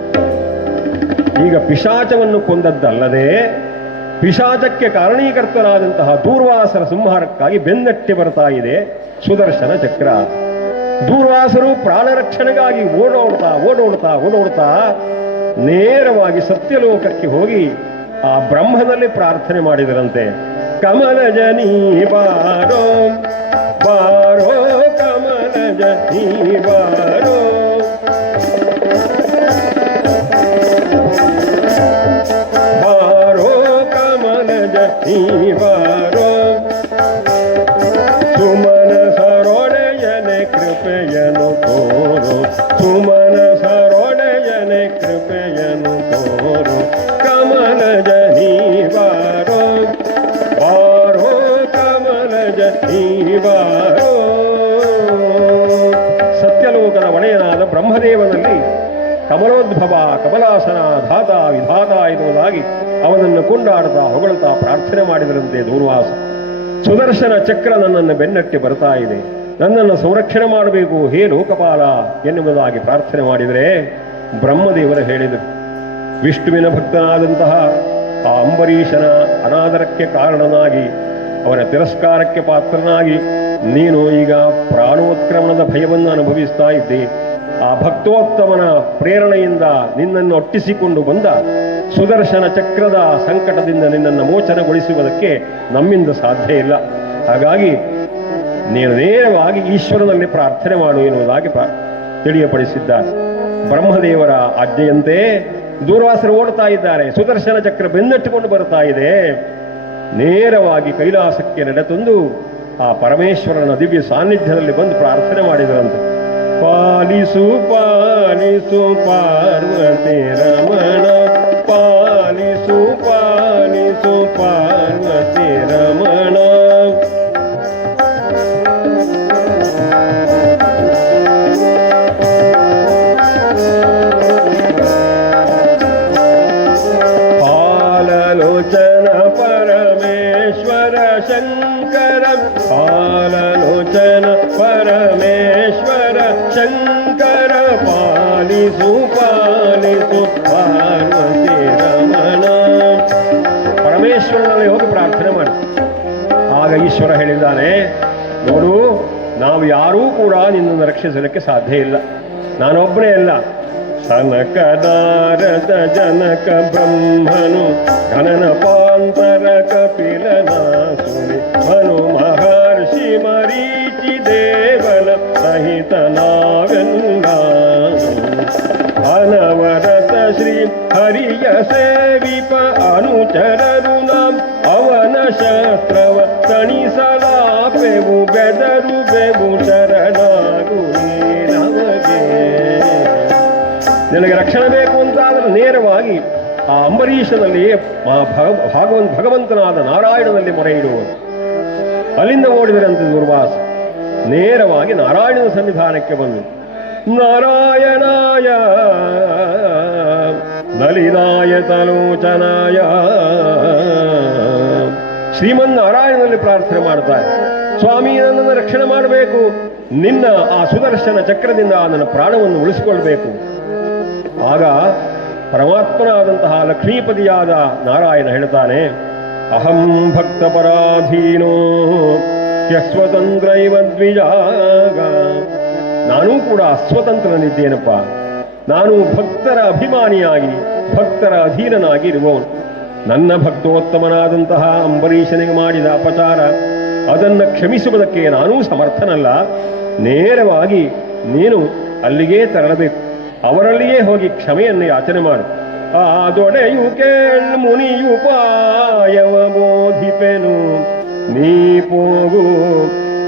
ಈಗ ಪಿಶಾಚವನ್ನು ಕೊಂದದ್ದಲ್ಲದೆ ಪಿಶಾಚಕ್ಕೆ ಕಾರಣೀಕರ್ತನಾದಂತಹ ದೂರ್ವಾಸರ ಸಂಹಾರಕ್ಕಾಗಿ ಬೆನ್ನಟ್ಟಿ ಬರ್ತಾ ಇದೆ ಸುದರ್ಶನ ಚಕ್ರ. ದೂರ್ವಾಸರು ಪ್ರಾಣ ರಕ್ಷಣೆಗಾಗಿ ಓಡೋಡ್ತಾ ನೇರವಾಗಿ ಸತ್ಯಲೋಕಕ್ಕೆ ಹೋಗಿ ಆ ಬ್ರಹ್ಮನಲ್ಲಿ ಪ್ರಾರ್ಥನೆ ಮಾಡಿದರಂತೆ. ಕಮಲಜ ನೀ ಬಾರೋ ಬಾರೋ, ಕಮಲಜ ನೀ ಬಾರೋ, ಬಾರೋ ಕಮಲಜ ನೀ ಬಾರೋ, ಸುಮನ ಸರೊಡೆಯನೆ ಕೃಪೆಯನು ತೋರು, ಸುಮನ ಸರೊಡೆಯನೆ ಕೃಪೆಯನು ತೋರು, ಕಮಲಜ ನೀ ಬಾರೋ ಬಾರೋ, ಕಮಲಜ ನೀ ಬಾರೋ. ಸತ್ಯಲೋಕದ ಒಡೆಯನಾದ ಬ್ರಹ್ಮದೇವನಲ್ಲಿ ಕಮಲೋದ್ಭವ, ಕಮಲಾಸನ, ಧಾತ ವಿಧಾತ ಎನ್ನುವುದಾಗಿ ಅವನನ್ನು ಕೊಂಡಾಡ್ತಾ ಹೊಗಳ್ತಾ ಪ್ರಾರ್ಥನೆ ಮಾಡಿದರಂತೆ ದೂರ್ವಾಸ. ಸುದರ್ಶನ ಚಕ್ರ ನನ್ನನ್ನು ಬೆನ್ನಟ್ಟಿ ಬರ್ತಾ ಇದೆ, ನನ್ನನ್ನು ಸಂರಕ್ಷಣೆ ಮಾಡಬೇಕು ಹೇ ಲೋಕಪಾಲ ಎನ್ನುವುದಾಗಿ ಪ್ರಾರ್ಥನೆ ಮಾಡಿದರೆ ಬ್ರಹ್ಮದೇವರು ಹೇಳಿದರು, ವಿಷ್ಣುವಿನ ಭಕ್ತನಾದಂತಹ ಆ ಅಂಬರೀಷನ ಅನಾದರಕ್ಕೆ ಕಾರಣನಾಗಿ ಅವನ ತಿರಸ್ಕಾರಕ್ಕೆ ಪಾತ್ರನಾಗಿ ನೀನು ಈಗ ಪ್ರಾಣೋತ್ಕ್ರಮಣದ ಭಯವನ್ನು ಅನುಭವಿಸ್ತಾ ಇದ್ದೆ. ಆ ಭಕ್ತೋತ್ತಮನ ಪ್ರೇರಣೆಯಿಂದ ನಿನ್ನನ್ನು ಒಟ್ಟಿಸಿಕೊಂಡು ಬಂದ ಸುದರ್ಶನ ಚಕ್ರದ ಸಂಕಟದಿಂದ ನಿನ್ನನ್ನು ಮೋಚನಗೊಳಿಸುವುದಕ್ಕೆ ನಮ್ಮಿಂದ ಸಾಧ್ಯ ಇಲ್ಲ. ಹಾಗಾಗಿ ನೀನು ನೇರವಾಗಿ ಈಶ್ವರನಲ್ಲಿ ಪ್ರಾರ್ಥನೆ ಮಾಡು ಎನ್ನುವುದಾಗಿ ತಿಳಿಯಪಡಿಸಿದ್ದಾರೆ. ಬ್ರಹ್ಮದೇವರ ಆಜ್ಞೆಯಂತೆ ದೂರ್ವಾಸರು ಓಡ್ತಾ ಇದ್ದಾರೆ. ಸುದರ್ಶನ ಚಕ್ರ ಬೆನ್ನಟ್ಟುಕೊಂಡು ಬರ್ತಾ ಇದೆ. ನೇರವಾಗಿ ಕೈಲಾಸಕ್ಕೆ ನಡೆತಂದು ಆ ಪರಮೇಶ್ವರನ ದಿವ್ಯ ಸಾನ್ನಿಧ್ಯದಲ್ಲಿ ಬಂದು ಪ್ರಾರ್ಥನೆ ಮಾಡಿದರಂತೆ. ಪಾಲಿಸು ಪಾಲಿಸು ಪಾರ್ವತಿ ರಮಣ, ಪಾಲಿಸು ಪಾಲಿಸು ಪಾರ್ವತಿ ರಮಣ. ಪಾಲಲೋಚನ ಪರಮೇಶ್ವರ ಶಂಕರ, ಪಾಲಲೋಚನ ಪರಮೇಶ್ವರ ಶಂಕರ, ಪಾಲಿಸು ಪಾಲಿಸು ಪಾರ್ವತಿ ರಮಣ. ಪರಮೇಶ್ವರನಲ್ಲಿ ಹೋಗಿ ಪ್ರಾರ್ಥನೆ ಮಾಡಿ. ಆಗ ಈಶ್ವರ ಹೇಳಿದ್ದಾನೆ, ನೋಡು, ನಾವು ಯಾರೂ ಕೂಡ ನಿನ್ನನ್ನು ರಕ್ಷಿಸಲಿಕ್ಕೆ ಸಾಧ್ಯ ಇಲ್ಲ. ನಾನೊಬ್ಬನೇ ಅಲ್ಲ, ಸನಕ ನಾರದ ಜನಕ ಬ್ರಹ್ಮನು ಘನನ ಪಾಂತರ ಕಪಿಲನ ಸುನಿ ಮನು ಮಹರ್ಷಿ ಮರೀಚಿ ದೇವನ ಸಹಿತ ನಾವೆಲ್ಲ ಅನವರತ ಶ್ರೀ ಹರಿಯ ಸೇವಿಪ ಅನುಚರರು ನಾಂ ಅವನ ಶಸ್ತ್ರವ ತಣಿಸಲಾಪೆವು ಬೆದರು ಬೆವು ಶರಣಾಗು ನಮಗೆ. ನಿನಗೆ ರಕ್ಷಣೆ ಬೇಕು ಅಂತಾದರೆ ನೇರವಾಗಿ ಆ ಅಂಬರೀಷನಲ್ಲಿ ಭಗವಂತನಾದ ನಾರಾಯಣನಲ್ಲಿ ಮೊರೆ ಇಡುವುದು. ಅಲ್ಲಿಂದ ಓಡಿದರಂತೆ ದುರ್ವಾಸ. ನೇರವಾಗಿ ನಾರಾಯಣನ ಸನ್ನಿಧಾನಕ್ಕೆ ಬಂದು ನಾರಾಯಣಾಯ ನಲಿನಾಯ ತಲೋಚನಾಯ ಶ್ರೀಮನ್ನಾರಾಯಣನಲ್ಲಿ ಪ್ರಾರ್ಥನೆ ಮಾಡ್ತಾರೆ. ಸ್ವಾಮಿ, ನನ್ನನ್ನು ರಕ್ಷಣೆ ಮಾಡಬೇಕು, ನಿನ್ನ ಆ ಸುದರ್ಶನ ಚಕ್ರದಿಂದ ನನ್ನ ಪ್ರಾಣವನ್ನು ಉಳಿಸಿಕೊಳ್ಬೇಕು. ಆಗ ಪರಮಾತ್ಮನಾದಂತಹ ಲಕ್ಷ್ಮೀಪತಿಯಾದ ನಾರಾಯಣ ಹೇಳ್ತಾನೆ, ಅಹಂ ಭಕ್ತ ಪರಾಧೀನೋ ಸ್ವತಂತ್ರ ಇವ ದ್ವಿಜಾಗ. ನಾನೂ ಕೂಡ ಅಸ್ವತಂತ್ರನಿದ್ದೇನಪ್ಪ. ನಾನು ಭಕ್ತರ ಅಭಿಮಾನಿಯಾಗಿ ಭಕ್ತರ ಅಧೀನನಾಗಿ ಇರುವವನು. ನನ್ನ ಭಕ್ತೋತ್ತಮನಾದಂತಹ ಅಂಬರೀಷನಿಗೆ ಮಾಡಿದ ಅಪಚಾರ ಅದನ್ನು ಕ್ಷಮಿಸುವುದಕ್ಕೆ ನಾನೂ ಸಮರ್ಥನಲ್ಲ. ನೇರವಾಗಿ ನೀನು ಅಲ್ಲಿಗೇ ತೆರಳಬೇಕು, ಅವರಲ್ಲಿಯೇ ಹೋಗಿ ಕ್ಷಮೆಯನ್ನು ಯಾಚನೆ ಮಾಡು. ಆ ದೊಡೆಯು ಕೇಳ್ ಮುನಿಯುಪಾಯವ ಬೋಧಿಪೆನು, ನೀ ಪೋಗು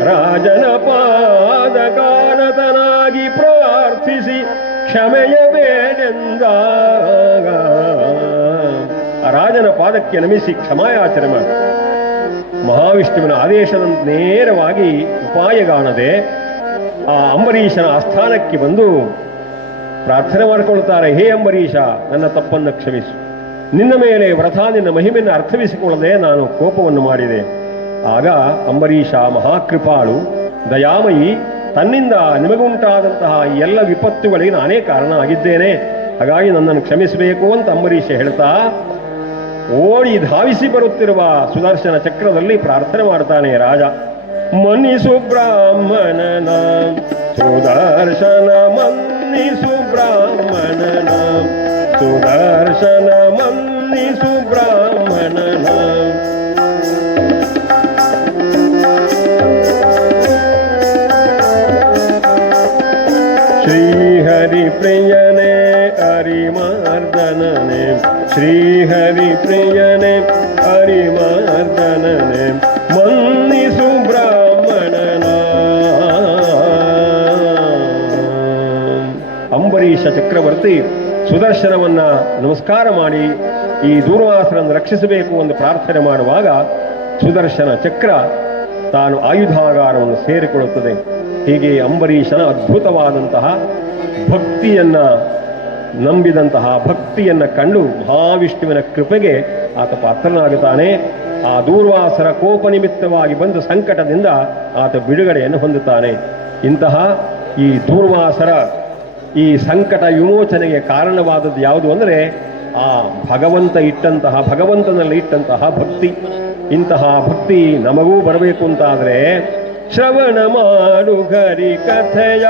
ರಾಜನ ಪಾದ ಕಾನತನಾಗಿ ಪ್ರಾರ್ಥಿಸಿ ಕ್ಷಮೆಯ ಬೇಡೆಂದಾಗ. ಆ ರಾಜನ ಪಾದಕ್ಕೆ ನಮಿಸಿ ಕ್ಷಮಾಯಾಚನೆ ಮಾಡು. ಮಹಾವಿಷ್ಣುವಿನ ಆದೇಶದಂತೆ ನೇರವಾಗಿ ಉಪಾಯಗಾಣದೆ ಆ ಅಂಬರೀಷನ ಆಸ್ಥಾನಕ್ಕೆ ಬಂದು ಪ್ರಾರ್ಥನೆ ಮಾಡಿಕೊಳ್ತಾರೆ. ಹೇ ಅಂಬರೀಷ, ನನ್ನ ತಪ್ಪನ್ನು ಕ್ಷಮಿಸು. ನಿನ್ನ ಮೇಲೆ ವ್ರತ ನಿನ್ನ ಮಹಿಮೆಯನ್ನು ಅರ್ಥವಿಸಿಕೊಳ್ಳದೆ ನಾನು ಕೋಪವನ್ನು ಮಾಡಿದೆ. ಆಗ ಅಂಬರೀಷ ಮಹಾಕೃಪಾಳು ದಯಾಮಯಿ, ತನ್ನಿಂದ ನಿಮಗುಂಟಾದಂತಹ ಎಲ್ಲ ವಿಪತ್ತುಗಳಿಗೆ ನಾನೇ ಕಾರಣ ಆಗಿದ್ದೇನೆ, ಹಾಗಾಗಿ ನನ್ನನ್ನು ಕ್ಷಮಿಸಬೇಕು ಅಂತ ಅಂಬರೀಷ ಹೇಳ್ತಾ ಓಡಿ ಧಾವಿಸಿ ಬರುತ್ತಿರುವ ಸುದರ್ಶನ ಚಕ್ರದಲ್ಲಿ ಪ್ರಾರ್ಥನೆ ಮಾಡ್ತಾನೆ ರಾಜ. ಮನ್ನಿಸು ಬ್ರಾಹ್ಮಣನ ಸುದರ್ಶನ, ಮನ್ನಿಸು ಬ್ರಾಹ್ಮಣನ ಸುದರ್ಶನ, ಮನ್ನಿಸು ಬ್ರಾಹ್ಮಣನ. ಶ್ರೀಹರಿ ಪ್ರಿಯನೇ ಹರಿಮಾರ್ದನನೆ, ಶ್ರೀಹರಿ ಪ್ರಿಯನೇ ಹರಿಮಾರ್ದನನೆ, ಮನ್ನಿಸು ಬ್ರಾಹ್ಮಣನ. ಅಂಬರೀಷ ಚಕ್ರವರ್ತಿ ಸುದರ್ಶನವನ್ನ ನಮಸ್ಕಾರ ಮಾಡಿ ಈ ದೂರ್ವಾಸರನ್ನು ರಕ್ಷಿಸಬೇಕು ಎಂದು ಪ್ರಾರ್ಥನೆ ಮಾಡುವಾಗ ಸುದರ್ಶನ ಚಕ್ರ ತಾನು ಆಯುಧಾಗಾರವನ್ನು ಸೇರಿಕೊಳ್ಳುತ್ತದೆ. ಹೀಗೆ ಅಂಬರೀಷನ ಅದ್ಭುತವಾದಂತಹ ಭಕ್ತಿಯನ್ನ ನಂಬಿದಂತಹ ಭಕ್ತಿಯನ್ನು ಕಂಡು ಮಹಾವಿಷ್ಣುವಿನ ಕೃಪೆಗೆ ಆತ ಪಾತ್ರನಾಗುತ್ತಾನೆ. ಆ ದೂರ್ವಾಸರ ಕೋಪ ನಿಮಿತ್ತವಾಗಿ ಬಂದ ಸಂಕಟದಿಂದ ಆತ ಬಿಡುಗಡೆಯನ್ನು ಹೊಂದುತ್ತಾನೆ. ಇಂತಹ ಈ ದೂರ್ವಾಸರ ಈ ಸಂಕಟ ವಿಮೋಚನೆಗೆ ಕಾರಣವಾದದ್ದು ಯಾವುದು ಅಂದರೆ ಆ ಭಗವಂತನಲ್ಲಿ ಇಟ್ಟಂತಹ ಭಕ್ತಿ. ಇಂತಹ ಭಕ್ತಿ ನಮಗೂ ಬರಬೇಕು ಅಂತಾದರೆ ಶ್ರವಣ ಮಾಡು ಹರಿ ಕಥೆಯ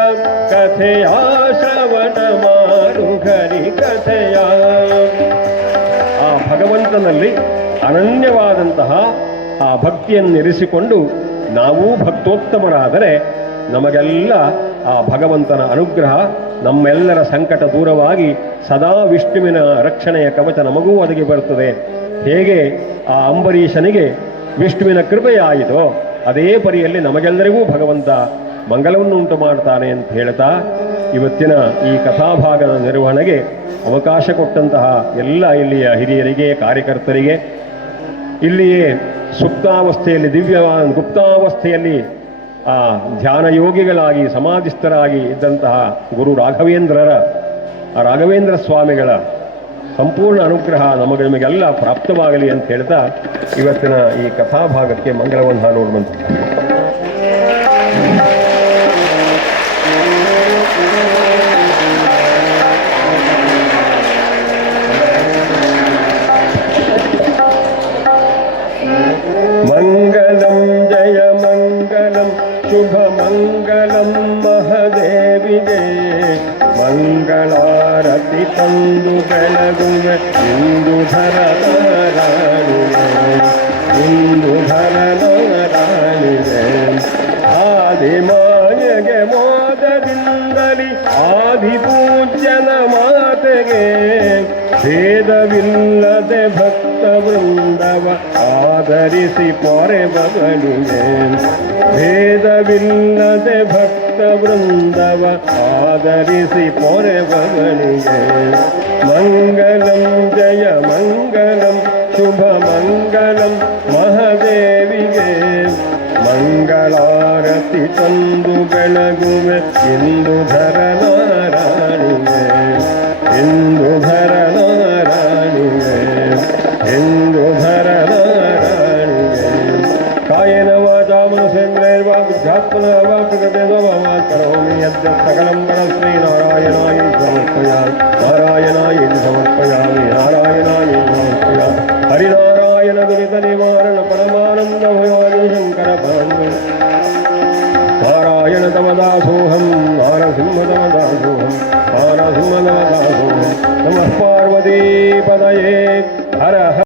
ಶ್ರವಣ ಮಾಡು ಹರಿ ಕಥೆಯ. ಆ ಭಗವಂತನಲ್ಲಿ ಅನನ್ಯವಾದಂತಹ ಆ ಭಕ್ತಿಯನ್ನಿರಿಸಿಕೊಂಡು ನಾವು ಭಕ್ತೋತ್ತಮರಾದರೆ ನಮಗೆಲ್ಲ ಆ ಭಗವಂತನ ಅನುಗ್ರಹ, ನಮ್ಮೆಲ್ಲರ ಸಂಕಟ ದೂರವಾಗಿ ಸದಾ ವಿಷ್ಣುವಿನ ರಕ್ಷಣೆಯ ಕವಚ ನಮಗೂ ಒದಗಿ ಬರುತ್ತದೆ. ಹೇಗೆ ಆ ಅಂಬರೀಷನಿಗೆ ವಿಷ್ಣುವಿನ ಕೃಪೆಯಾಯಿತೋ ಅದೇ ಪರಿಯಲ್ಲಿ ನಮಗೆಲ್ಲರಿಗೂ ಭಗವಂತ ಮಂಗಲವನ್ನು ಉಂಟು ಮಾಡ್ತಾನೆ ಅಂತ ಹೇಳ್ತಾ ಇವತ್ತಿನ ಈ ಕಥಾಭಾಗದ ನಿರ್ವಹಣೆಗೆ ಅವಕಾಶ ಕೊಟ್ಟಂತಹ ಎಲ್ಲ ಇಲ್ಲಿಯ ಹಿರಿಯರಿಗೆ, ಕಾರ್ಯಕರ್ತರಿಗೆ, ಇಲ್ಲಿಯೇ ಸುಪ್ತಾವಸ್ಥೆಯಲ್ಲಿ ಗುಪ್ತಾವಸ್ಥೆಯಲ್ಲಿ ಧ್ಯಾನ ಯೋಗಿಗಳಾಗಿ ಸಮಾಧಿಸ್ಥರಾಗಿ ಇದ್ದಂತಹ ಗುರು ರಾಘವೇಂದ್ರ ಸ್ವಾಮಿಗಳ ಸಂಪೂರ್ಣ ಅನುಗ್ರಹ ನಿಮಗೆಲ್ಲ ಪ್ರಾಪ್ತವಾಗಲಿ ಅಂತ ಹೇಳ್ತಾ ಇವತ್ತಿನ ಈ ಕಥಾಭಾಗಕ್ಕೆ ಮಂಗಲವನ್ನು ಹಾಡೋಣ. ಮಂಗಲಂ ಜಯ ಮಂಗಲಂ ಶುಭ ಮಂಗಲಂ ಮಹದೇವಿಗೆ ಮಂಗಳಾರತಿ ತಂದು ಬೆಳಗುವೆ ಇಂದುಧರ ನಾರಾಯಣೆ ಆದಿಮಾಯಗೆ ಮೋದದಿಂದಲಿ ಆದಿಪೂಜ್ಯನ ಮಾತೆಗೆ ಭೇದವಿಲ್ಲದೆ ಭಕ್ತ ವೃಂದವ ಆಧರಿಸಿ ಪೊರೆ ಬಗಲಿಗೆ ಭೇದವಿಲ್ಲದೆ ಭಕ್ತ ವೃಂದವ ಆಧರಿಸಿ ಪೊರೆ ಬಗಲಿಗೆ ಮಂಗಲಂ ಜಯ ಮಂಗಲಂ ಶುಭ ಮಂಗಲಂ ಮಹದೇವಿಗೆ ಮಂಗಳಾರತಿ ತಂದು ಬೆಳಗುವೆ ಇಂದುಧರ ನಾರಾಯಣೆ ಇಂದುಧರ ನಾರಾಯಣೆ ಇಂದುಧರ ನಾರಾಯಣೆ ಕಾಯೇನ ವಾಚಾ ಮನಸೇಂದ್ರಿಯರ್ವಾ ಬುದ್ಧ್ಯಾತ್ಮನಾ ವಾ ಪ್ರಕೃತೇನ ವಾ ಕರೋಮಿ ಯದ್ಯತ್ ಸಕಲಂ ಪರಸ್ಮೈ ನಾರಾಯಣಾಯ ಸಮರ್ಪಯಾಮಿ ನಾರಾಯಣಾಯ ಸಮರ್ಪಯಾಮಿ ಹರಿನಾರಾಯಣ ದುರಿತ ನಿವಾರಣ ಪರಮಾನಂದ ಭಗವಾನ್ ಶಂಕರ ಪಾಂಡು ನಾರಾಯಣ ತಮದಾಸೋಹಂ ನಾರಸಿಂಹ ತಮದಾಸೋಹಂ ನಮಃ ಪಾರ್ವತೀ ಪದಯೇ ಹರ